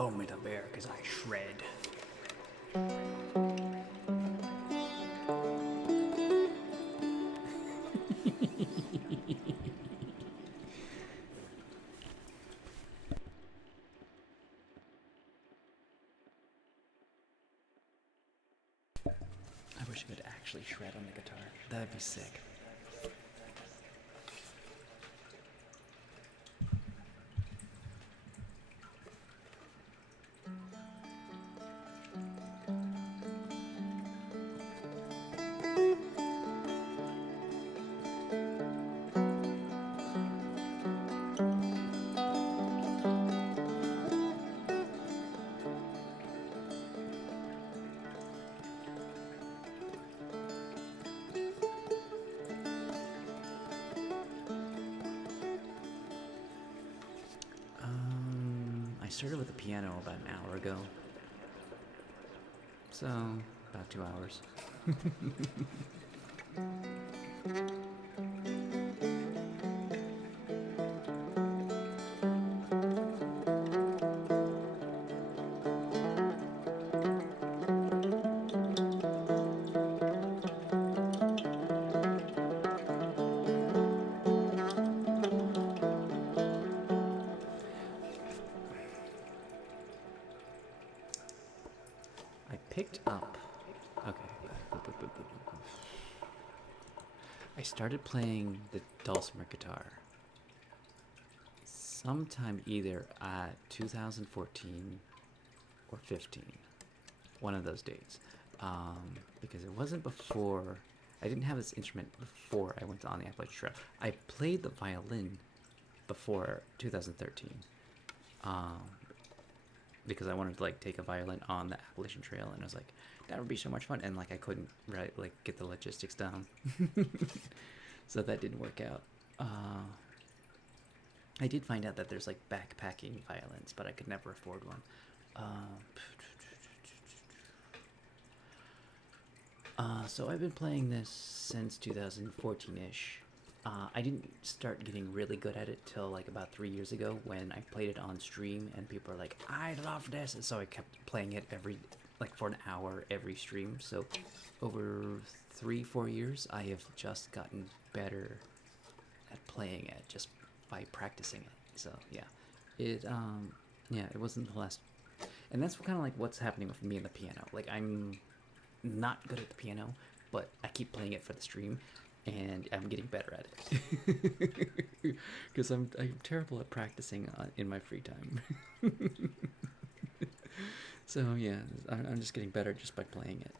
call me the bear because I shred. I wish I could actually shred on the guitar. That'd be sick. I started with the piano about an hour ago. So, about 2 hours. I picked up. Okay. I started playing the dulcimer guitar sometime either at 2014 or 15, one of those dates, because it wasn't before. I didn't have this instrument before I went on the Appalachian Trail. I played the violin before 2013. Because I wanted to like take a violin on the Appalachian Trail, and I was like, that would be so much fun, and like I couldn't get the logistics down, so that didn't work out. I did find out that there's like backpacking violins, but I could never afford one. So I've been playing this since 2014-ish. I didn't start getting really good at it till like about 3 years ago when I played it on stream and people are like, I love this, and so I kept playing it for an hour every stream. So over 3-4 years I have just gotten better at playing it just by practicing it. So yeah, it wasn't the last, and that's kind of like what's happening with me and the piano. Like, I'm not good at the piano, but I keep playing it for the stream, and I'm getting better at it because I'm terrible at practicing in my free time. So yeah, I'm just getting better just by playing it.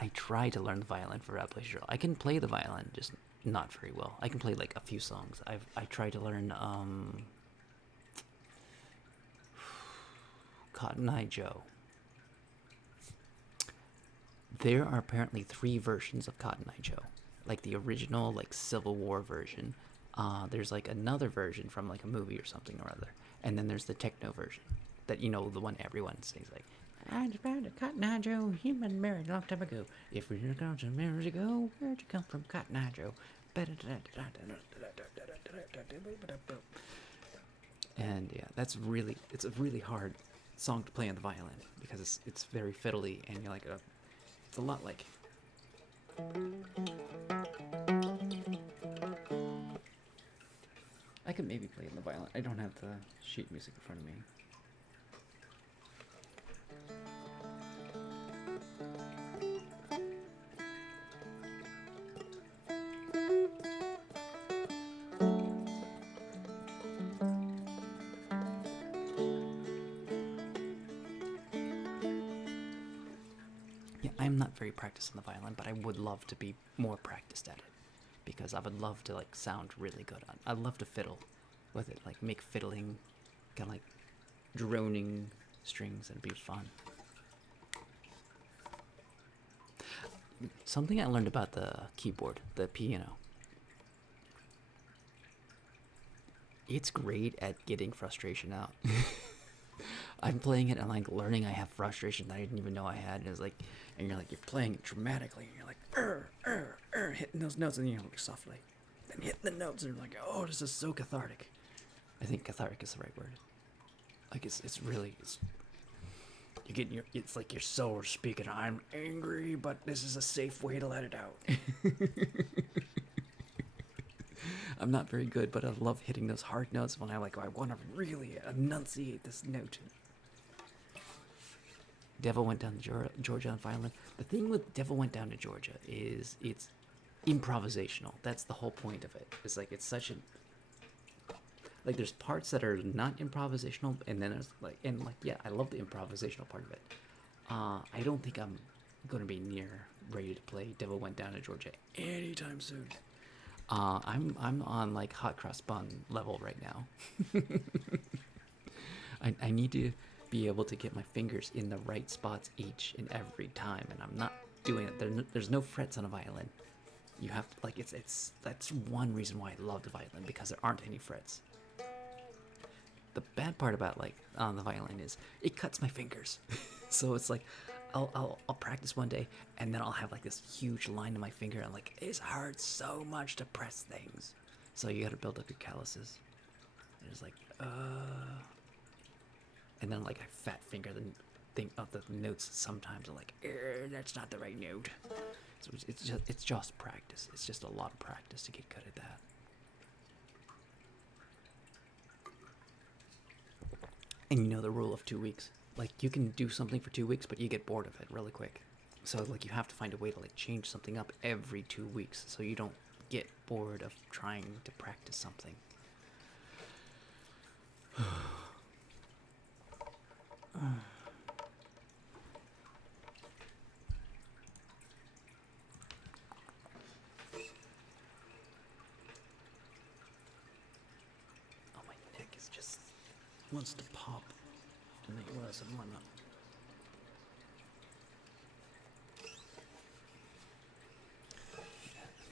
I try to learn the violin for Appalachian Trail. I can play the violin, just not very well. I can play like a few songs. I tried to learn Cotton Eye Joe. There are apparently 3 versions of Cotton Eye Joe. Like the original, like Civil War version. There's like another version from like a movie or something or other. And then there's the techno version. That, you know, the one everyone sings like, I just found a Cotton Eye Joe, he been married a long time ago. If we're going to marriage ago, where'd you come from, Cotton Eye Joe? And yeah, it's a really hard song to play on the violin because it's very fiddly, and you're like it's a lot like. I could maybe play it on the violin. I don't have the sheet music in front of me. I'm not very practiced on the violin, but I would love to be more practiced at it because I would love to like sound really good on. I'd love to fiddle with it, like make fiddling kind of like droning strings, and it'd be fun. Something I learned about the keyboard, the piano. It's great at getting frustration out. I'm playing it and like learning I have frustration that I didn't even know I had. And it's like, and you're playing it dramatically, and you're like, hitting those notes, and you're like softly. and hitting the notes, and like, oh, this is so cathartic. I think cathartic is the right word. Like it's really you're getting it's like your soul speaking. I'm angry, but this is a safe way to let it out. I'm not very good, but I love hitting those hard notes when I want to really enunciate this note. Devil Went Down to Georgia on violin. The thing with Devil Went Down to Georgia is it's improvisational. That's the whole point of it. It's like it's such an there's parts that are not improvisational, and then there's I love the improvisational part of it. I don't think I'm gonna be near ready to play Devil Went Down to Georgia anytime soon. I'm on like hot cross bun level right now. I need to be able to get my fingers in the right spots each and every time, and I'm not doing it. There's no frets on a violin. You have to that's one reason why I love the violin, because there aren't any frets. The bad part about on the violin is it cuts my fingers. So it's like I'll practice one day, and then I'll have like this huge line in my finger, and it hurts so much to press things. So you got to build up your calluses. And it's and then I fat finger the thing of the notes sometimes. I'm like, that's not the right note. So it's just practice. It's just a lot of practice to get good at that. And you know the rule of 2 weeks. You can do something for 2 weeks, but you get bored of it really quick. So you have to find a way to change something up every 2 weeks, so you don't get bored of trying to practice something. Oh, my neck is just wants to pop, and it was and whatnot. I'm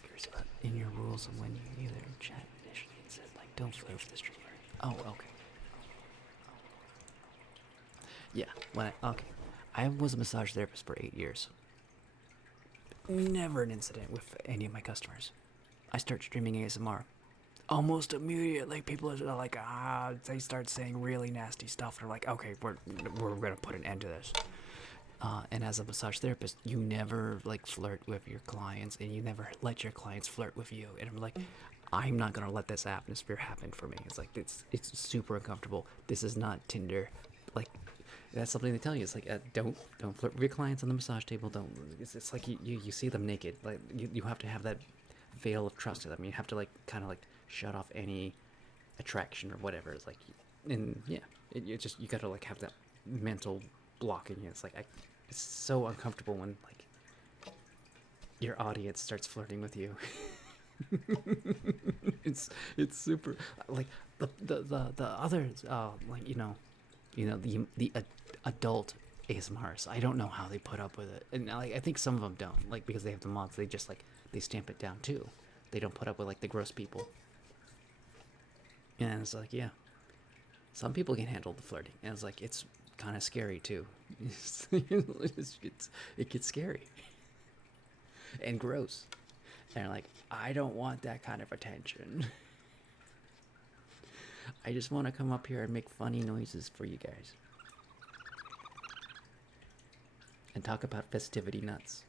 curious about in your rules of when you either chat initially and said don't flirt with the streamer. Oh, okay. Yeah, I was a massage therapist for 8 years. Never an incident with any of my customers. I start streaming ASMR. Almost immediately, people are they start saying really nasty stuff. They're like, okay, we're gonna put an end to this. And as a massage therapist, you never flirt with your clients, and you never let your clients flirt with you. And I'm like, I'm not gonna let this atmosphere happen for me. It's super uncomfortable. This is not Tinder. That's something they tell you. It's don't flirt with your clients on the massage table. Don't. It's like you see them naked. You have to have that veil of trust to them. You have to shut off any attraction or whatever. It's you gotta have that mental block in you. It's so uncomfortable when your audience starts flirting with you. it's super the others the adult ASMRs. I don't know how they put up with it, and I think some of them don't because they have the mods. They just they stamp it down too. They don't put up with the gross people. And it's yeah, some people can handle the flirting, and it's kind of scary too. It gets scary and gross, and I don't want that kind of attention. I just want to come up here and make funny noises for you guys. And talk about festivity nuts.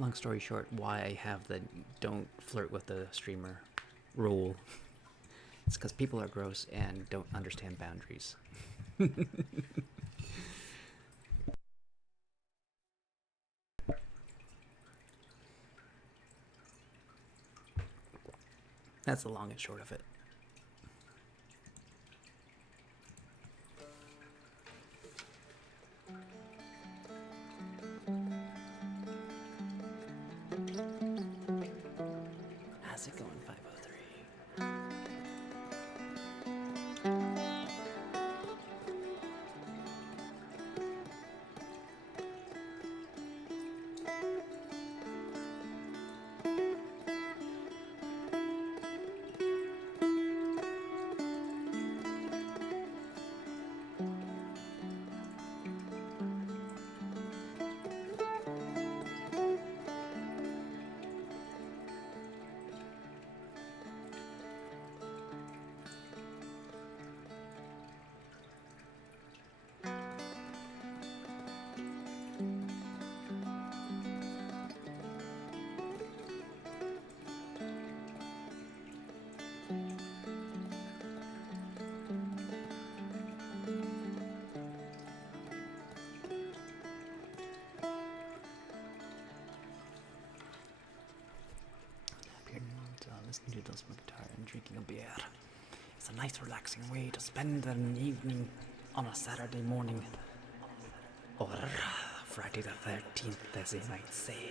long story short, why I have the don't flirt with the streamer rule. It's because people are gross and don't understand boundaries. That's the long and short of it. How's it going, 503? Listening to those guitar and drinking a beer. It's a nice relaxing way to spend an evening on a Saturday morning. Or Friday the 13th, as they might say.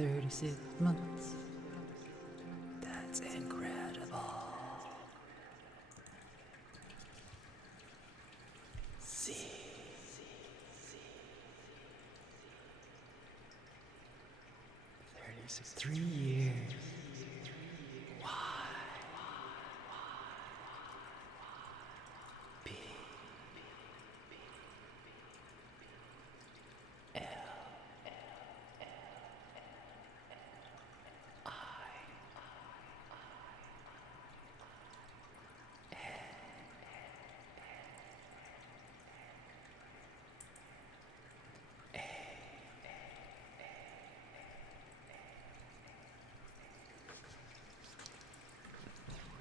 36 months. That's incredible. See. 36, 3 years. Y. B. L. I.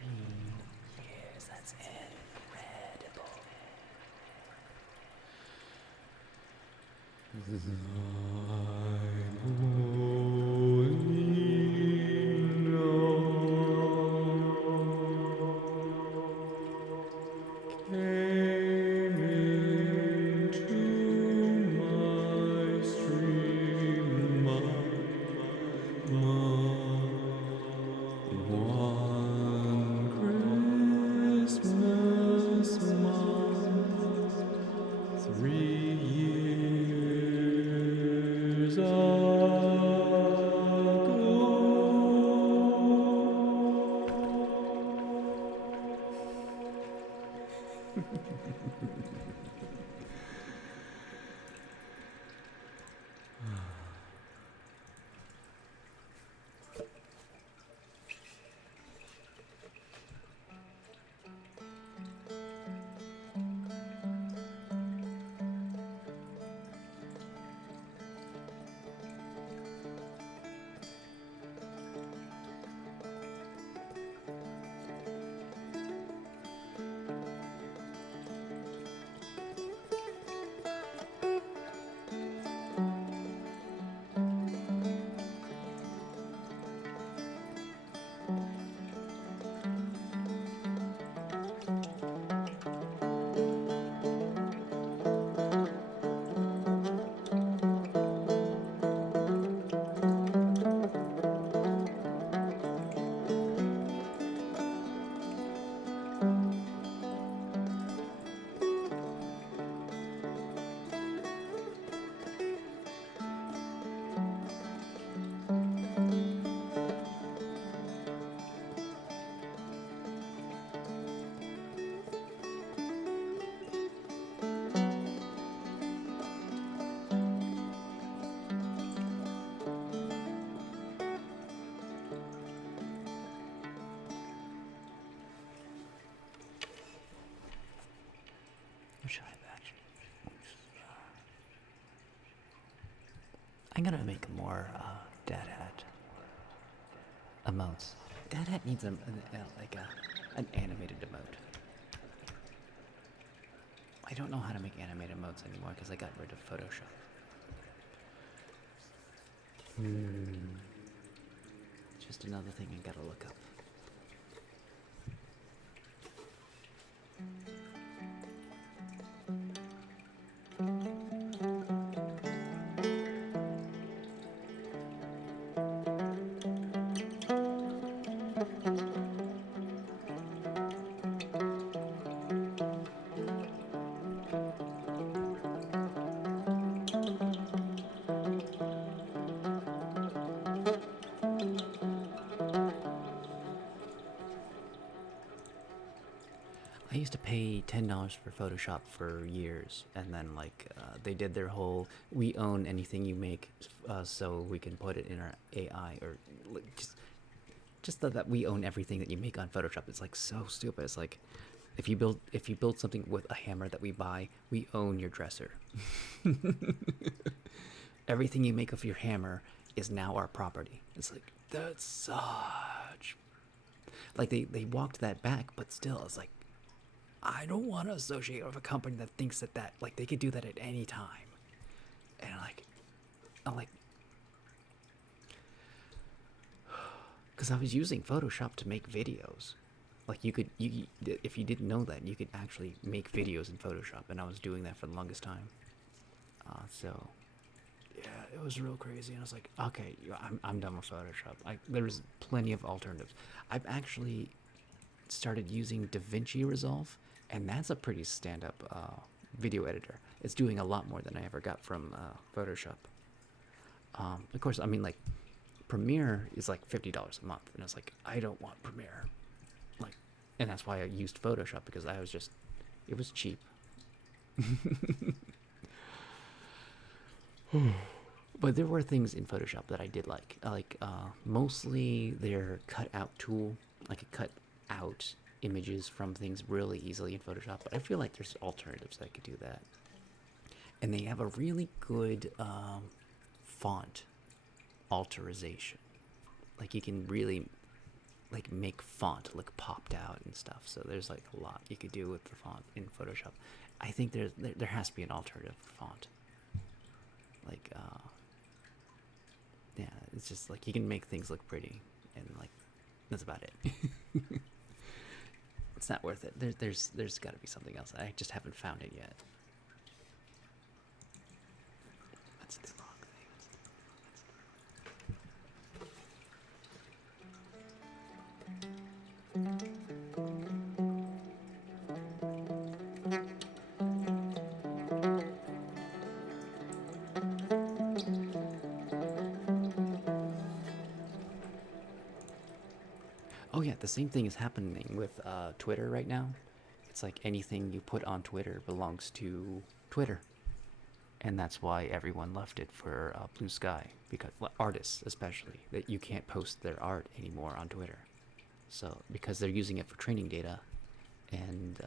Years, that's incredible. Christmas month, 3 years What should I batch? I'm gonna make more dad hat emotes. Dad hat needs an animated emote. I don't know how to make animated emotes anymore because I got rid of Photoshop. Just another thing I gotta look up. I used to pay $10 for Photoshop for years, and then they did their whole we own anything you make, so we can put it in our AI or just that we own everything that you make on Photoshop. It's like so stupid. It's like if you build something with a hammer that we buy, we own your dresser. Everything you make of your hammer is now our property. It's like that's such like they walked that back, but still it's like I don't want to associate with a company that thinks that like they could do that at any time. And I'm like, because I was using Photoshop to make videos. Like you if you didn't know that, you could actually make videos in Photoshop, and I was doing that for the longest time. So, yeah, it was real crazy, and I was like, okay, I'm done with Photoshop. There's plenty of alternatives. I've actually started using DaVinci Resolve, and that's a pretty stand-up video editor. It's doing a lot more than I ever got from Photoshop. Of course, I mean, like, Premiere is like $50 a month, and I was like, I don't want Premiere, like, and that's why I used Photoshop, because it was cheap. But there were things in Photoshop that I did like mostly their cutout tool. I could cut out images from things really easily in Photoshop, but I feel like there's alternatives that could do that. And they have a really good font alterization. Like, you can really like make font look popped out and stuff. So there's like a lot you could do with the font in Photoshop. I think there has to be an alternative font. Like yeah, it's just like you can make things look pretty, and like that's about it. It's not worth it. There's got to be something else. I just haven't found it yet. That's the wrong Oh yeah, the same thing is happening with Twitter right now. It's like anything you put on Twitter belongs to Twitter, and that's why everyone left it for Blue Sky, because well, artists especially, that you can't post their art anymore on Twitter. So because they're using it for training data, and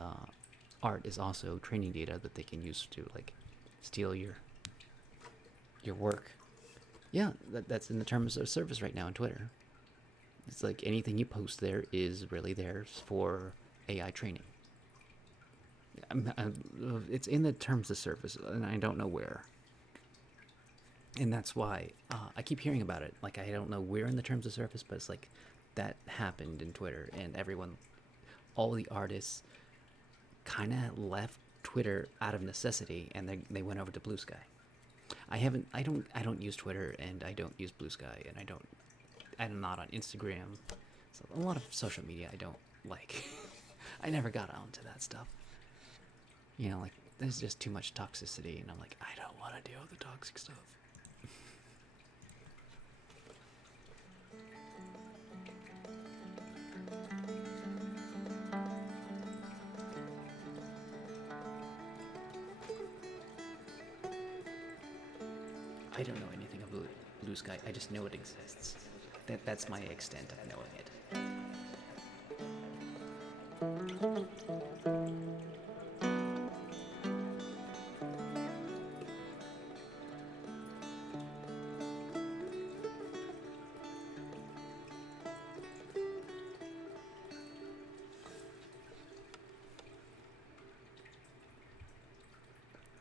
art is also training data that they can use to like steal your work. Yeah, that's in the terms of service right now on Twitter. It's like anything you post there is really theirs for AI training. It's in the terms of service, and I don't know where. And that's why I keep hearing about it. Like, I don't know where in the terms of service, but it's like that happened in Twitter, and all the artists kind of left Twitter out of necessity, and they went over to Blue Sky. I don't use Twitter, and I don't use Blue Sky, and I'm not on Instagram. So a lot of social media I don't like. I never got onto that stuff. You know, like, there's just too much toxicity, and I'm like, I don't want to deal with the toxic stuff. I don't know anything about Blue Sky. I just know it exists. That's my extent of knowing it.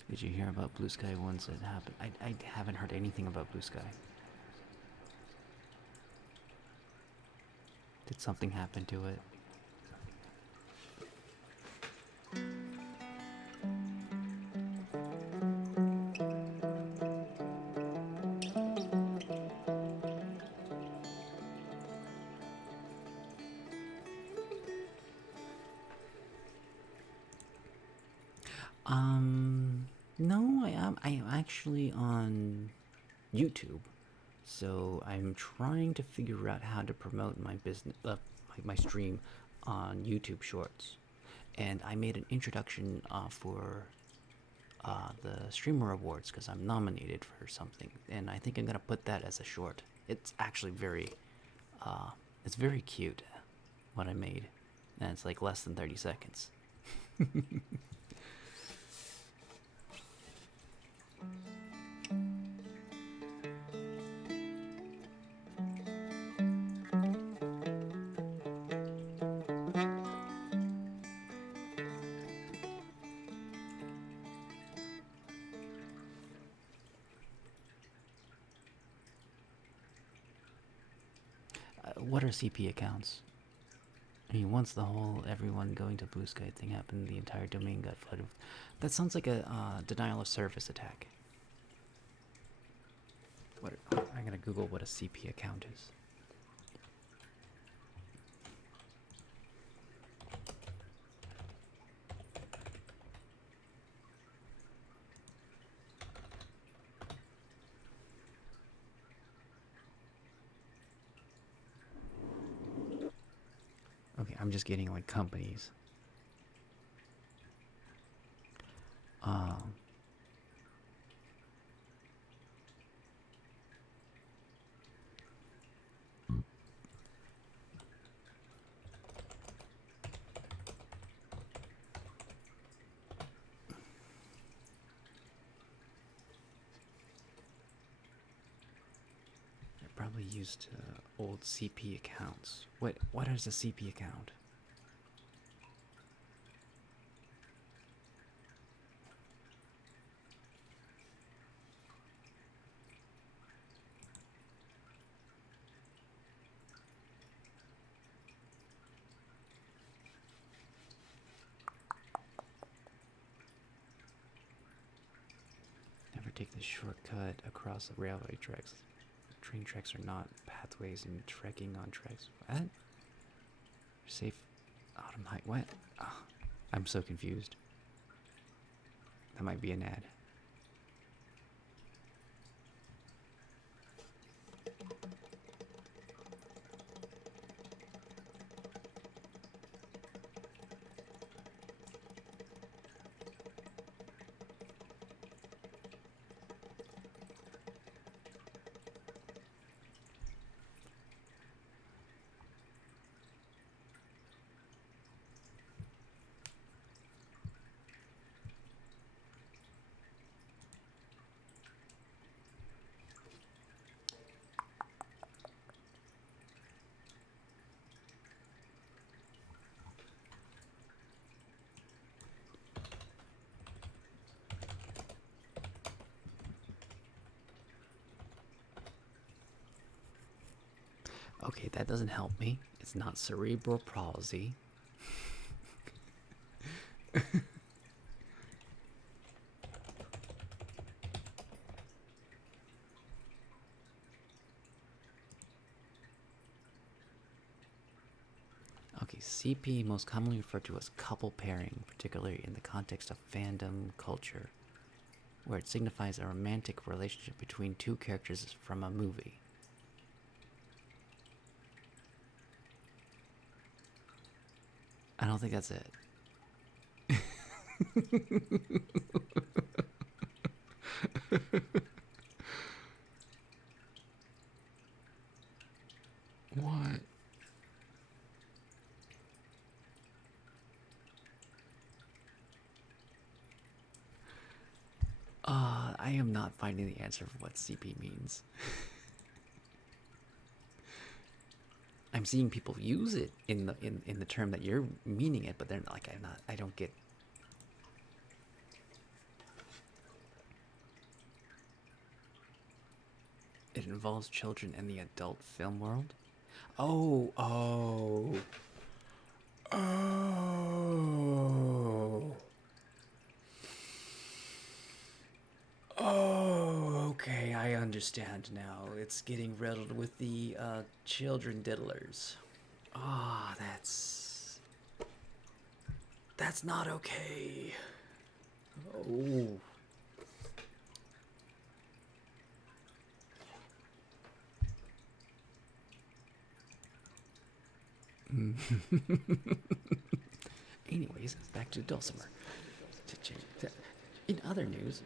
Did you hear about Blue Sky once it happened? I haven't heard anything about Blue Sky. Did something happen to it? No, I am actually on YouTube, so I'm trying to figure out how to promote my business, my stream on YouTube Shorts, and I made an introduction for the Streamer Awards because I'm nominated for something, and I think I'm gonna put that as a short. It's actually it's very cute, what I made, and it's like less than 30 seconds. What are CP accounts? I mean, once the whole everyone going to Blue Sky thing happened, the entire domain got flooded. That sounds like a denial of service attack. I'm gonna Google what a CP account is. Okay, I'm just getting like companies. Um, they're probably used to old CP accounts. What is a CP account? Never take the shortcut across the railway tracks. Train tracks are not pathways, and trekking on tracks. What? Safe autumn hike. What? Oh, I'm so confused. That might be an ad. Okay, that doesn't help me. It's not cerebral palsy. Okay, CP most commonly referred to as couple pairing, particularly in the context of fandom culture, where it signifies a romantic relationship between two characters from a movie. I don't think that's it. What? I am not finding the answer for what CP means. I'm seeing people use it in the term that you're meaning it, but they're like, I don't get. It involves children in the adult film world. Oh, oh, oh. Oh, okay, I understand now. It's getting riddled with the children diddlers. Ah, that's not okay. Oh. Anyways, back to Dulcimer. In other news,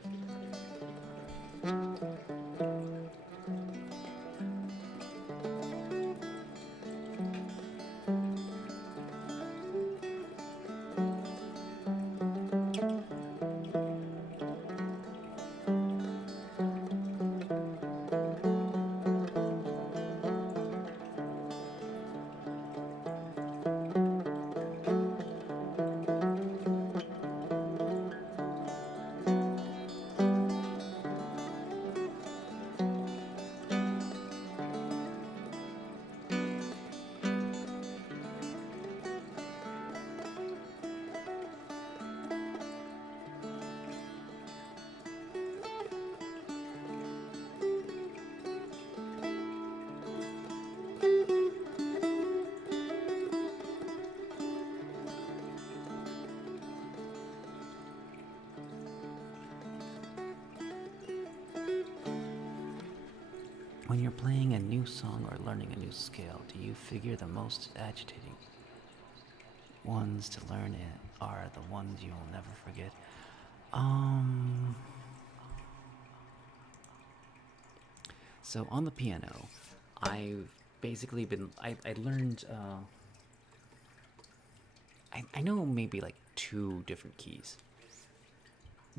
you're playing a new song or learning a new scale, do you figure the most agitating ones to learn are the ones you'll never forget? Um. So on the piano, I've basically been. I learned. I know maybe like two different keys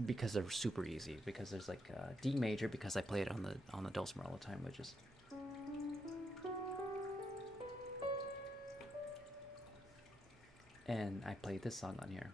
because they're super easy. Because there's like D major because I play it on the dulcimer all the time, which is. And I played this song on here.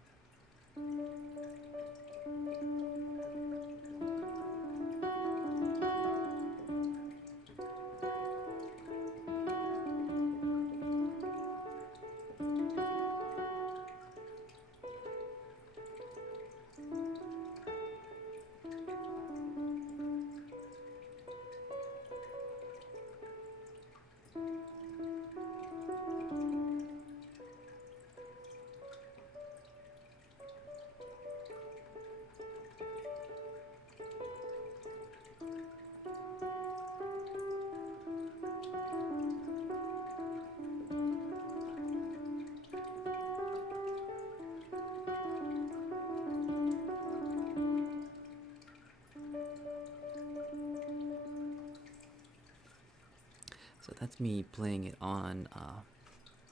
So that's me playing it on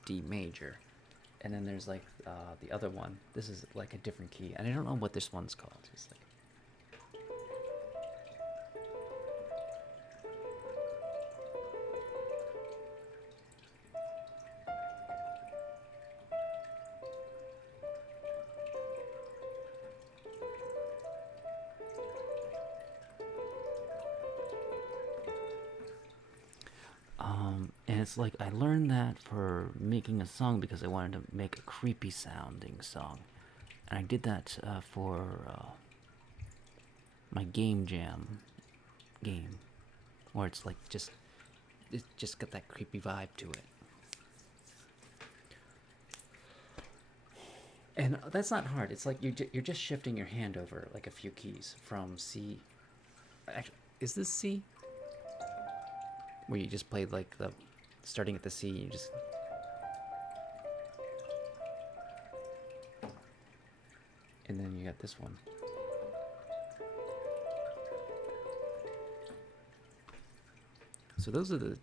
D major. And then there's like the other one. This is like a different key. And I don't know what this one's called. It's like... and it's like I learned that for making a song because I wanted to make a creepy sounding song. And I did that for my game jam game, where it's like it just got that creepy vibe to it. And that's not hard. It's like you're just shifting your hand over like a few keys from C. Actually, is this C? Where you just played like the starting at the C, you just. And then you got this one. So those are the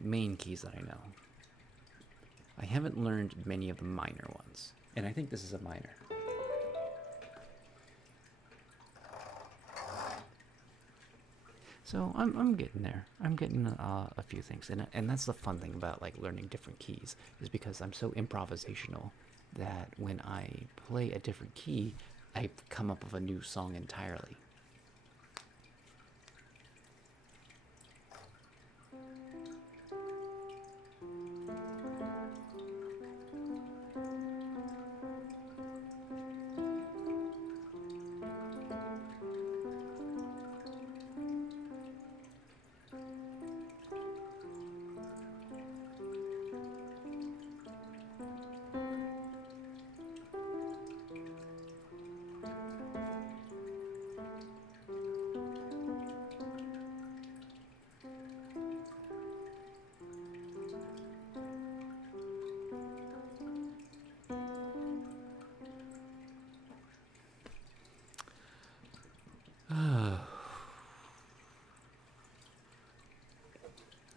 main keys that I know. I haven't learned many of the minor ones. And I think this is a minor. So I'm getting there. I'm getting a few things. And that's the fun thing about like learning different keys, is because I'm so improvisational that when I play a different key, I come up with a new song entirely.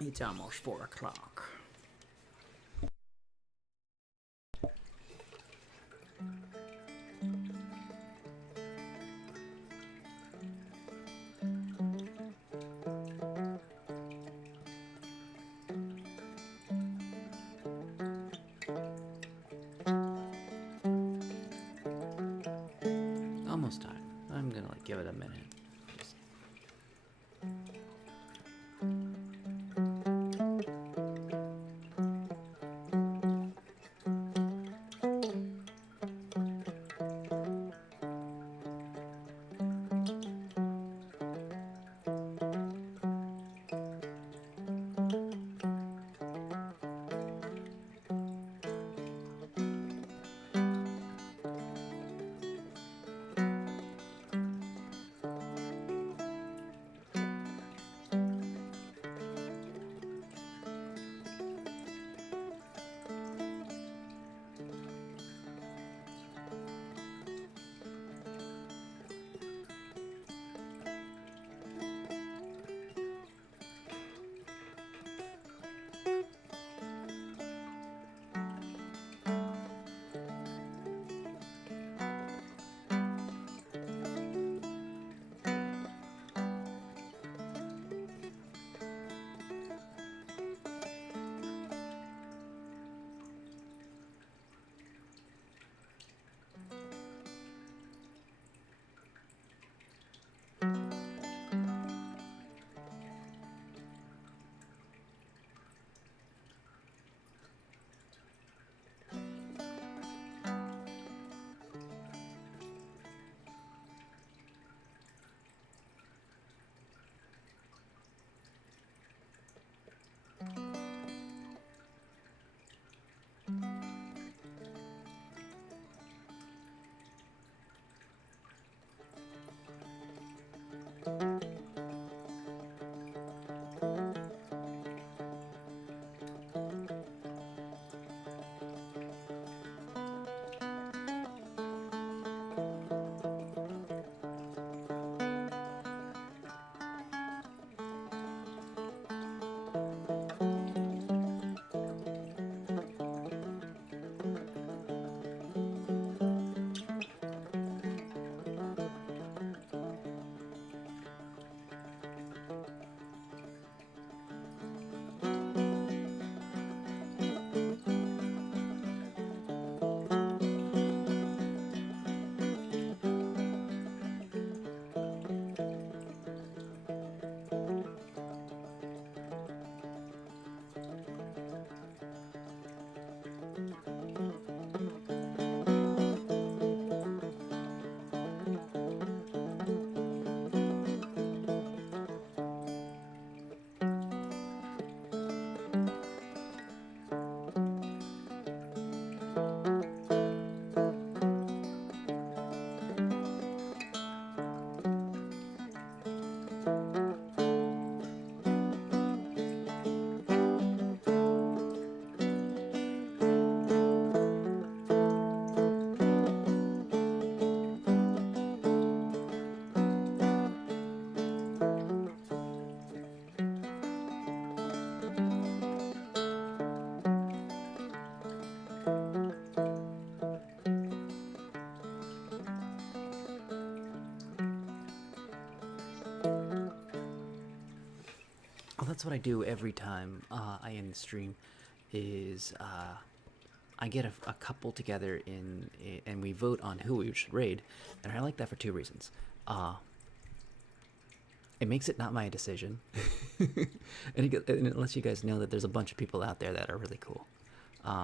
It's almost 4 o'clock. Almost time. I'm gonna like give it a minute. Oh, that's what I do every time I end the stream. Is I get a couple together and we vote on who we should raid, and I like that for two reasons. It makes it not my decision, and it lets you guys know that there's a bunch of people out there that are really cool.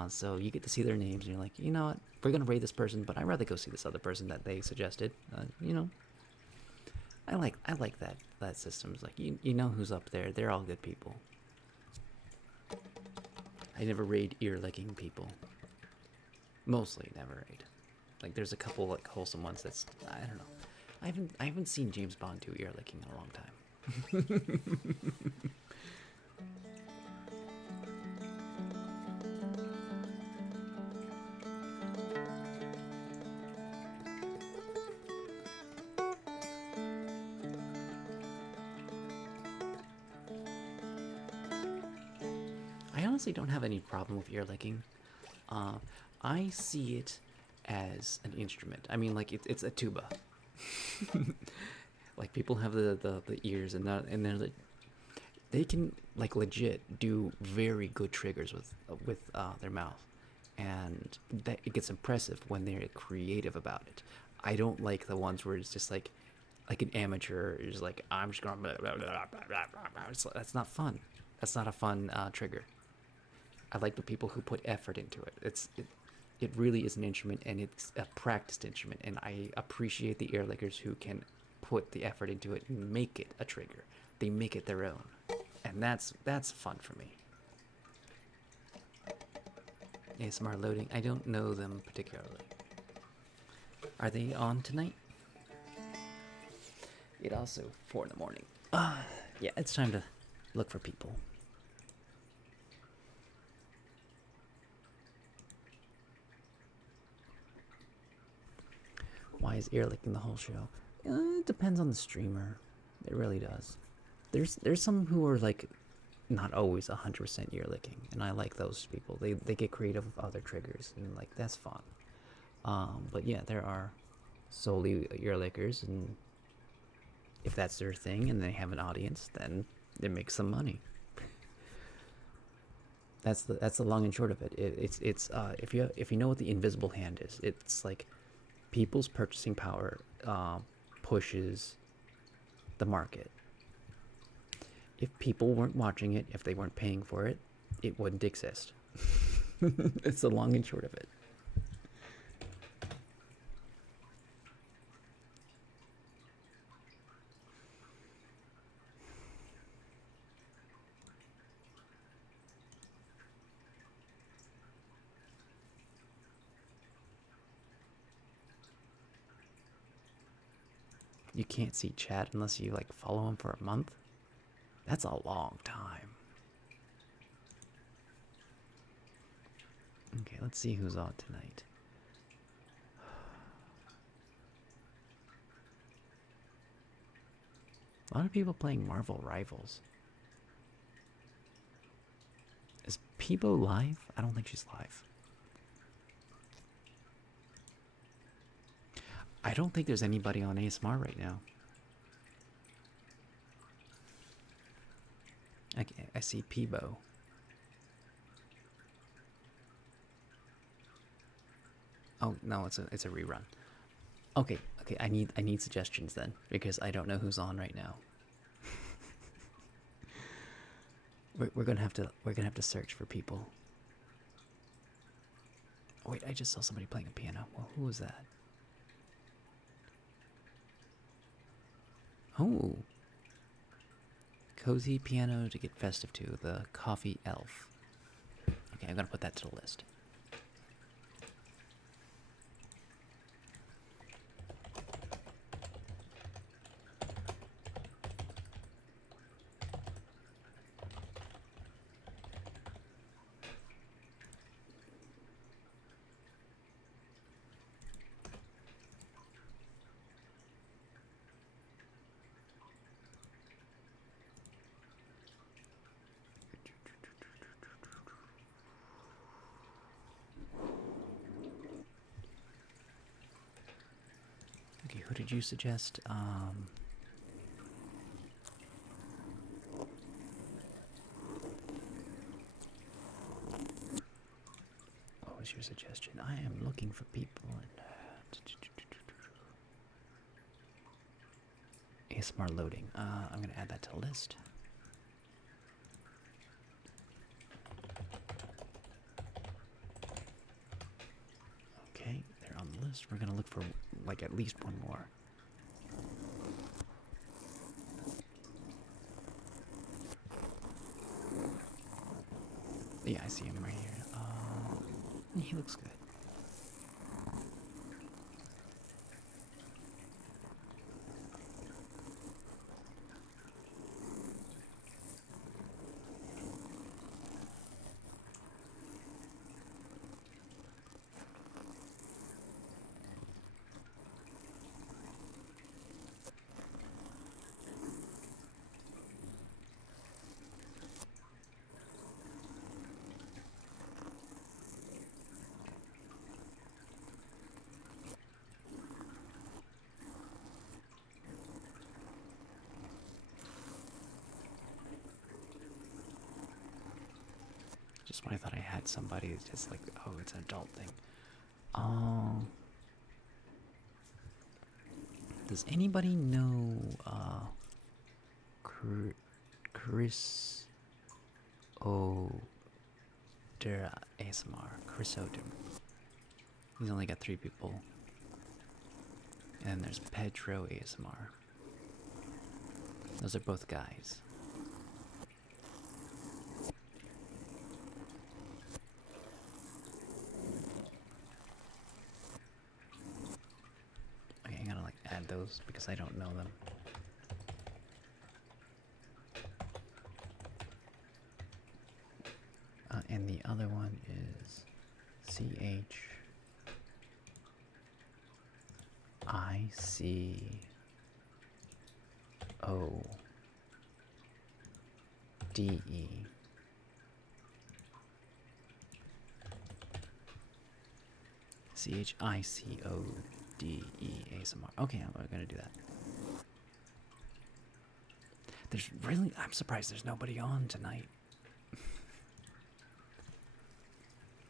So you get to see their names, and you're like, you know what, we're gonna raid this person, but I'd rather go see this other person that they suggested. You know, I like that system. It's like you know who's up there. They're all good people. I never raid ear licking people. Mostly never raid. Like there's a couple like wholesome ones that's I don't know. I haven't seen James Bond do ear licking in a long time. I honestly don't have any problem with ear licking. I see it as an instrument. I mean, like it's a tuba. Like people have the ears and they're like, they can like legit do very good triggers with their mouth, and that it gets impressive when they're creative about it. I don't like the ones where it's just like an amateur is like I'm just going blah, blah, blah, blah, blah, blah. That's not fun. That's not a fun trigger. I like the people who put effort into it. It really is an instrument, and it's a practiced instrument, and I appreciate the ear lickers who can put the effort into it and make it a trigger. They make it their own, and that's fun for me. ASMR loading. I don't know them particularly. Are they on tonight? It also 4 in the morning. Yeah, it's time to look for people. Why is ear licking the whole show? It depends on the streamer. It really does. There's some who are like not always 100% ear licking, and I like those people. They get creative with other triggers, and like that's fun. But yeah, there are solely ear lickers, and if that's their thing and they have an audience, then it makes some money. That's the long and short of it. It's if you know what the invisible hand is, it's like people's purchasing power pushes the market. If people weren't watching it, if they weren't paying for it, it wouldn't exist. It's the long and short of it. You can't see chat unless you like follow him for a month. That's a long time. Okay, let's see who's on tonight. A lot of people playing Marvel Rivals. Is Peebo live? I don't think she's live. I don't think there's anybody on ASMR right now. Okay, I see Peebo. Oh no, it's a rerun. Okay, I need suggestions then, because I don't know who's on right now. we're gonna have to search for people. Oh, wait, I just saw somebody playing a piano. Well, who was that? Oh. Cozy piano to get festive to, the Coffee Elf. Okay, I'm gonna put that to the list. Who did you suggest? is your suggestion? I am looking for people and ASMR loading. I'm gonna add that to the list. Okay, they're on the list. We're gonna look for like at least one more. Yeah, I see him right here. He looks good. Just when I thought I had somebody, it's just like, oh, it's an adult thing. Does anybody know Chris O'Dera ASMR? Chris O'Dera. He's only got 3 people. And there's Pedro ASMR. Those are both guys. Okay, I'm gonna like add those because I don't know them. And the other one is CHICODE. CHICODE ASMR. Okay, I'm gonna do that. I'm surprised there's nobody on tonight.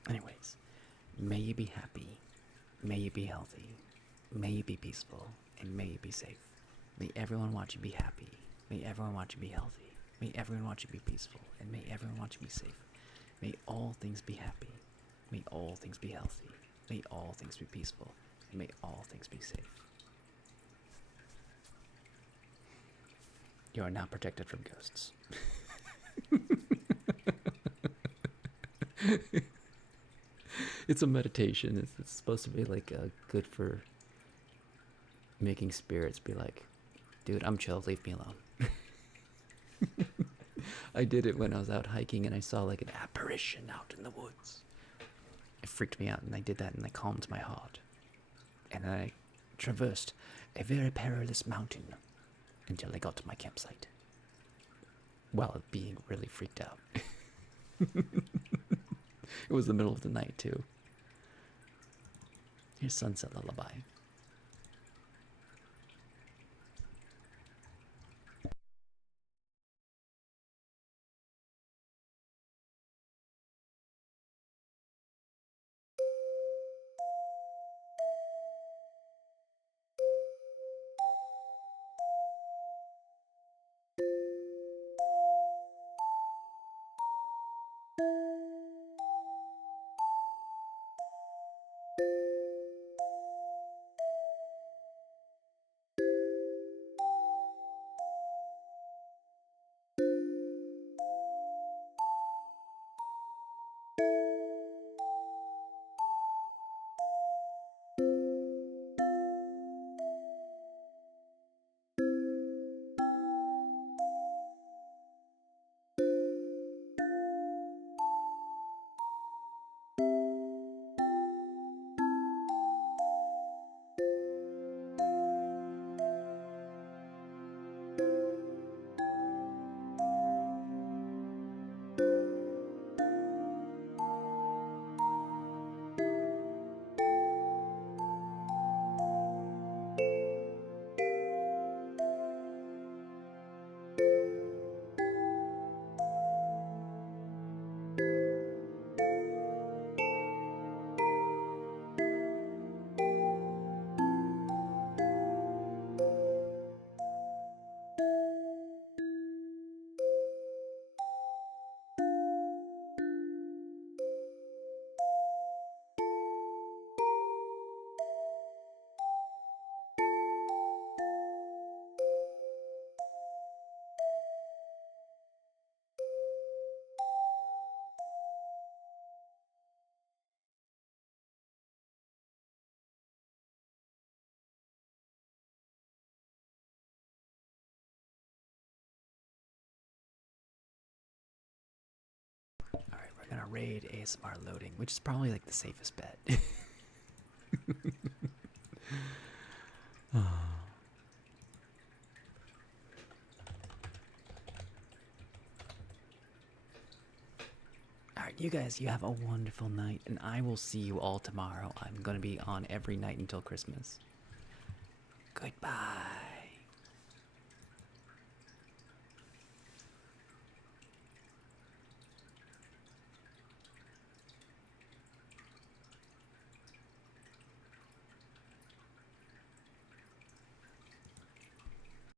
Anyways, may you be happy, may you be healthy, may you be peaceful, and may you be safe. May everyone watch you be happy, may everyone watch you be healthy, may everyone watch you be peaceful, and may everyone watch you be safe. May all things be happy, may all things be healthy, may all things be peaceful, and may all things be safe. You are now protected from ghosts. It's a meditation. It's supposed to be like good for making spirits be like, dude, I'm chill, leave me alone. I did it when I was out hiking and I saw like an apparition out in the woods. It freaked me out, and I did that and I calmed my heart. And I traversed a very perilous mountain until I got to my campsite. While being really freaked out. It was the middle of the night too. Here's Sunset Lullaby. Raid ASMR loading, which is probably like the safest bet. Alright, you guys, you have a wonderful night, and I will see you all tomorrow. I'm going to be on every night until Christmas. Goodbye.